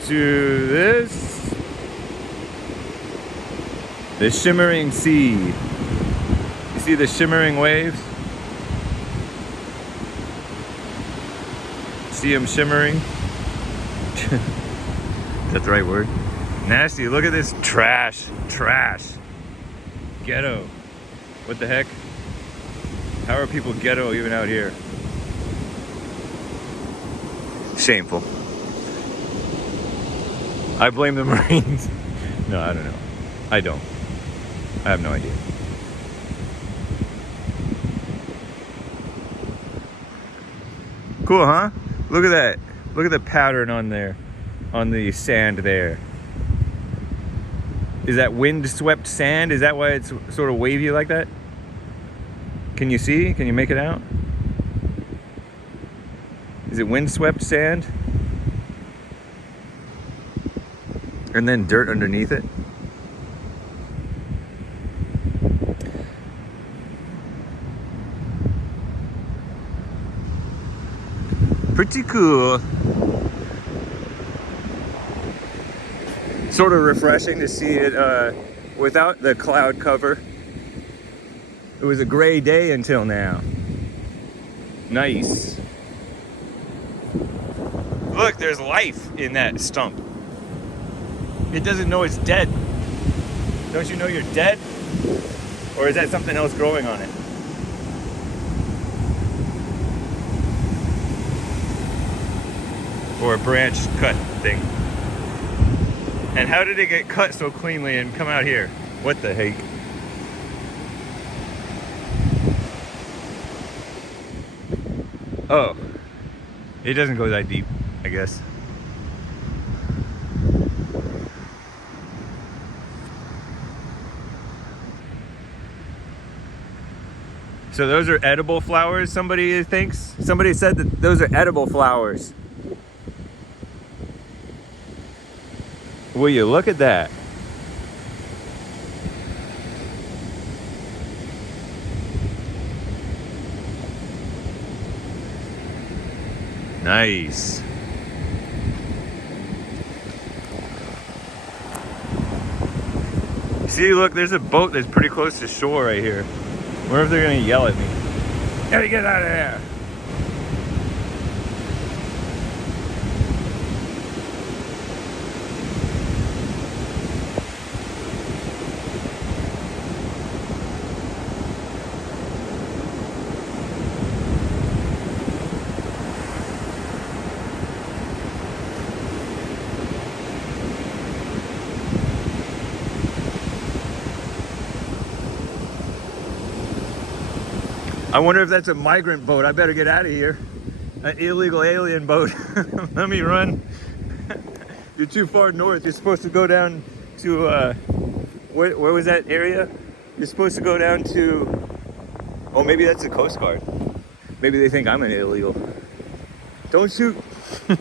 To this? The shimmering sea. You see the shimmering waves? See them shimmering? Is that the right word? Nasty. Look at this trash. Trash. Ghetto. What the heck? How are people ghetto even out here? Shameful. I blame the Marines. No, I don't know. I don't. I have no idea. Cool, huh? Look at that. Look at the pattern on there, on the sand there. Is that wind-swept sand? Is that why it's sort of wavy like that? Can you see? Can you make it out? Is it wind-swept sand? And then dirt underneath it? Pretty cool. Sort of refreshing to see it without the cloud cover. It was a gray day until now. Nice. Look, there's life in that stump. It doesn't know it's dead. Don't you know you're dead? Or is that something else growing on it? Or a branch cut thing. And how did it get cut so cleanly and come out here? What the heck? Oh, it doesn't go that deep, I guess. So those are edible flowers, somebody thinks? Somebody said that those are edible flowers. Will you look at that? Nice. See, look, there's a boat that's pretty close to shore right here. Wonder if they're gonna yell at me. Hey, get out of there! I wonder if that's a migrant boat. I better get out of here. An illegal alien boat. Let me run. You're too far north. You're supposed to go down to, where was that area? You're supposed to go down to, oh, maybe that's the Coast Guard. Maybe they think I'm an illegal. Don't shoot. You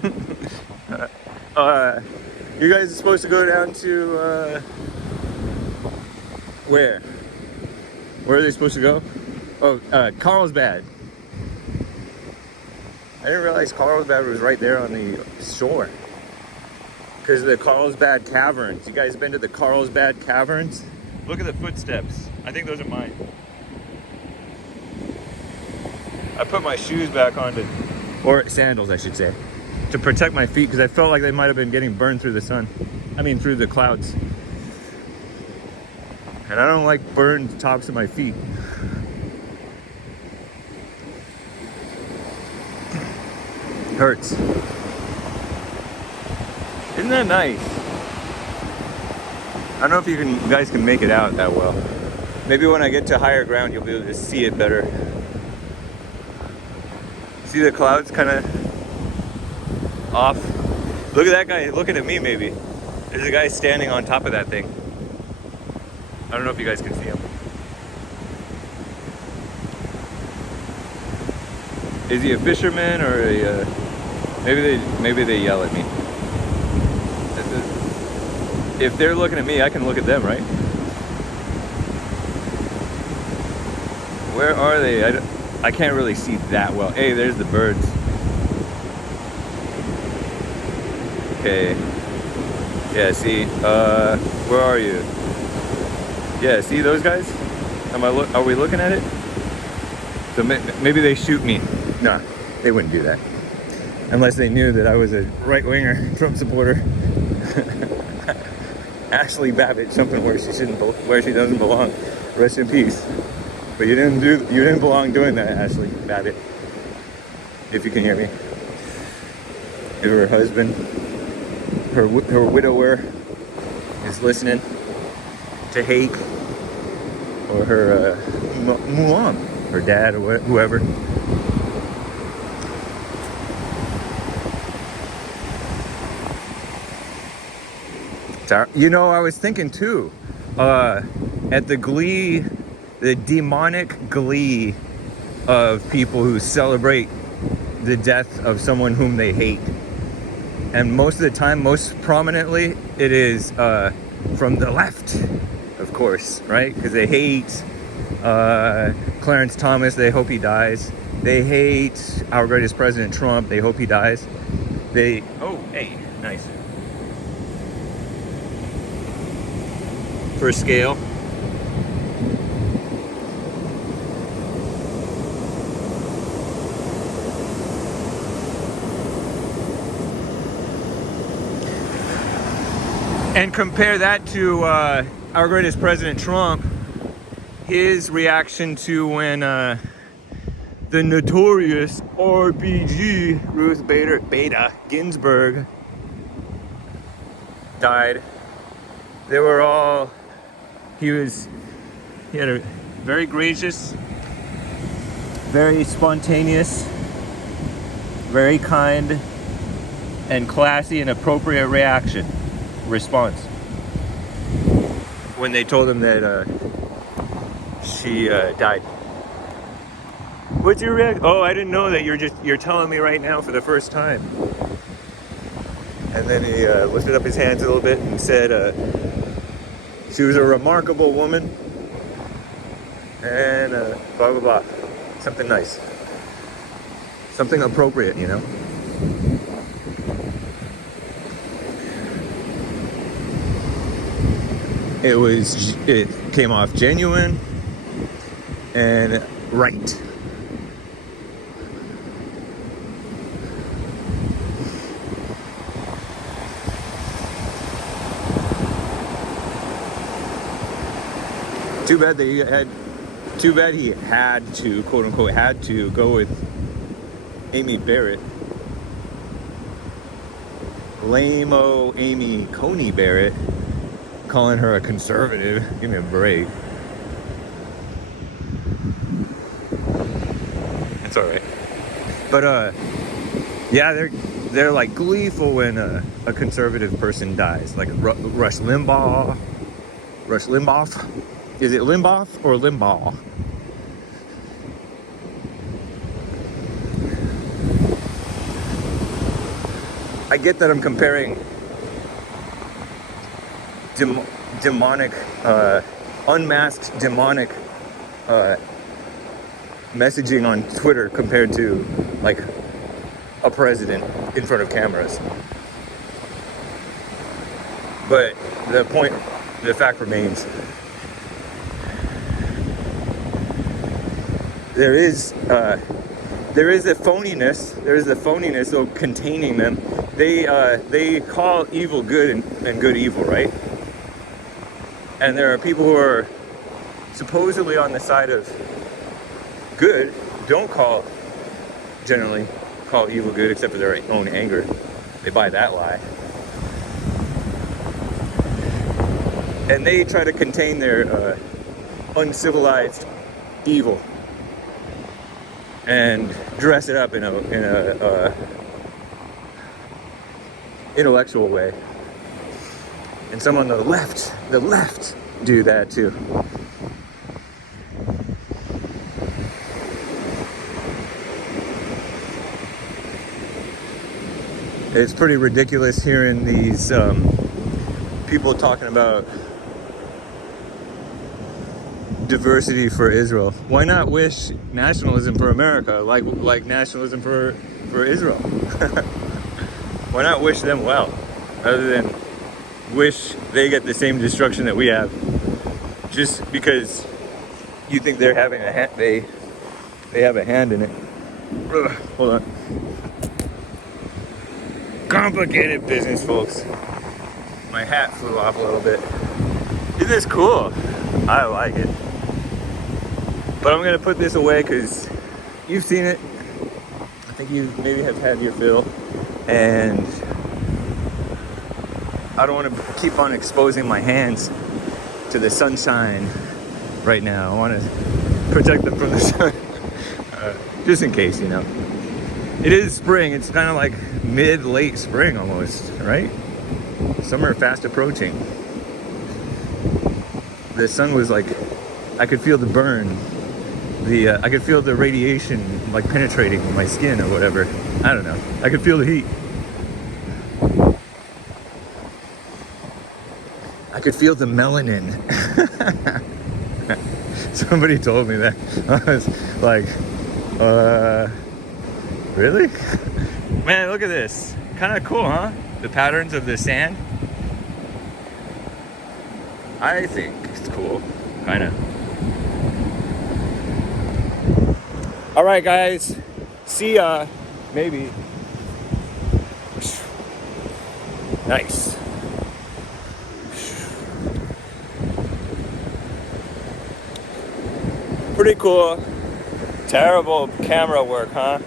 guys are supposed to go down to, where? Where are they supposed to go? Oh, Carlsbad. I didn't realize Carlsbad was right there on the shore. Because of the Carlsbad Caverns. You guys been to the Carlsbad Caverns? Look at the footsteps. I think those are mine. I put my shoes back on to, or sandals I should say, to protect my feet because I felt like they might have been getting burned through the sun. I mean through the clouds. And I don't like burned tops of my feet. Hurts. Isn't that nice? I don't know if you guys can make it out that well. Maybe when I get to higher ground, you'll be able to see it better. See the clouds kind of off? Look at that guy looking at me maybe. There's a guy standing on top of that thing. I don't know if you guys can see him. Is he a fisherman or a, maybe they yell at me. If they're looking at me, I can look at them, right? Where are they? I can't really see that well. Hey, there's the birds. Okay. Yeah, see, where are you? Yeah, see those guys? Are we looking at it? So maybe they shoot me. No, they wouldn't do that. Unless they knew that I was a right-winger Trump supporter. Ashley Babbitt, something where she doesn't belong. Rest in peace. But you didn't belong doing that, Ashley Babbitt. If you can hear me. If her husband, her widower, is listening to hate, or her mom, her dad, or whoever. You know, I was thinking too, at the glee, the demonic glee of people who celebrate the death of someone whom they hate. And most of the time, most prominently, it is from the left, of course, right? Because they hate Clarence Thomas, they hope he dies. They hate our greatest president, Trump, they hope he dies. Oh, hey, nice. For scale. And compare that to our greatest president, Trump, his reaction to when the notorious RBG, Ruth Bader Ginsburg, died. They were all, he had a very gracious, very spontaneous, very kind, and classy and appropriate response when they told him that she died. What's your reaction? Oh, I didn't know that. You're telling me right now for the first time. And then he lifted up his hands a little bit and said she was a remarkable woman and blah blah blah. Something nice, something appropriate, you know. It came off genuine and right. Too bad he had to, quote unquote, had to go with Amy Barrett. Lame-o Amy Coney Barrett, calling her a conservative. Give me a break. It's all right. But yeah, they're like gleeful when a conservative person dies, like Rush Limbaugh. Is it Limbaugh or Limbaugh? I get that I'm comparing demonic, unmasked demonic messaging on Twitter compared to like a president in front of cameras. But the fact remains, there is a phoniness. There is a phoniness of containing them. They call evil good and good evil, right? And there are people who are supposedly on the side of good, don't generally call evil good, except for their own anger. They buy that lie. And they try to contain their uncivilized evil and dress it up in a intellectual way. And some on the left do that too. It's pretty ridiculous hearing these people talking about diversity for Israel. Why not wish nationalism for America like nationalism for Israel? Why not wish them well, rather than wish they get the same destruction that we have, just because you think they're having a hand, they have a hand in it. Ugh, hold on. Complicated business, folks. My hat flew off a little bit. Isn't this cool? I like it. But I'm gonna put this away because you've seen it. I think you maybe have had your fill, and I don't want to keep on exposing my hands to the sunshine right now. I want to protect them from the sun, just in case, you know. It is spring. It's kind of like mid-late spring almost, right? Summer fast approaching. The sun was like, I could feel the burn. I could feel the radiation like penetrating my skin or whatever. I don't know. I could feel the heat. I could feel the melanin. Somebody told me that. I was like, really? Man, look at this. Kind of cool, huh? The patterns of the sand. I think it's cool. Kind of. All right, guys. See ya. Maybe. Nice. Pretty cool. Terrible camera work, huh?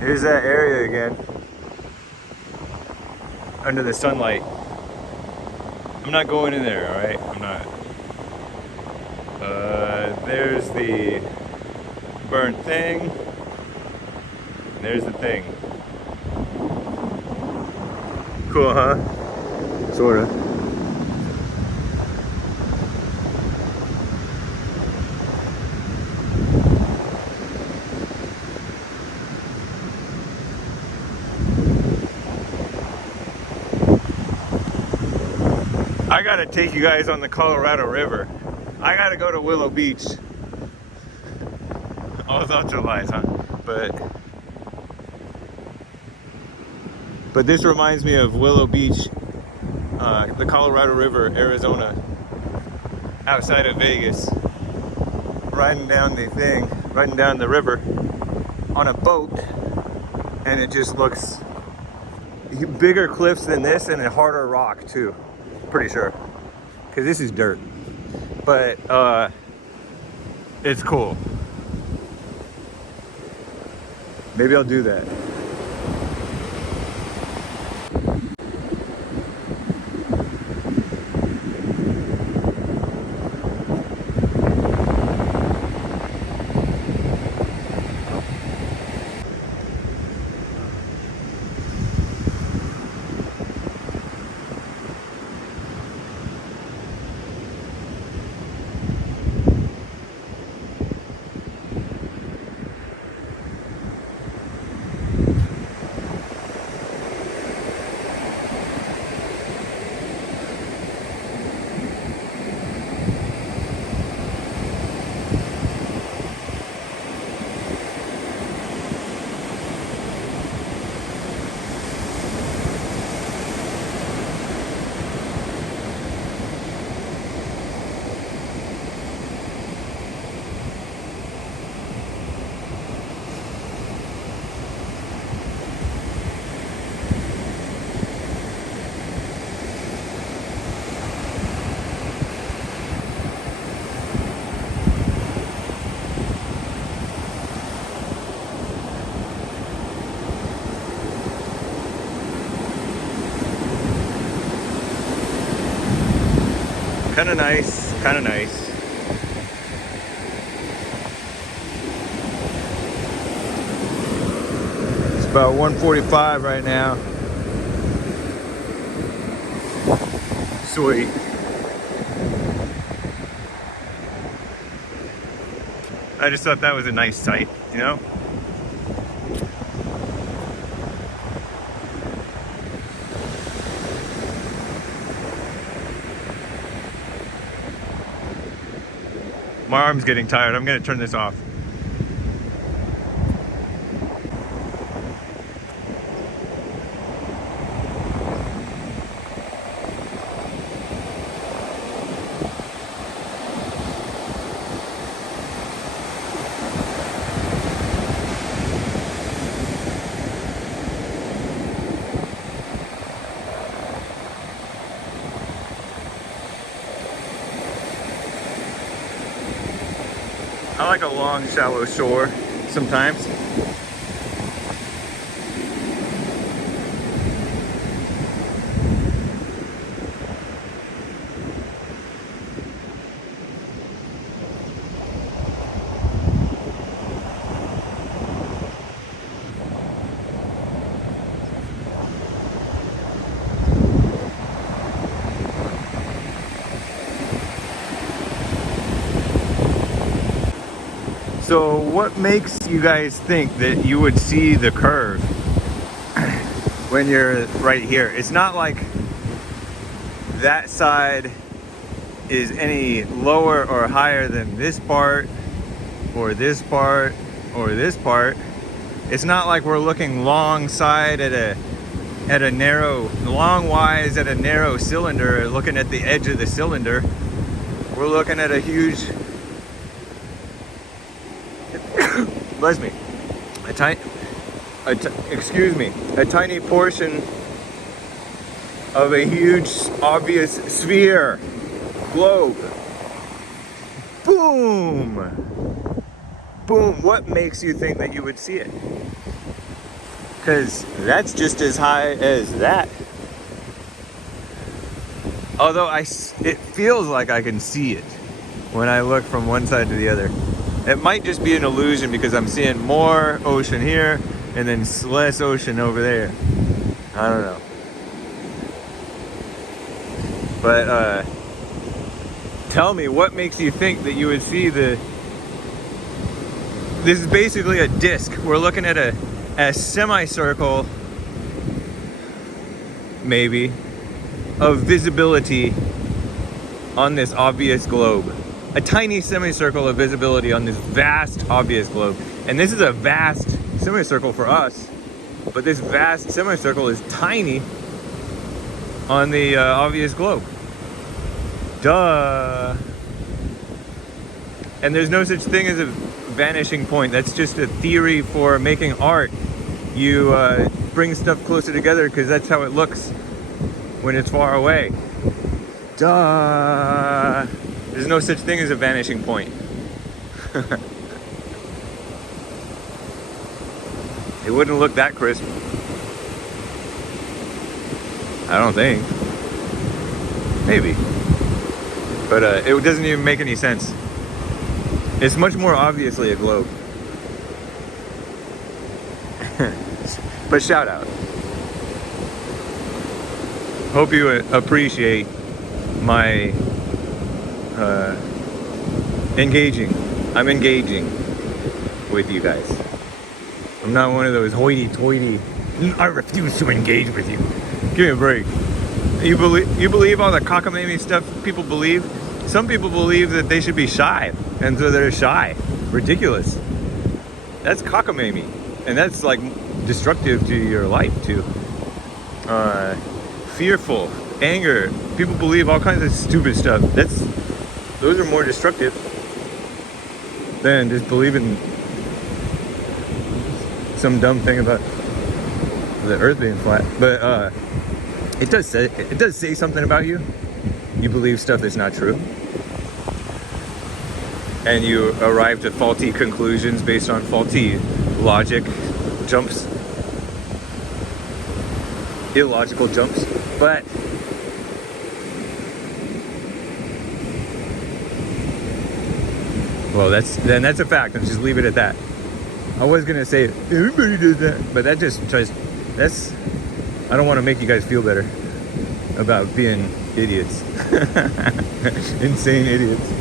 Here's that area again. Under the sunlight. I'm not going in there, alright? I'm not. There's the burnt thing. There's the thing. Cool, huh? Sorta. I gotta take you guys on the Colorado River. I gotta go to Willow Beach. All thoughts are lies, huh? But this reminds me of Willow Beach, the Colorado River, Arizona, outside of Vegas. Riding down the river on a boat, and it just looks bigger cliffs than this and a harder rock too. Pretty sure, because this is dirt, but it's cool. Maybe I'll do that. Kind of nice, kind of nice. It's about 1:45 right now. Sweet. I just thought that was a nice sight, you know? My arm's getting tired. I'm gonna turn this off. I like a long, shallow shore sometimes. So what makes you guys think that you would see the curve when you're right here? It's not like that side is any lower or higher than this part or this part or this part. It's not like we're looking long side at a narrow, long wise at a narrow cylinder, looking at the edge of the cylinder. We're looking at a huge, bless me, excuse me, a tiny portion of a huge obvious sphere, globe. Boom! Boom! What makes you think that you would see it? Because that's just as high as that. Although it feels like I can see it when I look from one side to the other. It might just be an illusion because I'm seeing more ocean here and then less ocean over there. I don't know. But tell me, what makes you think that you would see this is basically a disc. We're looking at a semicircle, maybe, of visibility on this obvious globe. A tiny semicircle of visibility on this vast, obvious globe. And this is a vast semicircle for us, but this vast semicircle is tiny on the obvious globe. Duh. And there's no such thing as a vanishing point. That's just a theory for making art. You bring stuff closer together because that's how it looks when it's far away. Duh. There's no such thing as a vanishing point. It wouldn't look that crisp. I don't think. Maybe. But it doesn't even make any sense. It's much more obviously a globe. But shout out. Hope you appreciate my engaging. I'm engaging with you guys. I'm not one of those hoity-toity, I refuse to engage with you. Give me a break. You believe all the cockamamie stuff people believe? Some people believe that they should be shy, and so they're shy. Ridiculous. That's cockamamie, and that's like destructive to your life too. Fearful, anger. People believe all kinds of stupid stuff. Those are more destructive than just believing some dumb thing about the earth being flat. But it does say something about you. You believe stuff that's not true, and you arrive to faulty conclusions based on faulty logic jumps, illogical jumps. But Well, that's a fact. Let's just leave it at that. I was gonna say everybody does that, but that just tries. That's. I don't want to make you guys feel better about being idiots, insane idiots.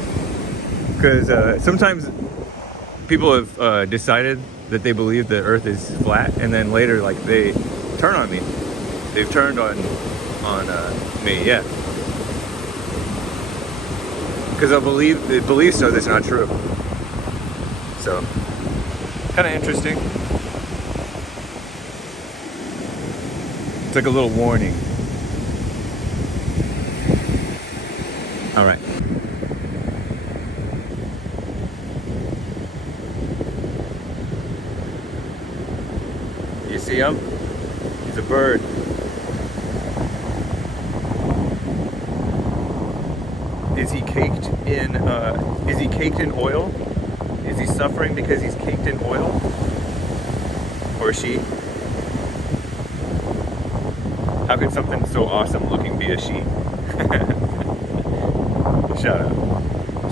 Because sometimes people have decided that they believe the Earth is flat, and then later, like, they turn on me. They've turned on me, yeah. Because I believe so. That's not true. So, kind of interesting. It's like a little warning. All right. You see him? He's a bird. Is he caked in? Is he caked in oil? Is he suffering because he's caked in oil? Or she? How could something so awesome looking be a she? Shout out.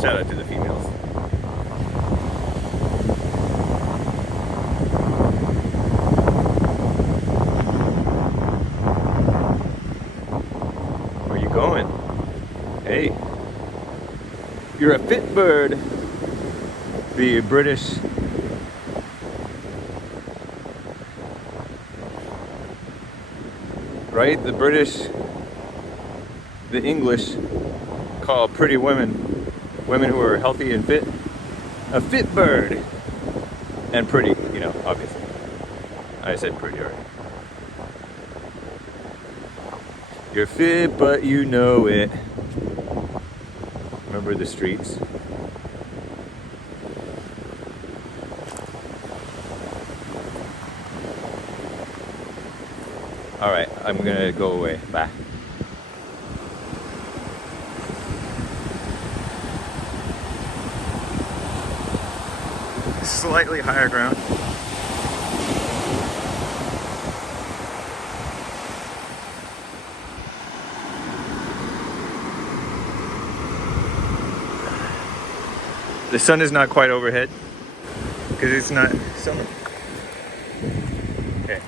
Shout out to the females. Where you going? Hey. You're a fit bird. The British. Right? The British, the English call pretty women, women who are healthy and fit, a fit bird. And pretty, you know, obviously. I said pretty already. You're fit, but you know it. Remember the streets? Alright, I'm gonna go away. Bye. Slightly higher ground. The sun is not quite overhead because it's not summer. Okay.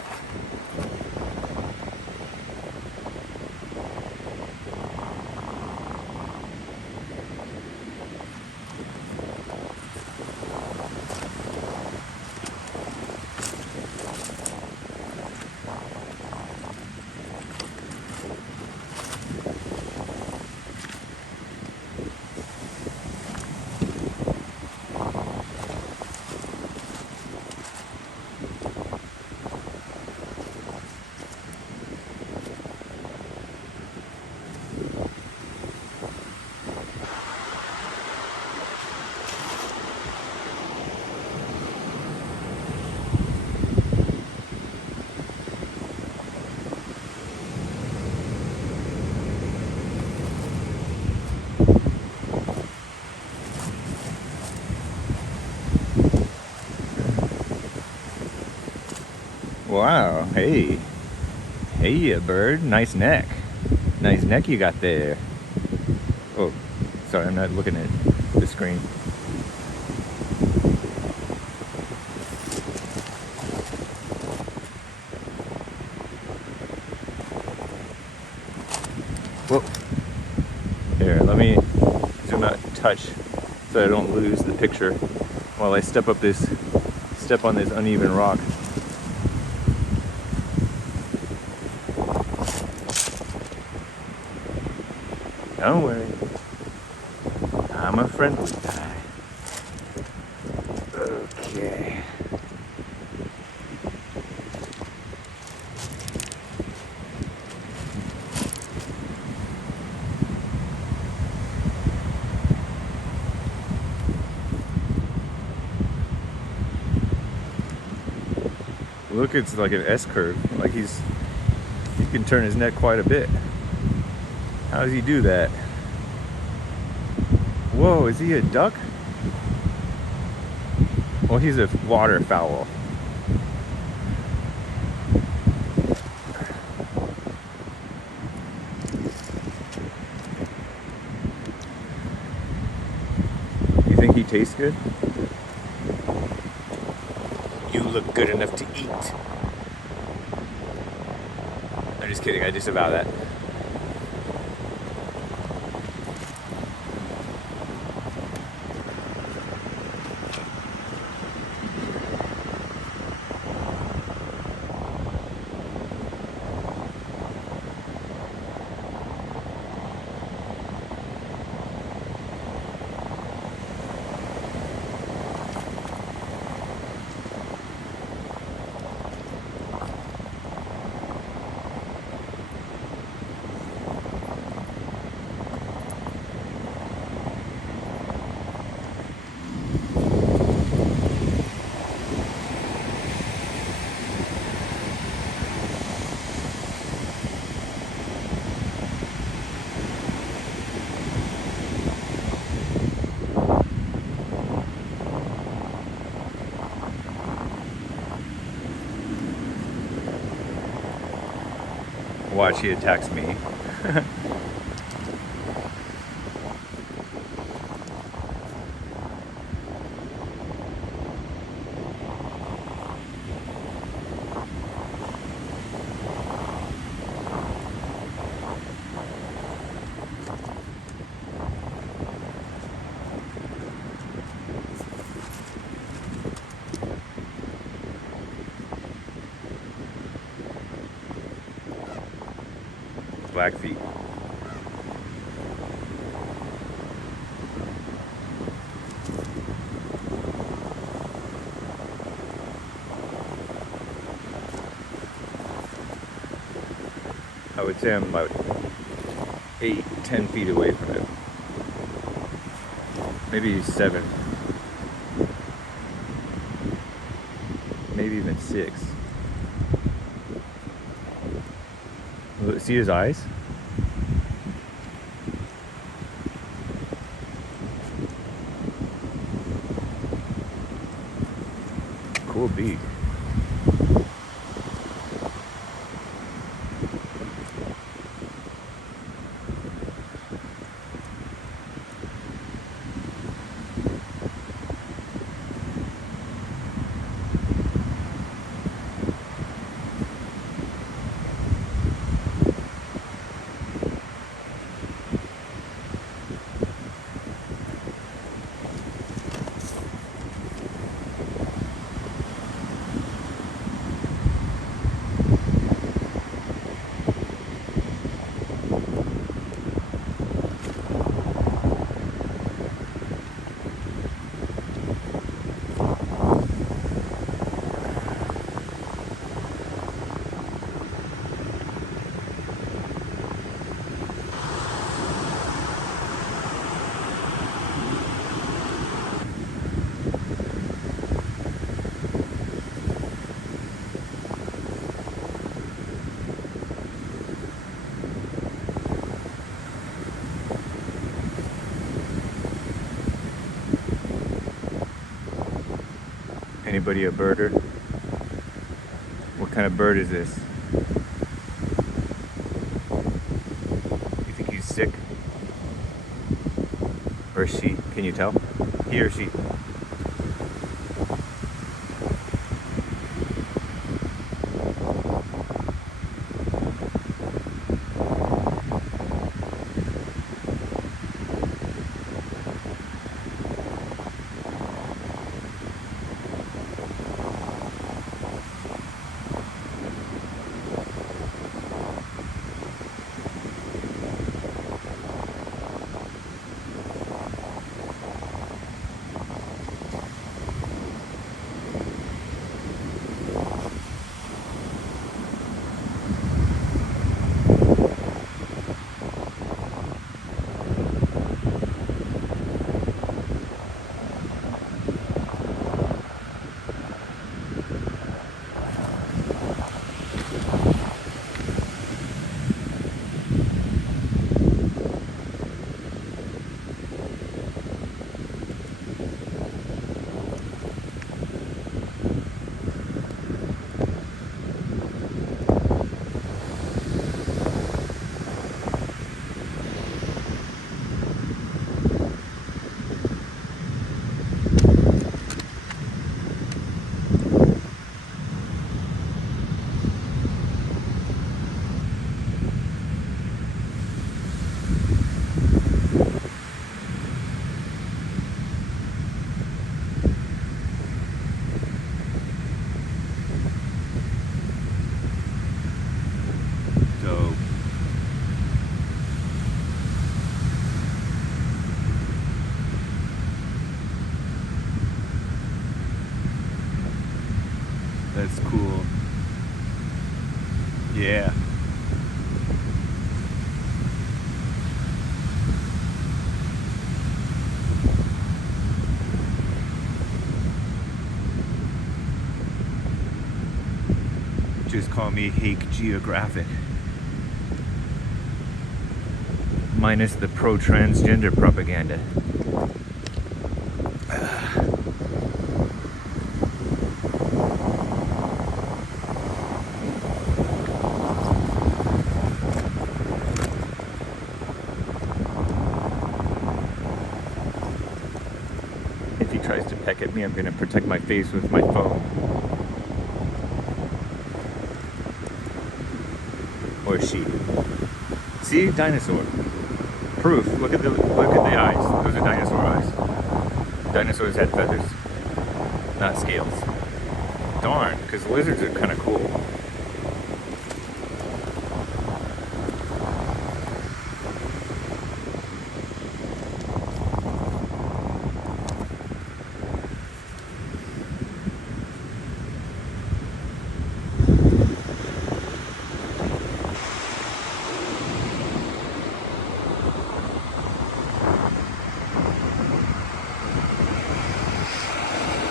Wow, hey. Hey, a bird. Nice neck. Nice neck you got there. Oh, sorry, I'm not looking at the screen. Whoa. Here, let me zoom out a touch so I don't lose the picture while I step on this uneven rock. Don't worry, I'm a friendly guy. Okay. Look, it's like an S curve. Like he can turn his neck quite a bit. How does he do that? Whoa, is he a duck? Well, he's a waterfowl. You think he taste good? You look good enough to eat. I'm just kidding, I disavow that. Watch, he attacks me. Blackfeet. I would say I'm about 8-10 feet away from it. Maybe 7. Maybe even 6. Look, see his eyes? Cool beak. Anybody a birder? What kind of bird is this? You think he's sick? Or she? Can you tell? He or she? that's cool. Yeah. Just call me Hake Geographic. Minus the pro-transgender propaganda. If he tries to peck at me, I'm gonna protect my face with my phone. Or she. See? Dinosaur. Proof. Look at the eyes. Those are dinosaur eyes. Dinosaurs had feathers, not scales. Darn, because lizards are kind of cool.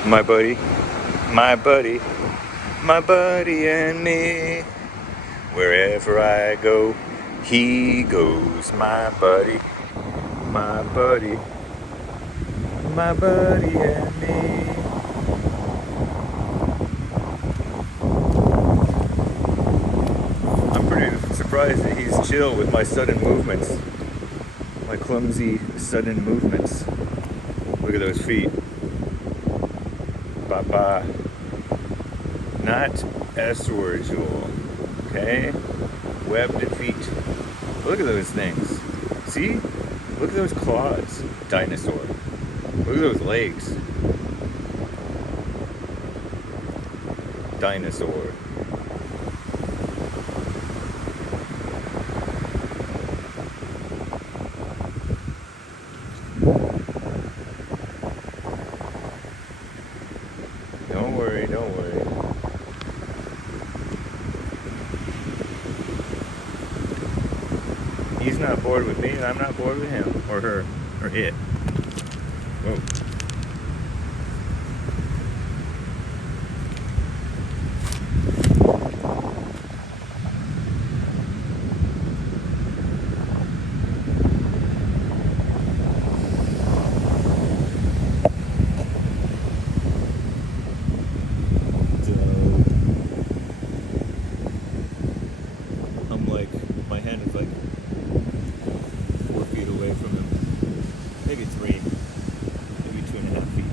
My buddy, my buddy, my buddy and me. Wherever I go, he goes. My buddy, my buddy, my buddy and me. I'm pretty surprised that he's chill with my sudden movements. My clumsy, sudden movements. Look at those feet. Baba. Not S-word, Jewel. Okay? Webbed feet. Look at those things. See? Look at those claws. Dinosaur. Look at those legs. Dinosaur. Don't worry, don't worry. He's not bored with me, and I'm not bored with him, or her, or it. Whoa. I'm like, my hand is like 4 feet away from him. Maybe 3. Maybe 2.5 feet.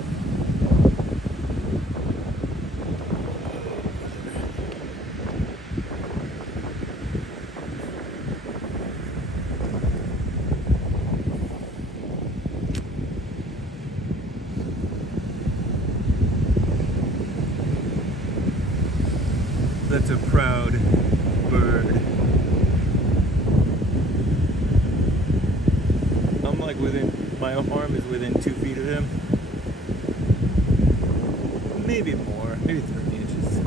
That's a proud bird. I'm like my arm is within 2 feet of him. Maybe more, maybe 30 inches.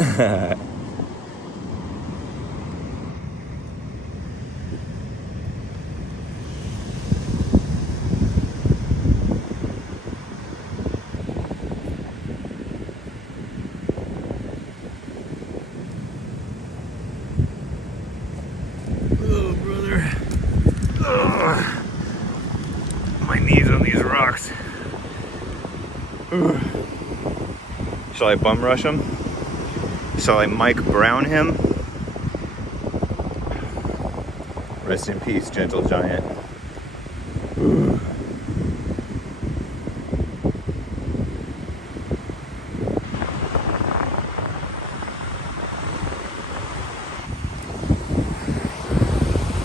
Okay. Oh, brother. Oh, my knees on these rocks. Ugh. Shall I bum rush him? Shall I Mike Brown him? Rest in peace, gentle giant. Ugh.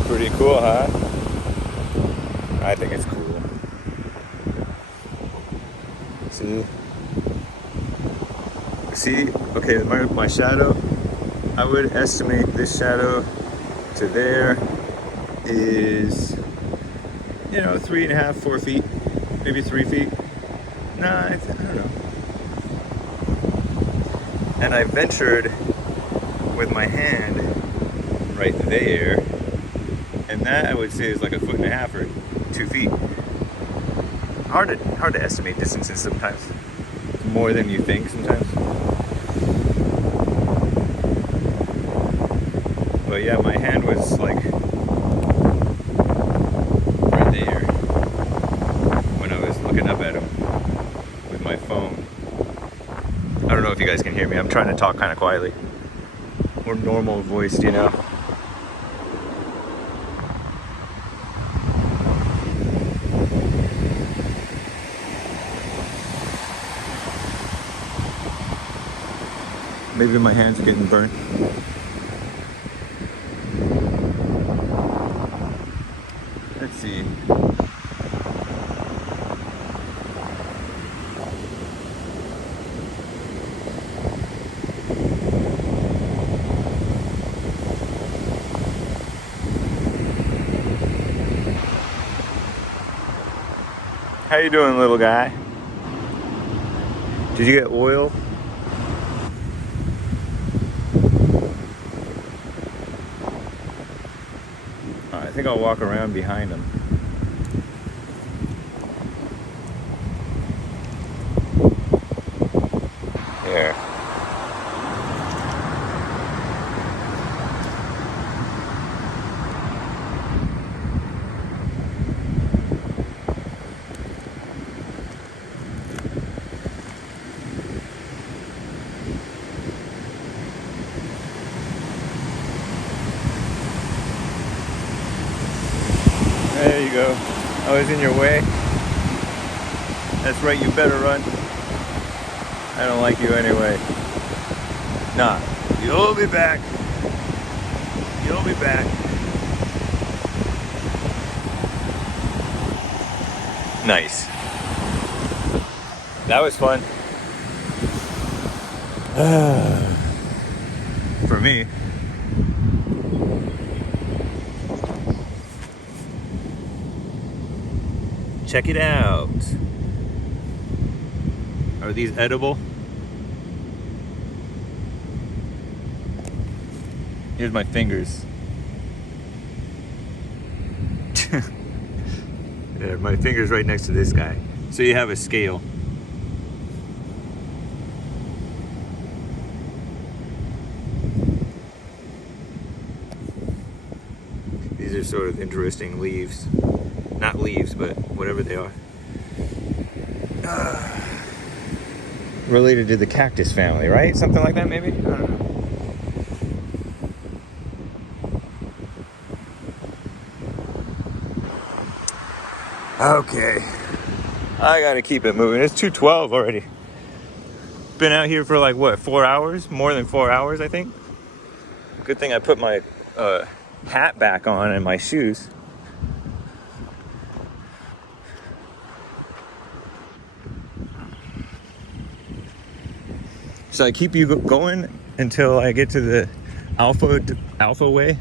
Pretty cool, huh? I think it's cool. See? See, okay, my shadow, I would estimate this shadow to there is, you know, 3.5, 4 feet, maybe 3 feet. Nah, I don't know. And I ventured with my hand right there, and that I would say is like 1.5 feet or 2 feet. Hard to estimate distances sometimes. More than you think sometimes. But yeah, my hand was like right there when I was looking up at him with my phone. I don't know if you guys can hear me. I'm trying to talk kind of quietly. More normal voiced, you know. Maybe my hands are getting burnt. Let's see. How you doing, little guy? Did you get oil? I think I'll walk around behind him. There. There you go. I was in your way. That's right, you better run. I don't like you anyway. Nah, you'll be back. You'll be back. Nice. That was fun. For me. Check it out. Are these edible? Here's my fingers. Yeah, my finger's right next to this guy. So you have a scale. These are sort of interesting leaves. Not leaves, but whatever they are. Related to the cactus family, right? Something like that, maybe? I don't know. Okay. I gotta keep it moving. It's 2:12 already. Been out here for like, what, 4 hours? More than 4 hours, I think. Good thing I put my hat back on and my shoes. So I keep you going until I get to the Alpha way.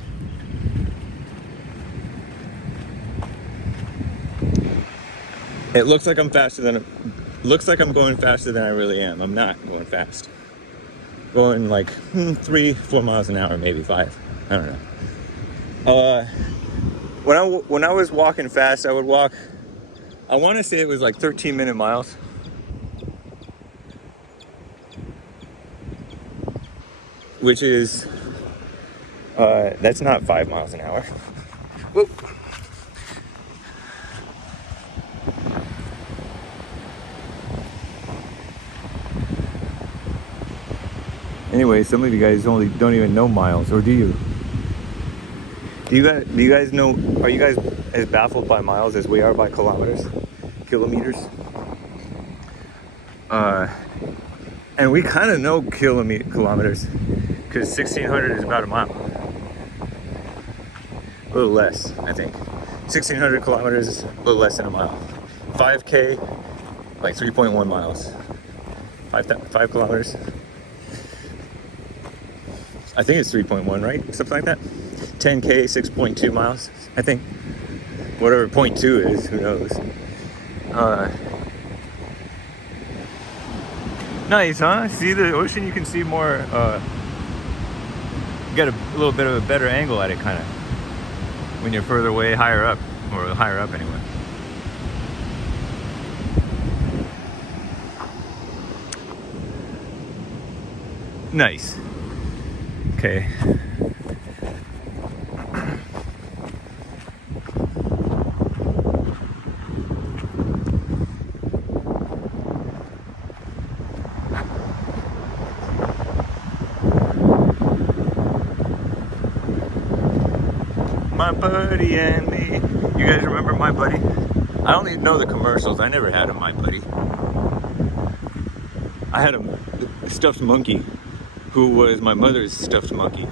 It looks like I'm going faster than I really am. I'm not going fast. Going like 3-4 miles an hour, maybe 5. I don't know. When I was walking fast, I would walk. I want to say it was like 13-minute miles. Which is, that's not 5 miles an hour. Whoop. Anyway, some of you guys don't even know miles, or do you? Do you guys know? Are you guys as baffled by miles as we are by kilometers? And we kind of know kilometers, because 1,600 is about a mile. A little less, I think. 1,600 kilometers is a little less than a mile. 5K, like 3.1 miles. 5 kilometers, I think it's 3.1, right? Something like that. 10K, 6.2 miles, I think. Whatever point 2 is, who knows. Nice, huh? See the ocean, you can see more, you get a little bit of a better angle at it, kind of, when you're further away, higher up, or higher up anyway. Nice. Okay. My buddy and me. You guys remember My Buddy? I only know the commercials. I never had a My Buddy. I had a stuffed monkey who was my mother's stuffed monkey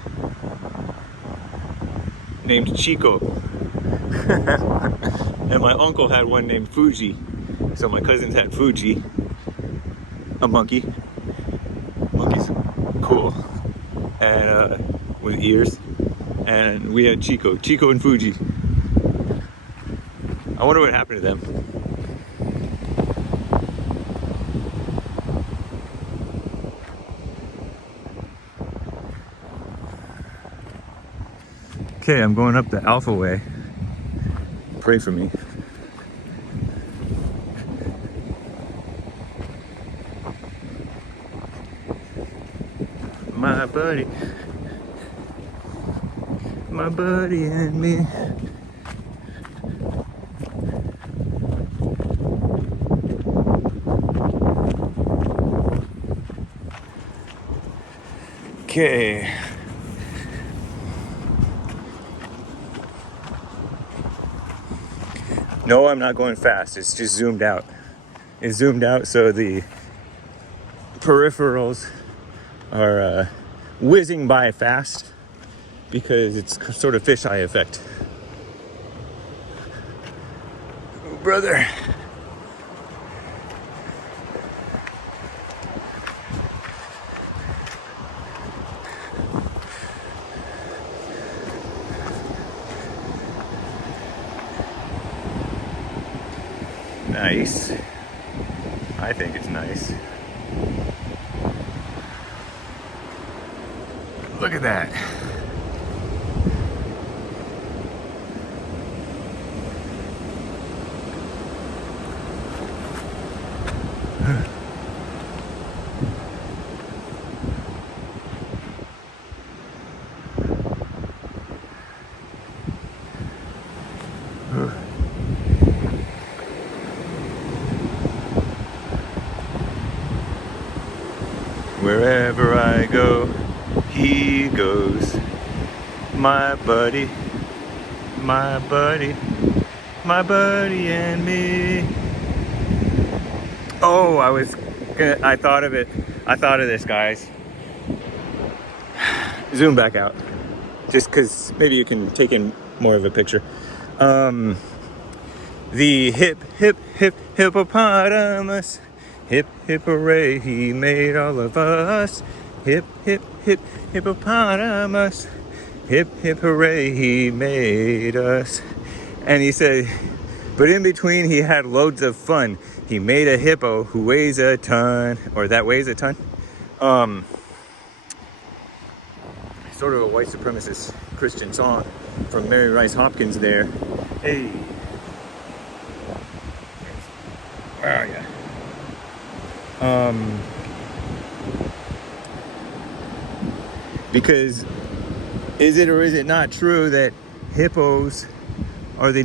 named Chico. And my uncle had one named Fuji. So my cousins had Fuji, a monkey. Monkey's cool. And with ears. And we had Chico and Fuji. I wonder what happened to them. Okay, I'm going up the Alpha Way. Pray for me. My buddy and me. Okay. No, I'm not going fast. It's just zoomed out. It's zoomed out so the peripherals are whizzing by fast because it's sort of fisheye effect. Oh, brother. Nice. I think it's nice. Look at that. Wherever I go, he goes. My buddy and me. Oh, I thought of it. I thought of this, guys. Zoom back out. Just because maybe you can take in more of a picture. The hippopotamus. Hip, hip, hooray, he made all of us. Hip, hip, hippopotamus. Hip, hip, hooray, he made us. And he said, but in between he had loads of fun. He made a hippo who weighs a ton, or that weighs a ton. Sort of a white supremacist Christian song from Mary Rice Hopkins there. Hey. Oh, yeah. Because is it or is it not true that hippos are the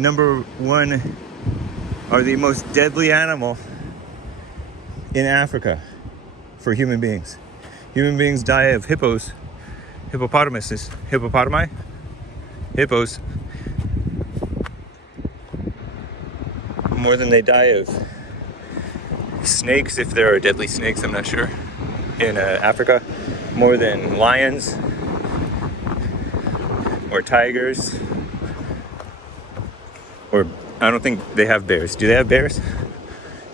most deadly animal in Africa for human beings? Human beings die of hippos, hippopotami, hippos, more than they die of snakes, if there are deadly snakes, I'm not sure, in Africa, more than lions or tigers, or I don't think they have bears. Do they have bears?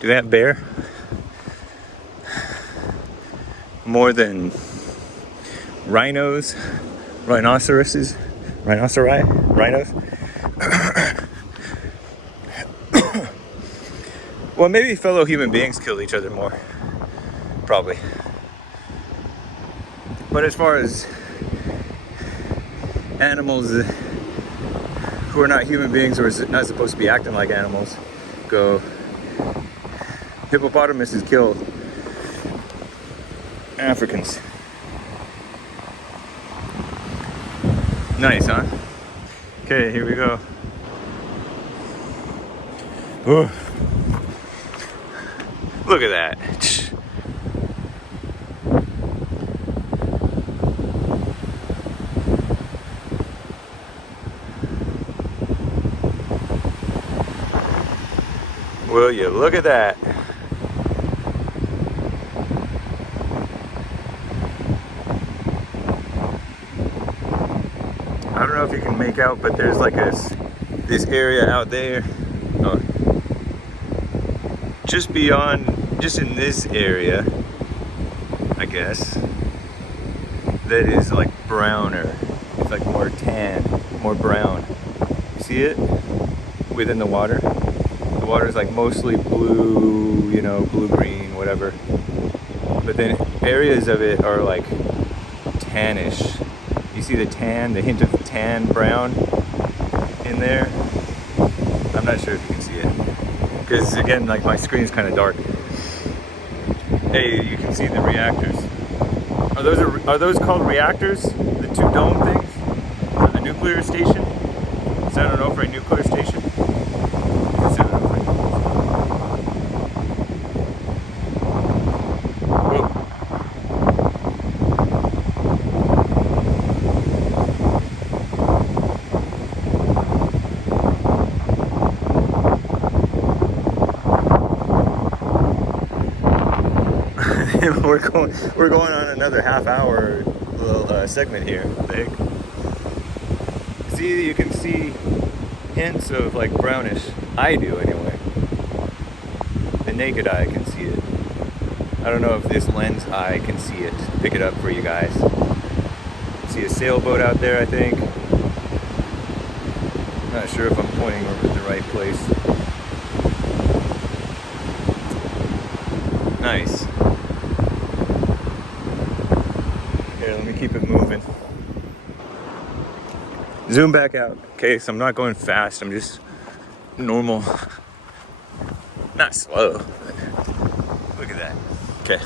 Do they have bear? rhinos, rhinoceroses, rhinos. Well, maybe fellow human beings kill each other more, probably. But as far as animals who are not human beings or are not supposed to be acting like animals go, hippopotamuses kill Africans. Nice, huh? Okay, here we go. Ooh. Look at that. Will you look at that? I don't know if you can make out, but there's like this area out there. Oh. Just beyond, just in this area, I guess, that is like browner. It's like more tan, more brown. You see it? Within the water. The water is like mostly blue, you know, blue-green, whatever. But then areas of it are like tannish. You see the tan, the hint of tan brown in there? I'm not sure if you can see it. Because again, like my screen is kind of dark. Hey, you can see the reactors. Are those called reactors? The two dome things? For the nuclear station? San Onofre nuclear station? San Onofre. Whoa. we're going on another half-hour little segment here. See, you can see hints of like brownish. I do anyway. The naked eye can see it. I don't know if this lens eye can see it. Pick it up for you guys. See a sailboat out there, I think. Not sure if I'm pointing over to the right place. Nice. Here, let me keep it moving. Zoom back out. Okay, so I'm not going fast. I'm just normal. Not slow. Look at that. Okay.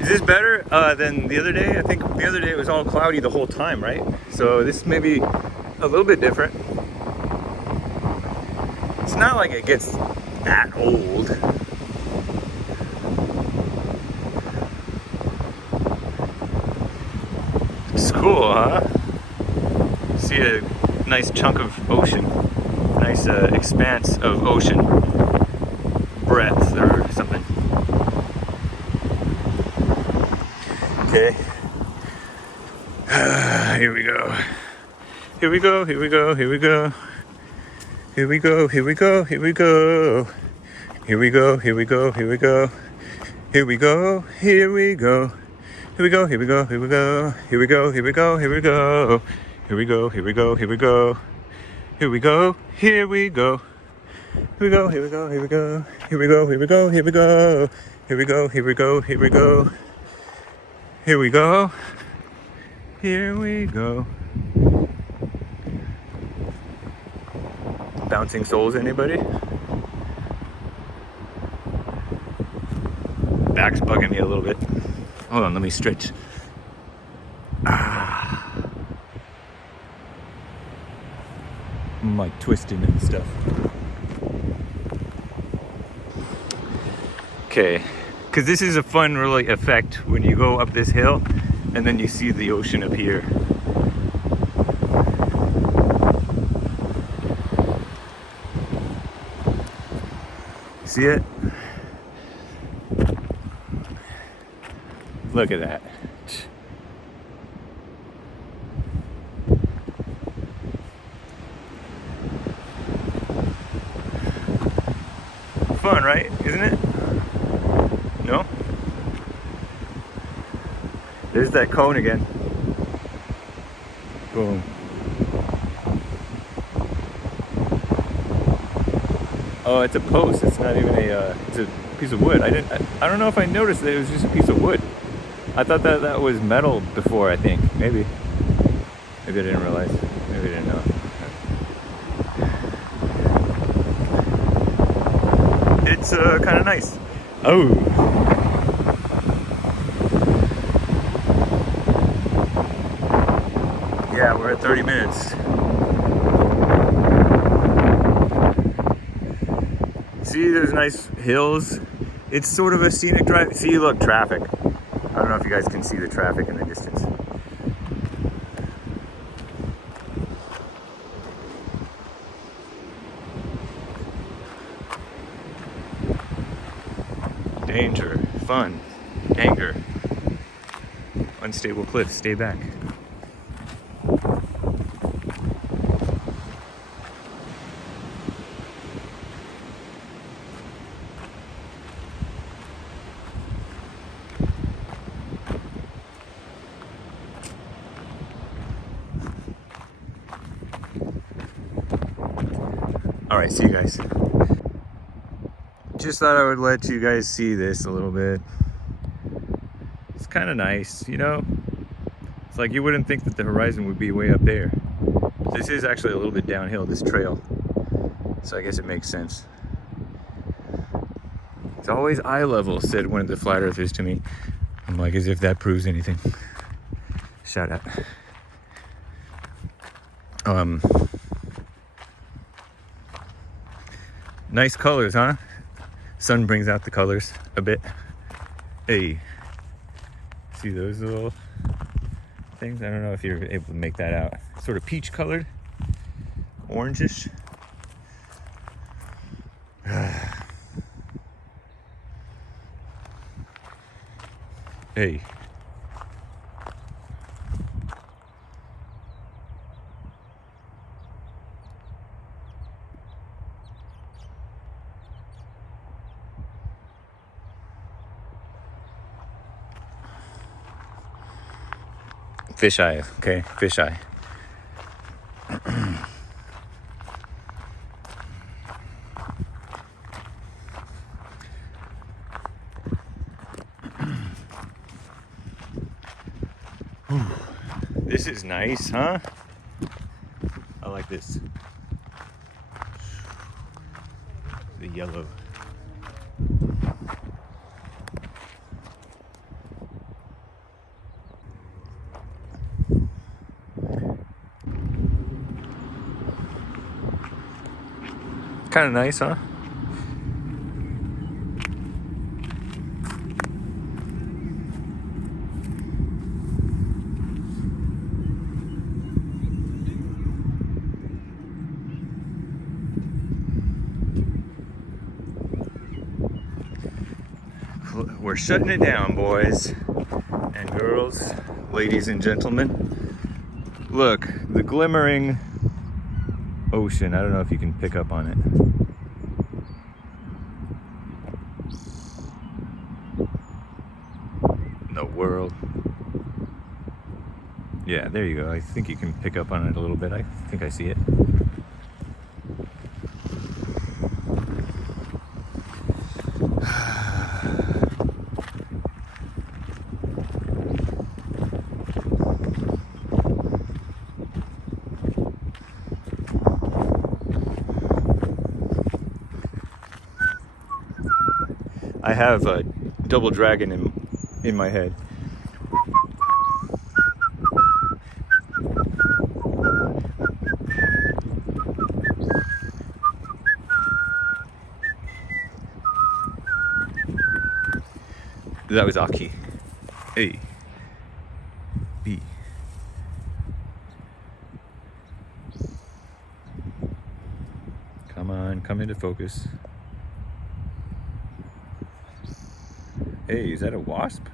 Is this better than the other day? I think the other day it was all cloudy the whole time, right? So this may be a little bit different. It's not like it gets that old. It's cool, huh? See a nice chunk of ocean. Nice expanse of ocean breadth or something. Okay. Here we go. Here we go, here we go, here we go. Here we go, here we go, here we go. Here we go, here we go, here we go. Here we go, here we go. Here we go, here we go, here we go. Here we go, here we go, here we go. Here we go, here we go, here we go. Here we go, here we go. Here we go, here we go, here we go. Here we go, here we go, here we go. Here we go, here we go, here we go. Here we go. Here we go. Bouncing souls, anybody? Back's bugging me a little bit. Hold on, let me stretch. I'm like twisting and stuff. Okay, because this is a fun really effect when you go up this hill and then you see the ocean up here. See it? Look at that. fun, right? Isn't it? No? There's that cone again. Boom. Oh, it's a post. It's not even a. It's a piece of wood. I don't know if I noticed that it was just a piece of wood. I thought that was metal before. I think maybe. Maybe I didn't realize. Maybe I didn't know. It's kind of nice. Oh. Yeah, we're at 30 minutes. See, there's nice hills. It's sort of a scenic drive. See, look, traffic. I don't know if you guys can see the traffic in the distance. Danger, fun, anger, unstable cliffs, stay back. All right, see you guys. Just thought I would let you guys see this a little bit. It's kind of nice, you know? It's like you wouldn't think that the horizon would be way up there. This is actually a little bit downhill, this trail. So I guess it makes sense. It's always eye level, said one of the flat earthers to me. I'm like, as if that proves anything. Shout out. Nice colors, huh? Sun brings out the colors a bit. Hey, see those little things? I don't know if you're able to make that out. Sort of peach colored, orangish. Hey. Fish eye, okay? Fish eye. This is nice, huh? I like this. The yellow. Kind of nice, huh? We're shutting it down, boys and girls, ladies and gentlemen. Look, the glimmering ocean. I don't know if you can pick up on it. The world. Yeah, there you go. I think you can pick up on it a little bit. I think I see it. I have a double dragon in my head. That was Aki. A. B. Come on, come into focus. Hey, is that a wasp?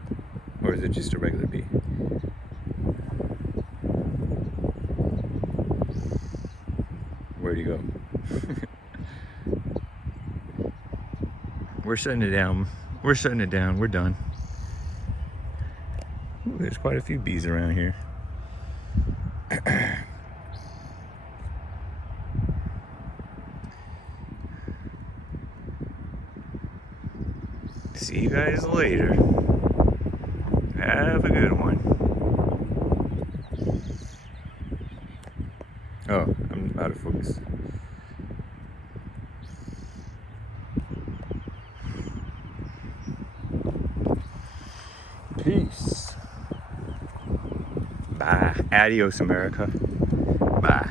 Or is it just a regular bee? Where'd he go? we're shutting it down. We're shutting it down. We're done. Ooh, there's quite a few bees around here. See you guys later. Have a good one. Oh, I'm out of focus. Peace. Bye. Adios, America. Bye.